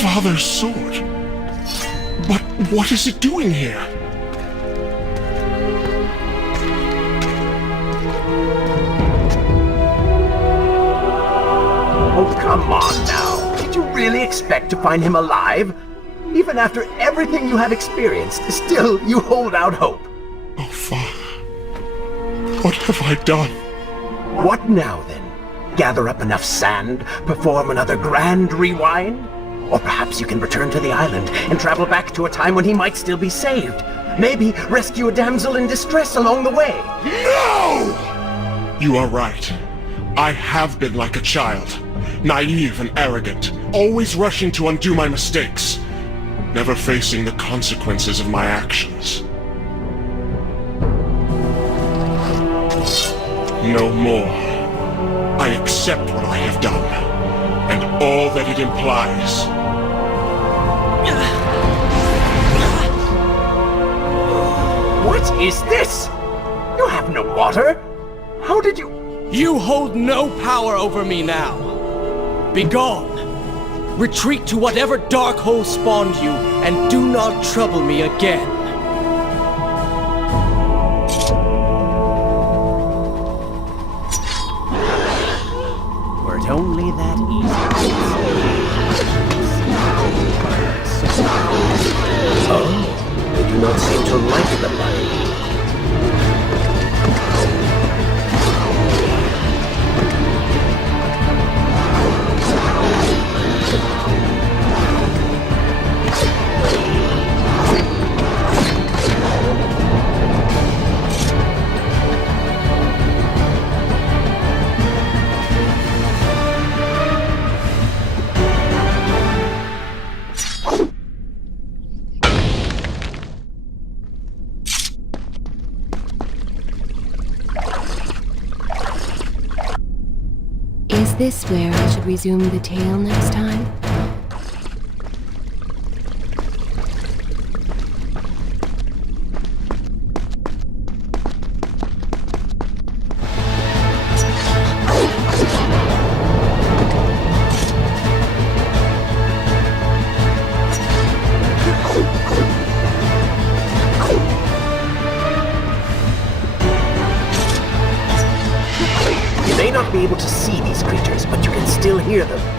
Father's sword. But what is it doing here? Oh, come on now. Did you really expect to find him alive? Even after everything you have experienced, still you hold out hope. Oh, Father. What have I done? What now, then? Gather up enough sand, perform another grand rewind? Or perhaps you can return to the island and travel back to a time when he might still be saved. Maybe rescue a damsel in distress along the way. No! You are right. I have been like a child. Naive and arrogant, always rushing to undo my mistakes, never facing the consequences of my actions. No more. I accept what I have done, and all that it implies. What is this? You have no water? How did you... You hold no power over me now. Begone! Retreat to whatever dark hole spawned you, and do not trouble me again. Were it only that easy. Oh, they do not seem to like the light. this where I should resume the tale next time? You may not be able to see these creatures, but you can still hear them.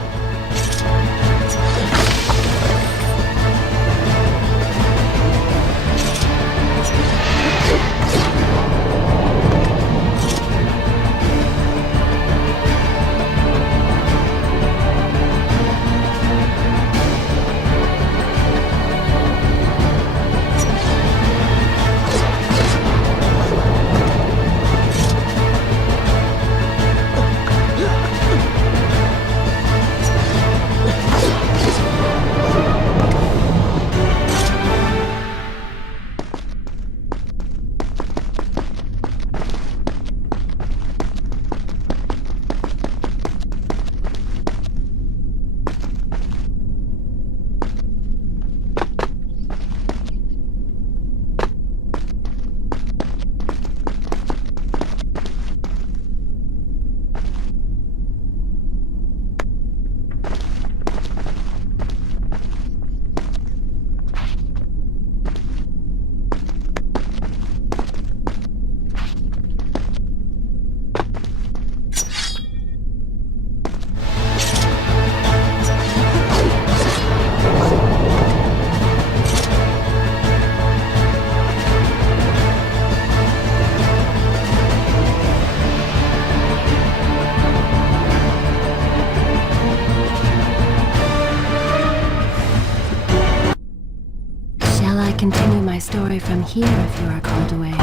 Continue my story from here if you are called away.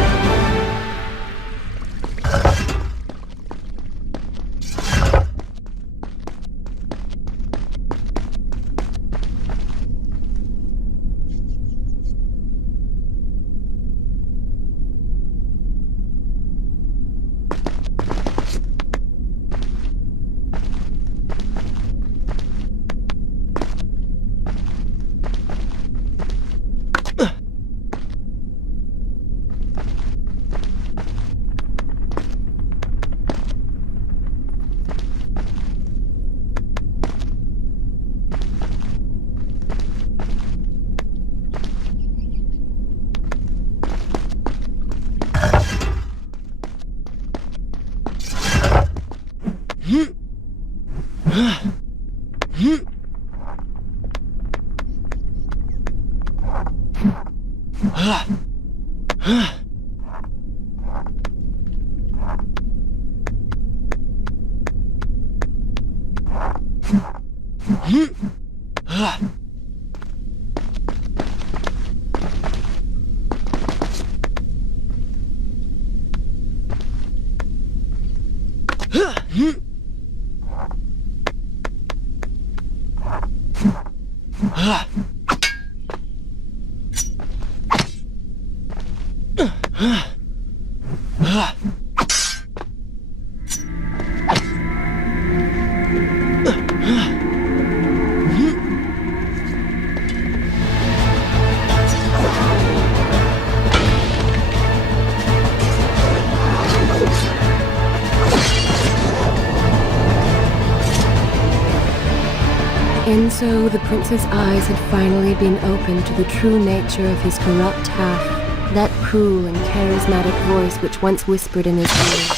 And so the prince's eyes had finally been opened to the true nature of his corrupt half, that cruel and charismatic voice which once whispered in his ear.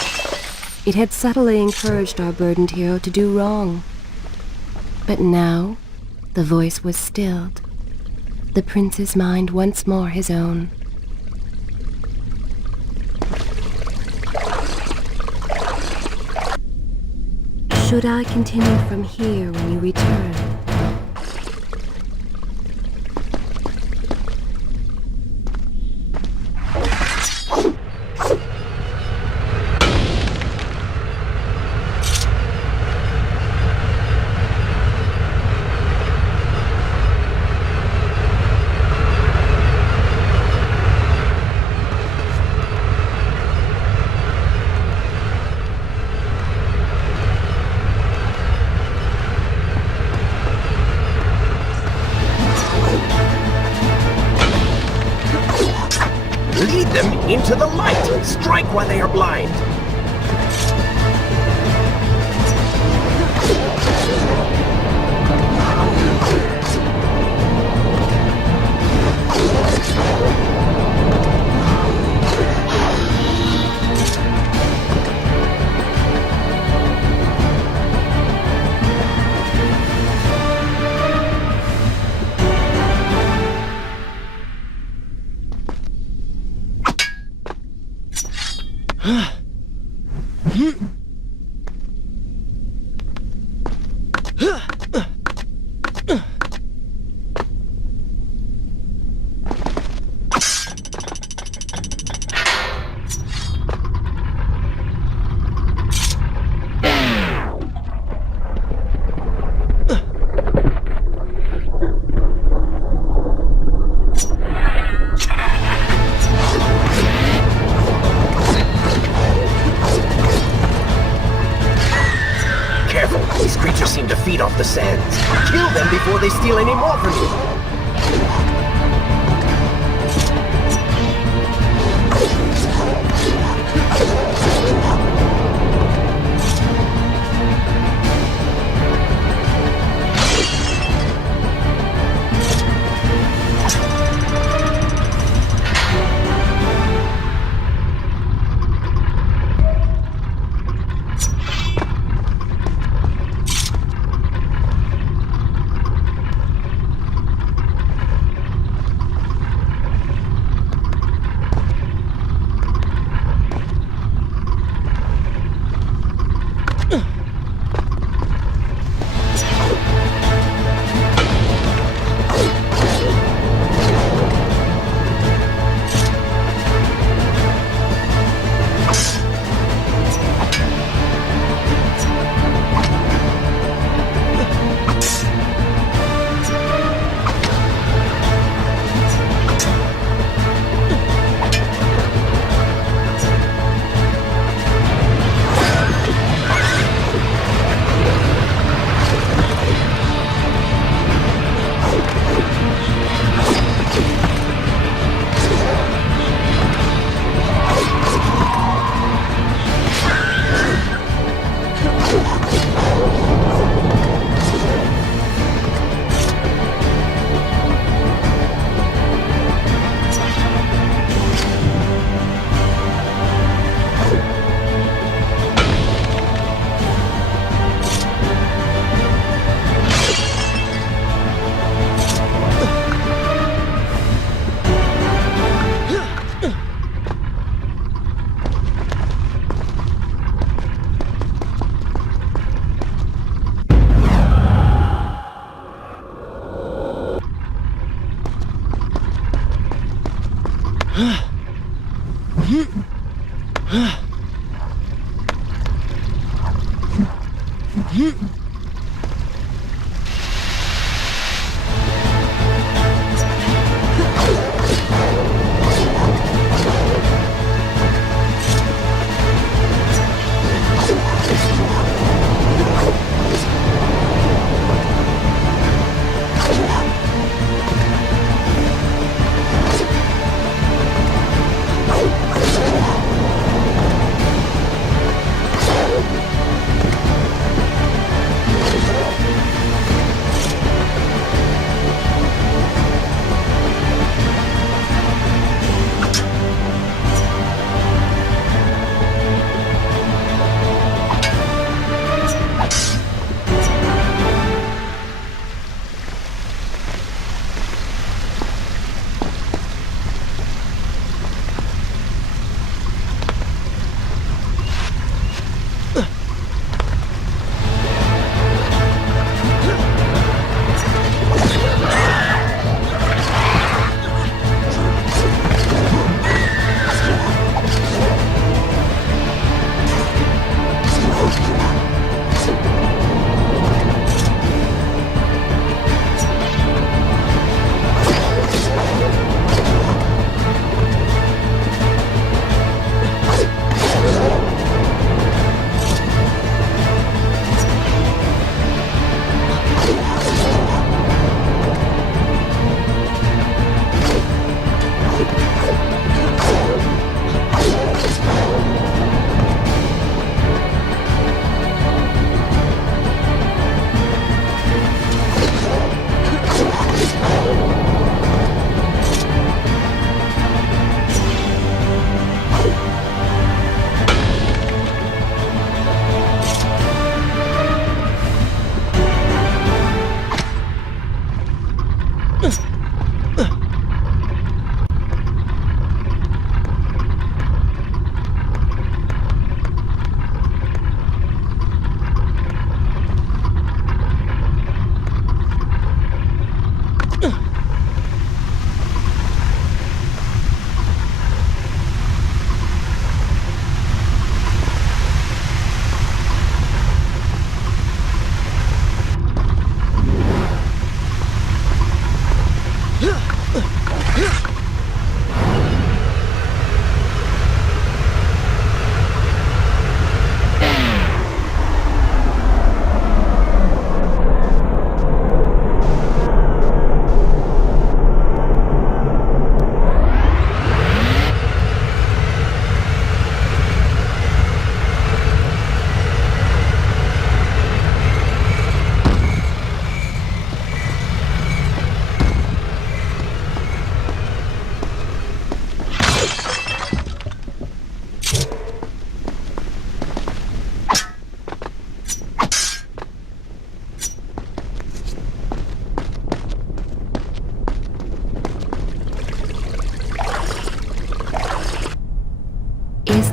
It had subtly encouraged our burdened hero to do wrong. But now, the voice was stilled, the prince's mind once more his own. Should I continue from here when you return? the light! Strike while they are blind! Feed off the sands. Kill them before they steal any more from you.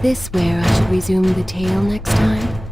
this where I should resume the tale next time?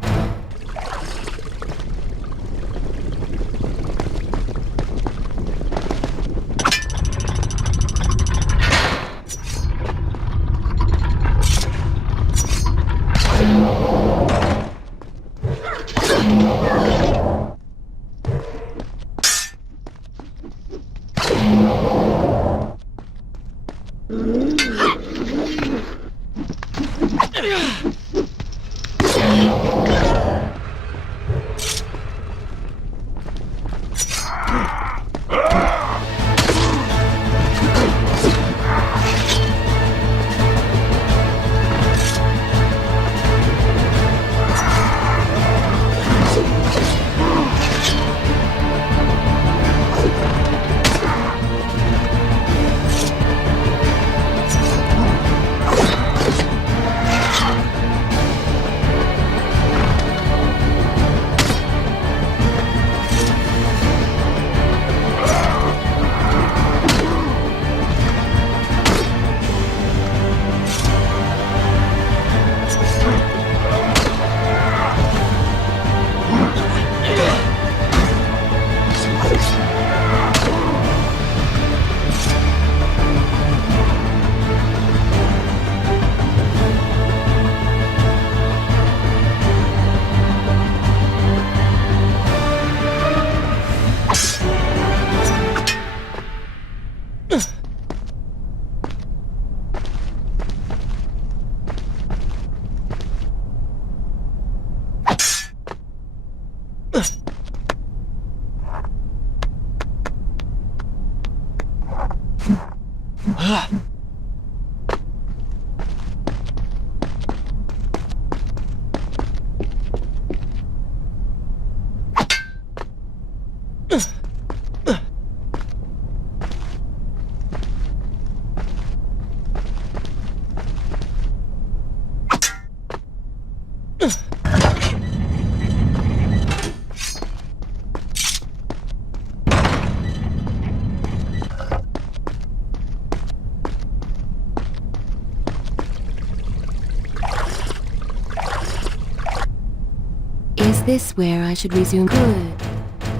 Is this where I should resume? Good.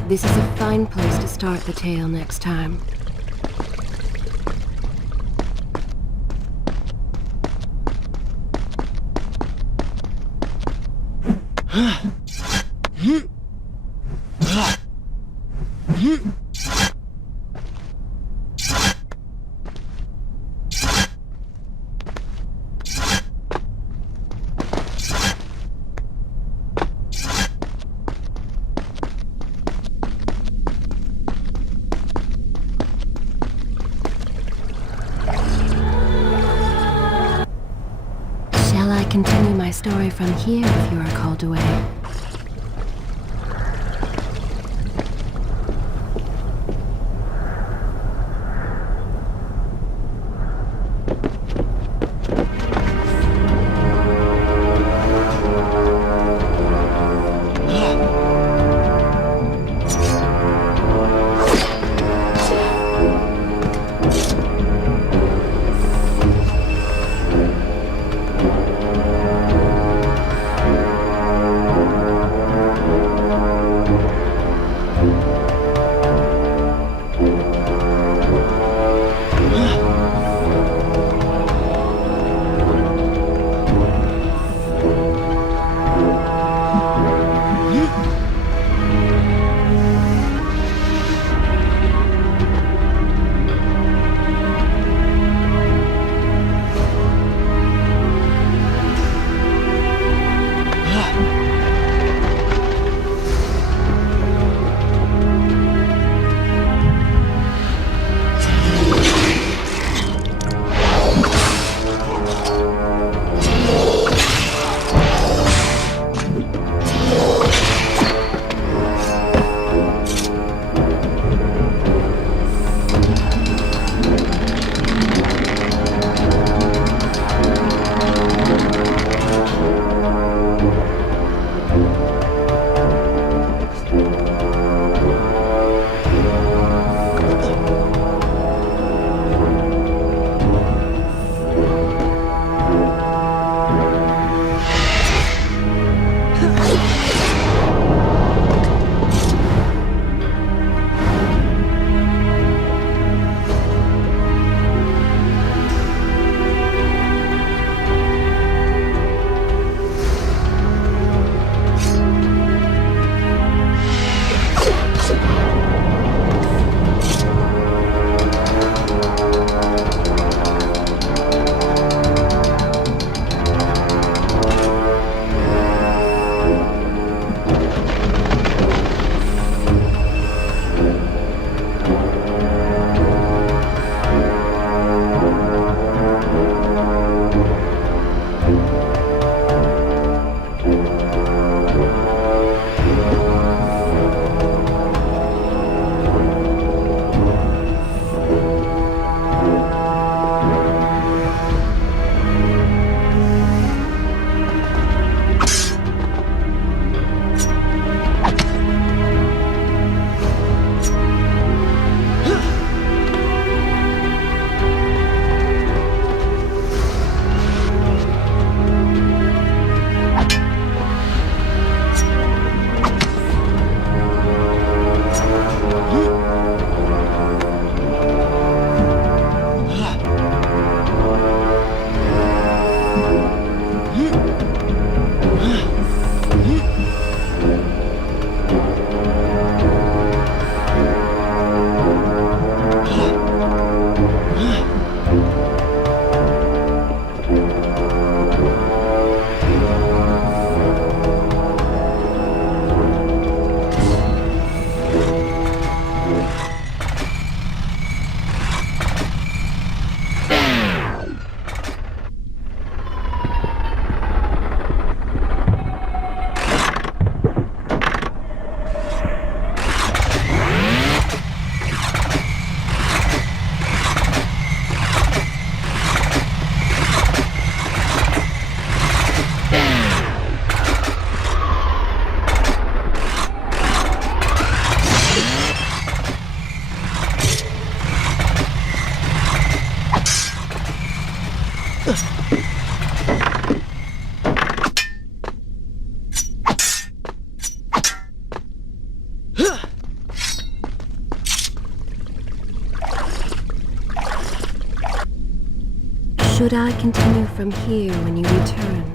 This is a fine place to start the tale next time. Continue my story from here if you are called away. Should I continue from here when you return?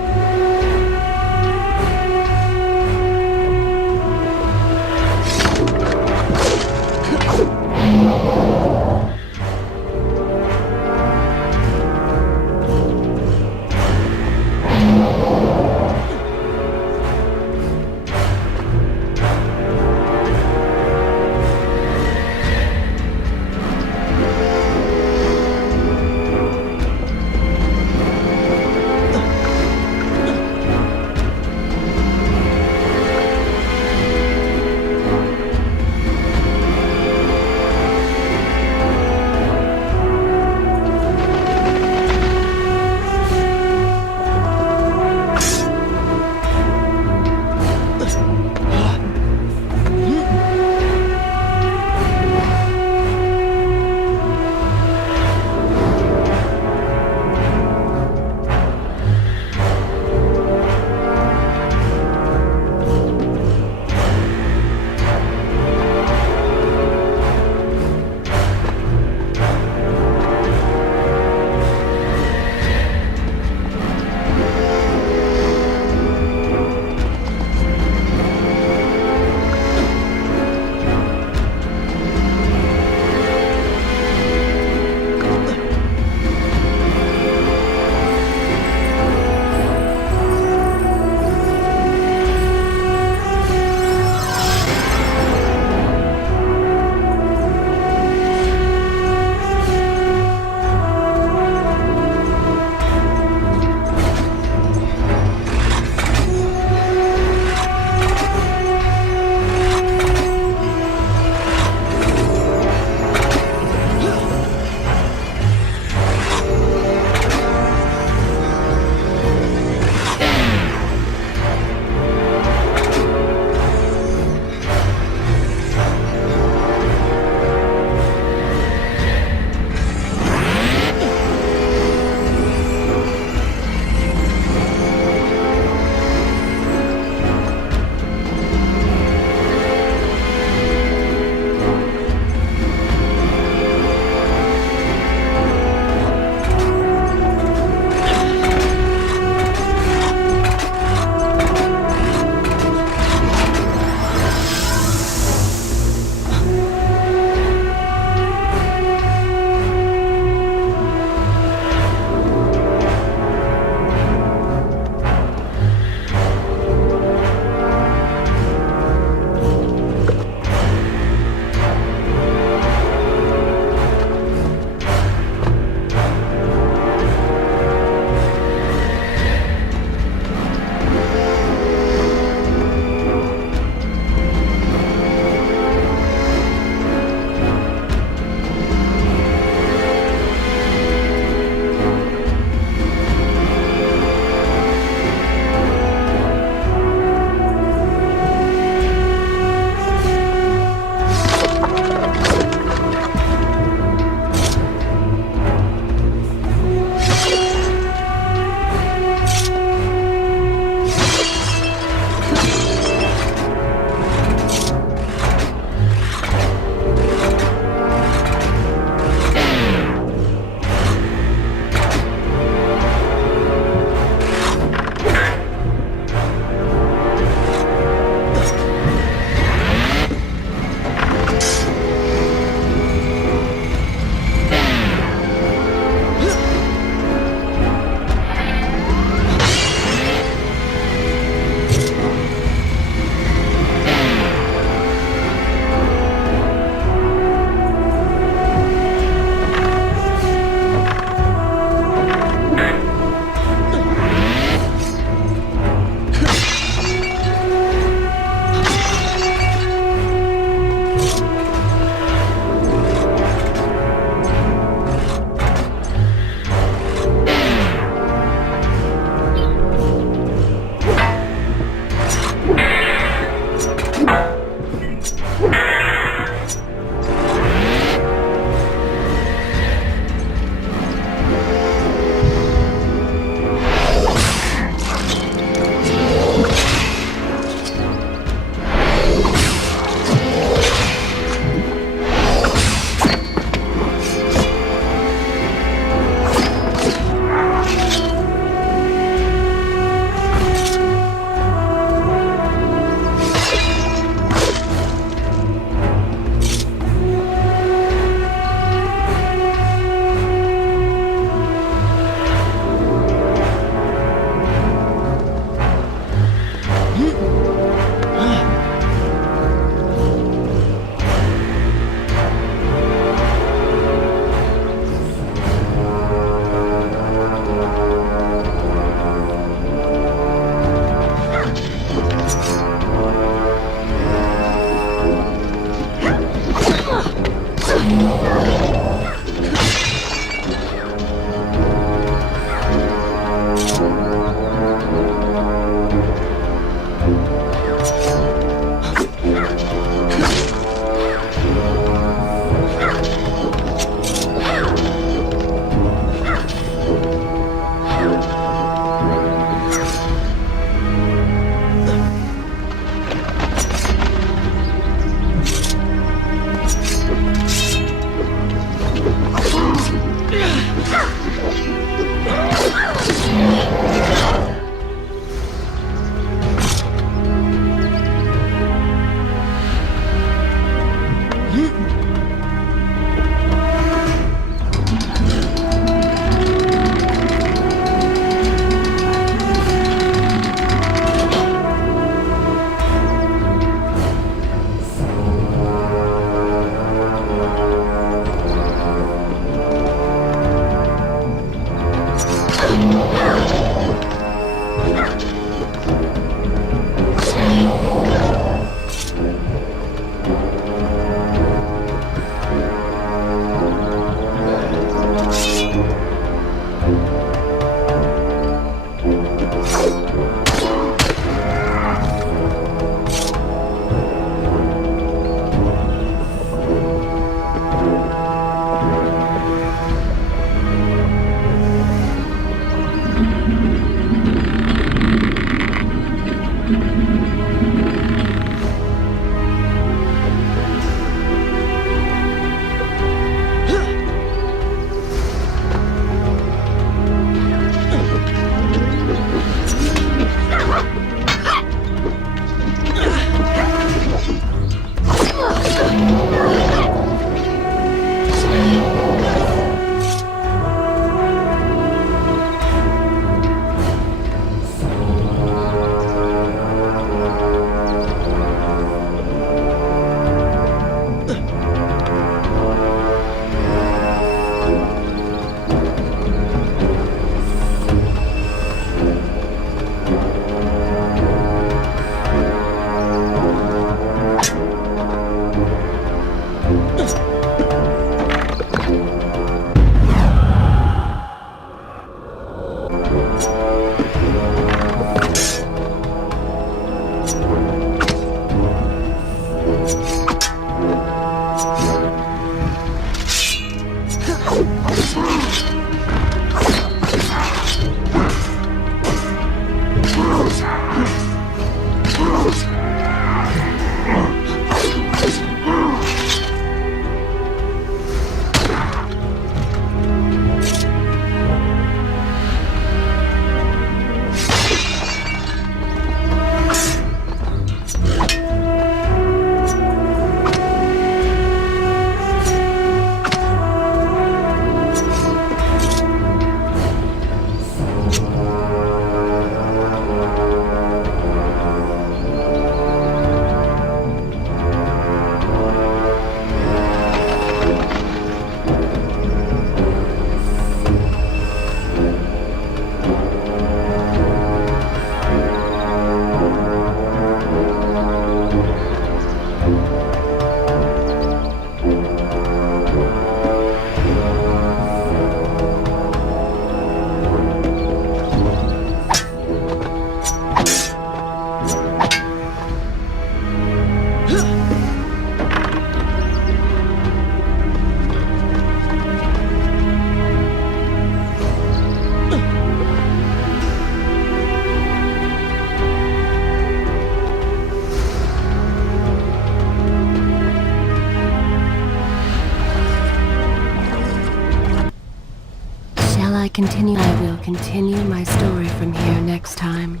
I continue? I will continue my story from here next time.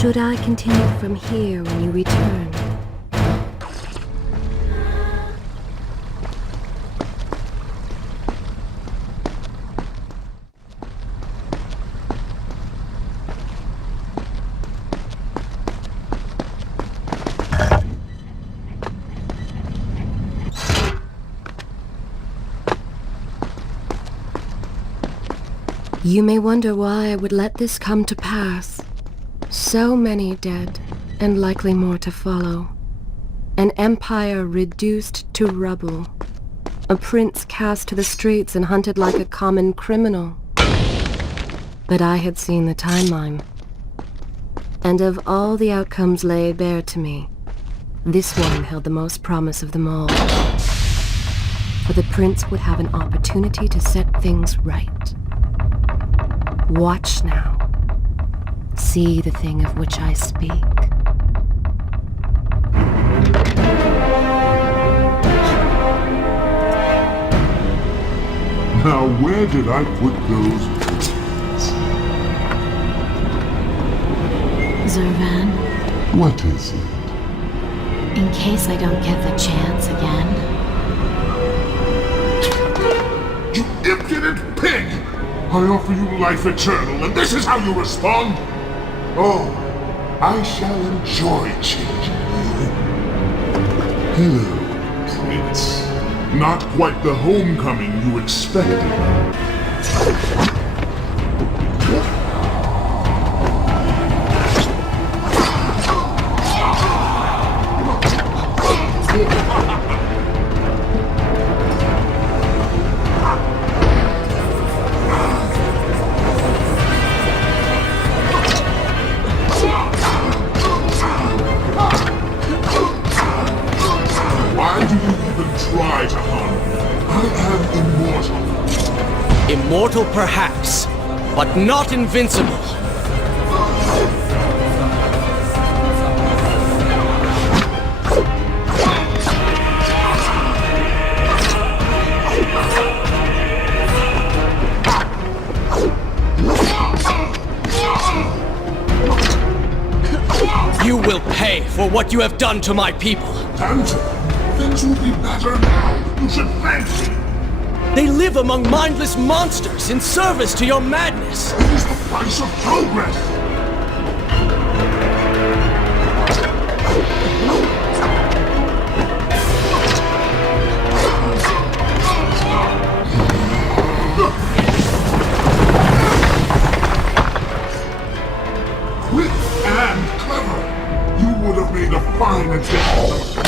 Should I continue from here when you return? You may wonder why I would let this come to pass. So many dead, and likely more to follow. An empire reduced to rubble. A prince cast to the streets and hunted like a common criminal. But I had seen the timeline. And of all the outcomes laid bare to me, this one held the most promise of them all. For the prince would have an opportunity to set things right. Watch now. See the thing of which I speak. Now where did I put those boots? Zervan, What is it? in case I don't get the chance again. You impudent pig! I offer you life eternal, and this is how you respond? Oh, I shall enjoy changing you. Hello, Prince. Not quite the homecoming you expected. Why do you even try to harm me? I am immortal. Immortal perhaps, but not invincible. You will pay for what you have done to my people. Danton, things will be better now. You should thank me. They live among mindless monsters in service to your madness. It is the price of progress. Quick and clever. You would have made a fine addition.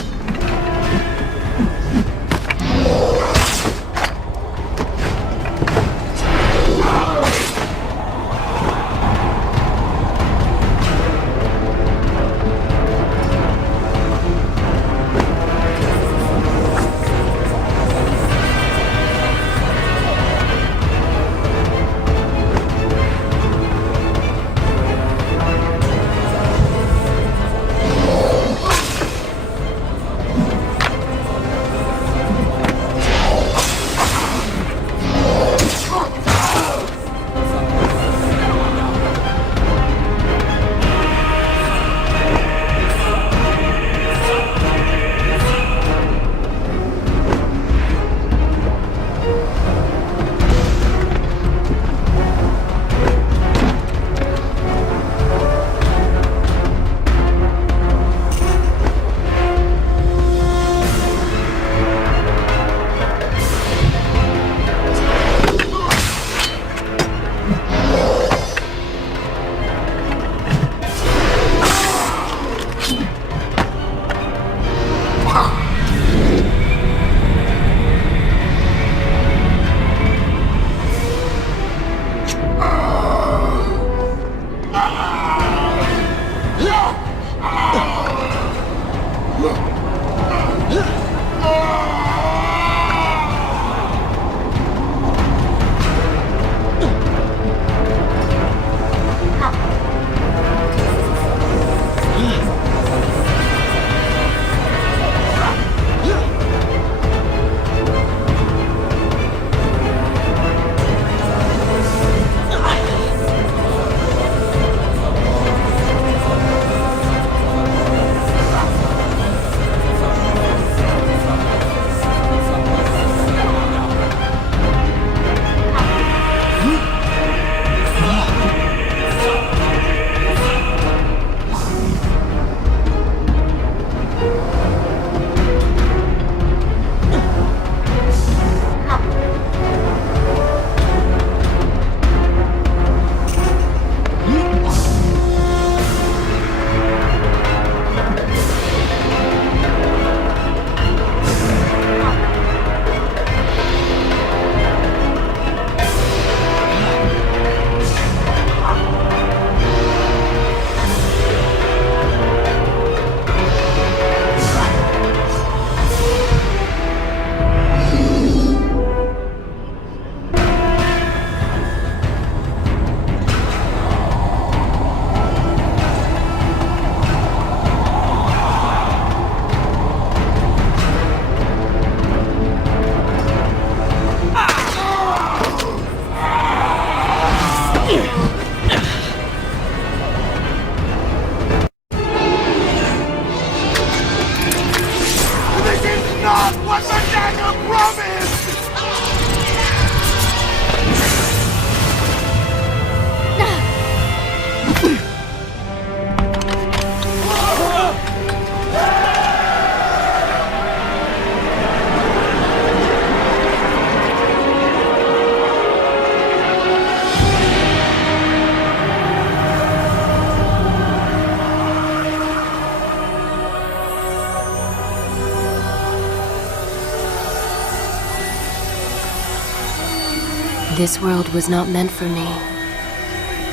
This world was not meant for me,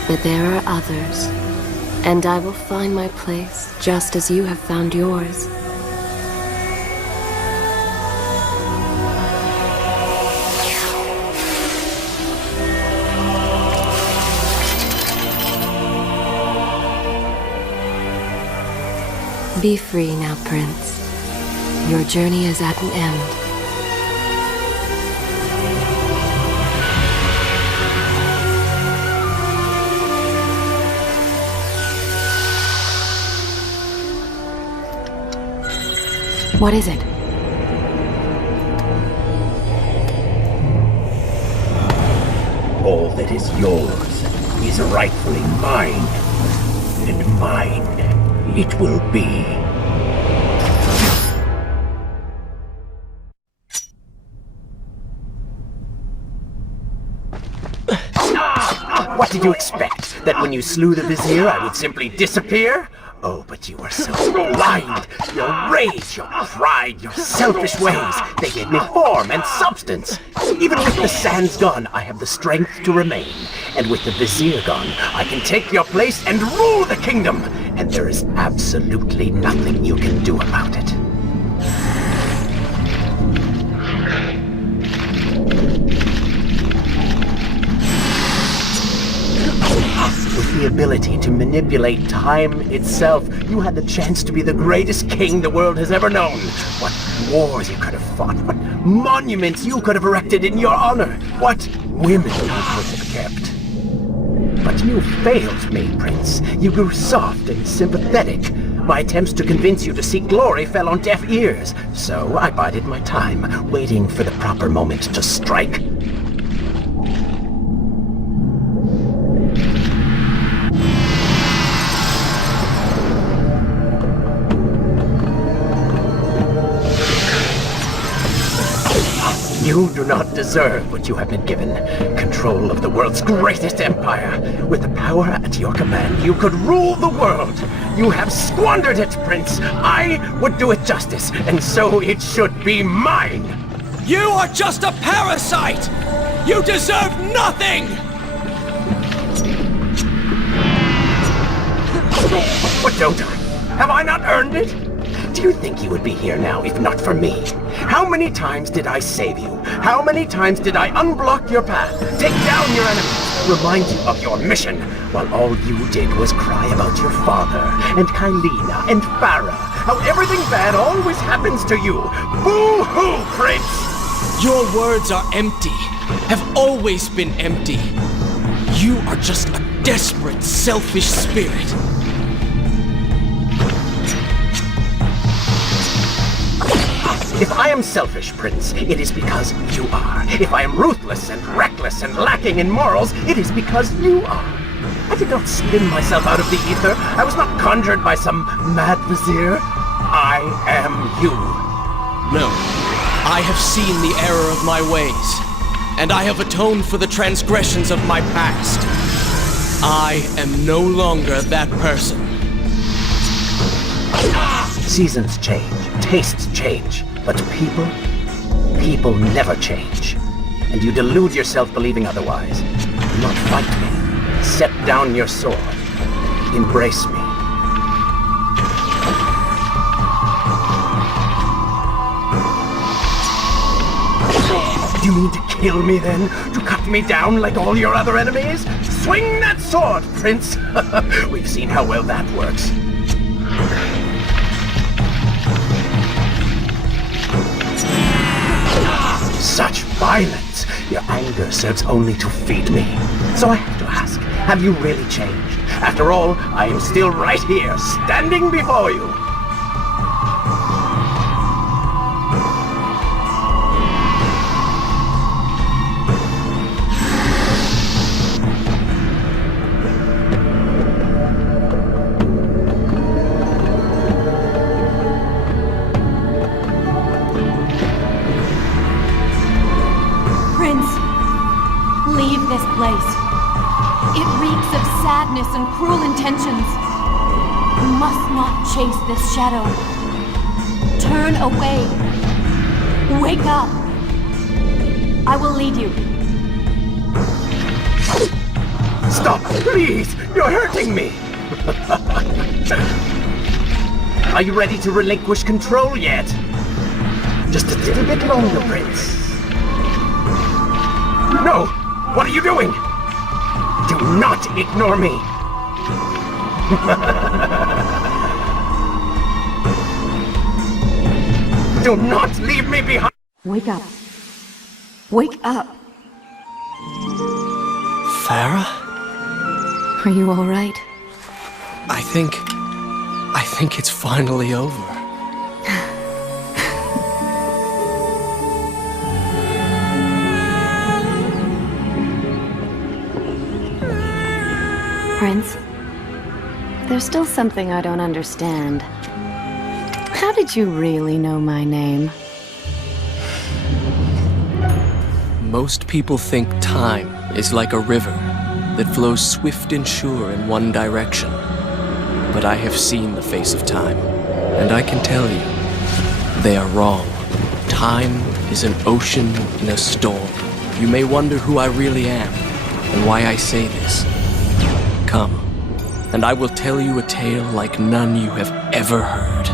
but there are others, and I will find my place just as you have found yours. Be free now, Prince. Your journey is at an end. What is it? All that is yours is rightfully mine, and mine it will be. What did you expect? That when you slew the Vizier, I would simply disappear? Oh, but you are so blind! Your rage, your pride, your selfish ways, they gave me form and substance. Even with the sands gone, I have the strength to remain. And with the Vizier gone, I can take your place and rule the kingdom. And there is absolutely nothing you can do about it. With the ability to manipulate time itself, you had the chance to be the greatest king the world has ever known. What wars you could have fought, what monuments you could have erected in your honor, what women you could have kept. But you failed me, Prince. You grew soft and sympathetic. My attempts to convince you to seek glory fell on deaf ears, so I bided my time, waiting for the proper moment to strike. You do not deserve what you have been given. Control of the world's greatest empire. With the power at your command, you could rule the world. You have squandered it, Prince. I would do it justice, and so it should be mine. You are just a parasite! You deserve nothing! What don't I? Have I not earned it? Do you think you would be here now if not for me? How many times did I save you? How many times did I unblock your path, take down your enemies, remind you of your mission, while all you did was cry about your father, and Kaileena, and Farah, how everything bad always happens to you? Boo-hoo, Prince! Your words are empty, have always been empty. You are just a desperate, selfish spirit. If I am selfish, Prince, it is because you are. If I am ruthless and reckless and lacking in morals, it is because you are. I did not spin myself out of the ether. I was not conjured by some mad Vizier. I am you. No. I have seen the error of my ways, and I have atoned for the transgressions of my past. I am no longer that person. Seasons change, tastes change. But people never change. And you delude yourself believing otherwise. Do not fight me. Set down your sword. Embrace me. Do you mean to kill me then? To cut me down like all your other enemies? Swing that sword, Prince! We've seen how well that works. Such violence! Your anger serves only to feed me. So I have to ask, have you really changed? After all, I am still right here, standing before you. Leave this place. It reeks of sadness and cruel intentions. You must not chase this shadow. Turn away. Wake up. I will lead you. Stop, please! You're hurting me! Are you ready to relinquish control yet? Just a little bit longer, Prince. No! What are you doing? Do not ignore me! Do not leave me behind! Wake up. Wake up. Farah? Are you all right? I think it's finally over. Prince, there's still something I don't understand. How did you really know my name? Most people think time is like a river that flows swift and sure in one direction. But I have seen the face of time, and I can tell you, they are wrong. Time is an ocean in a storm. You may wonder who I really am, and why I say this. Come, and I will tell you a tale like none you have ever heard.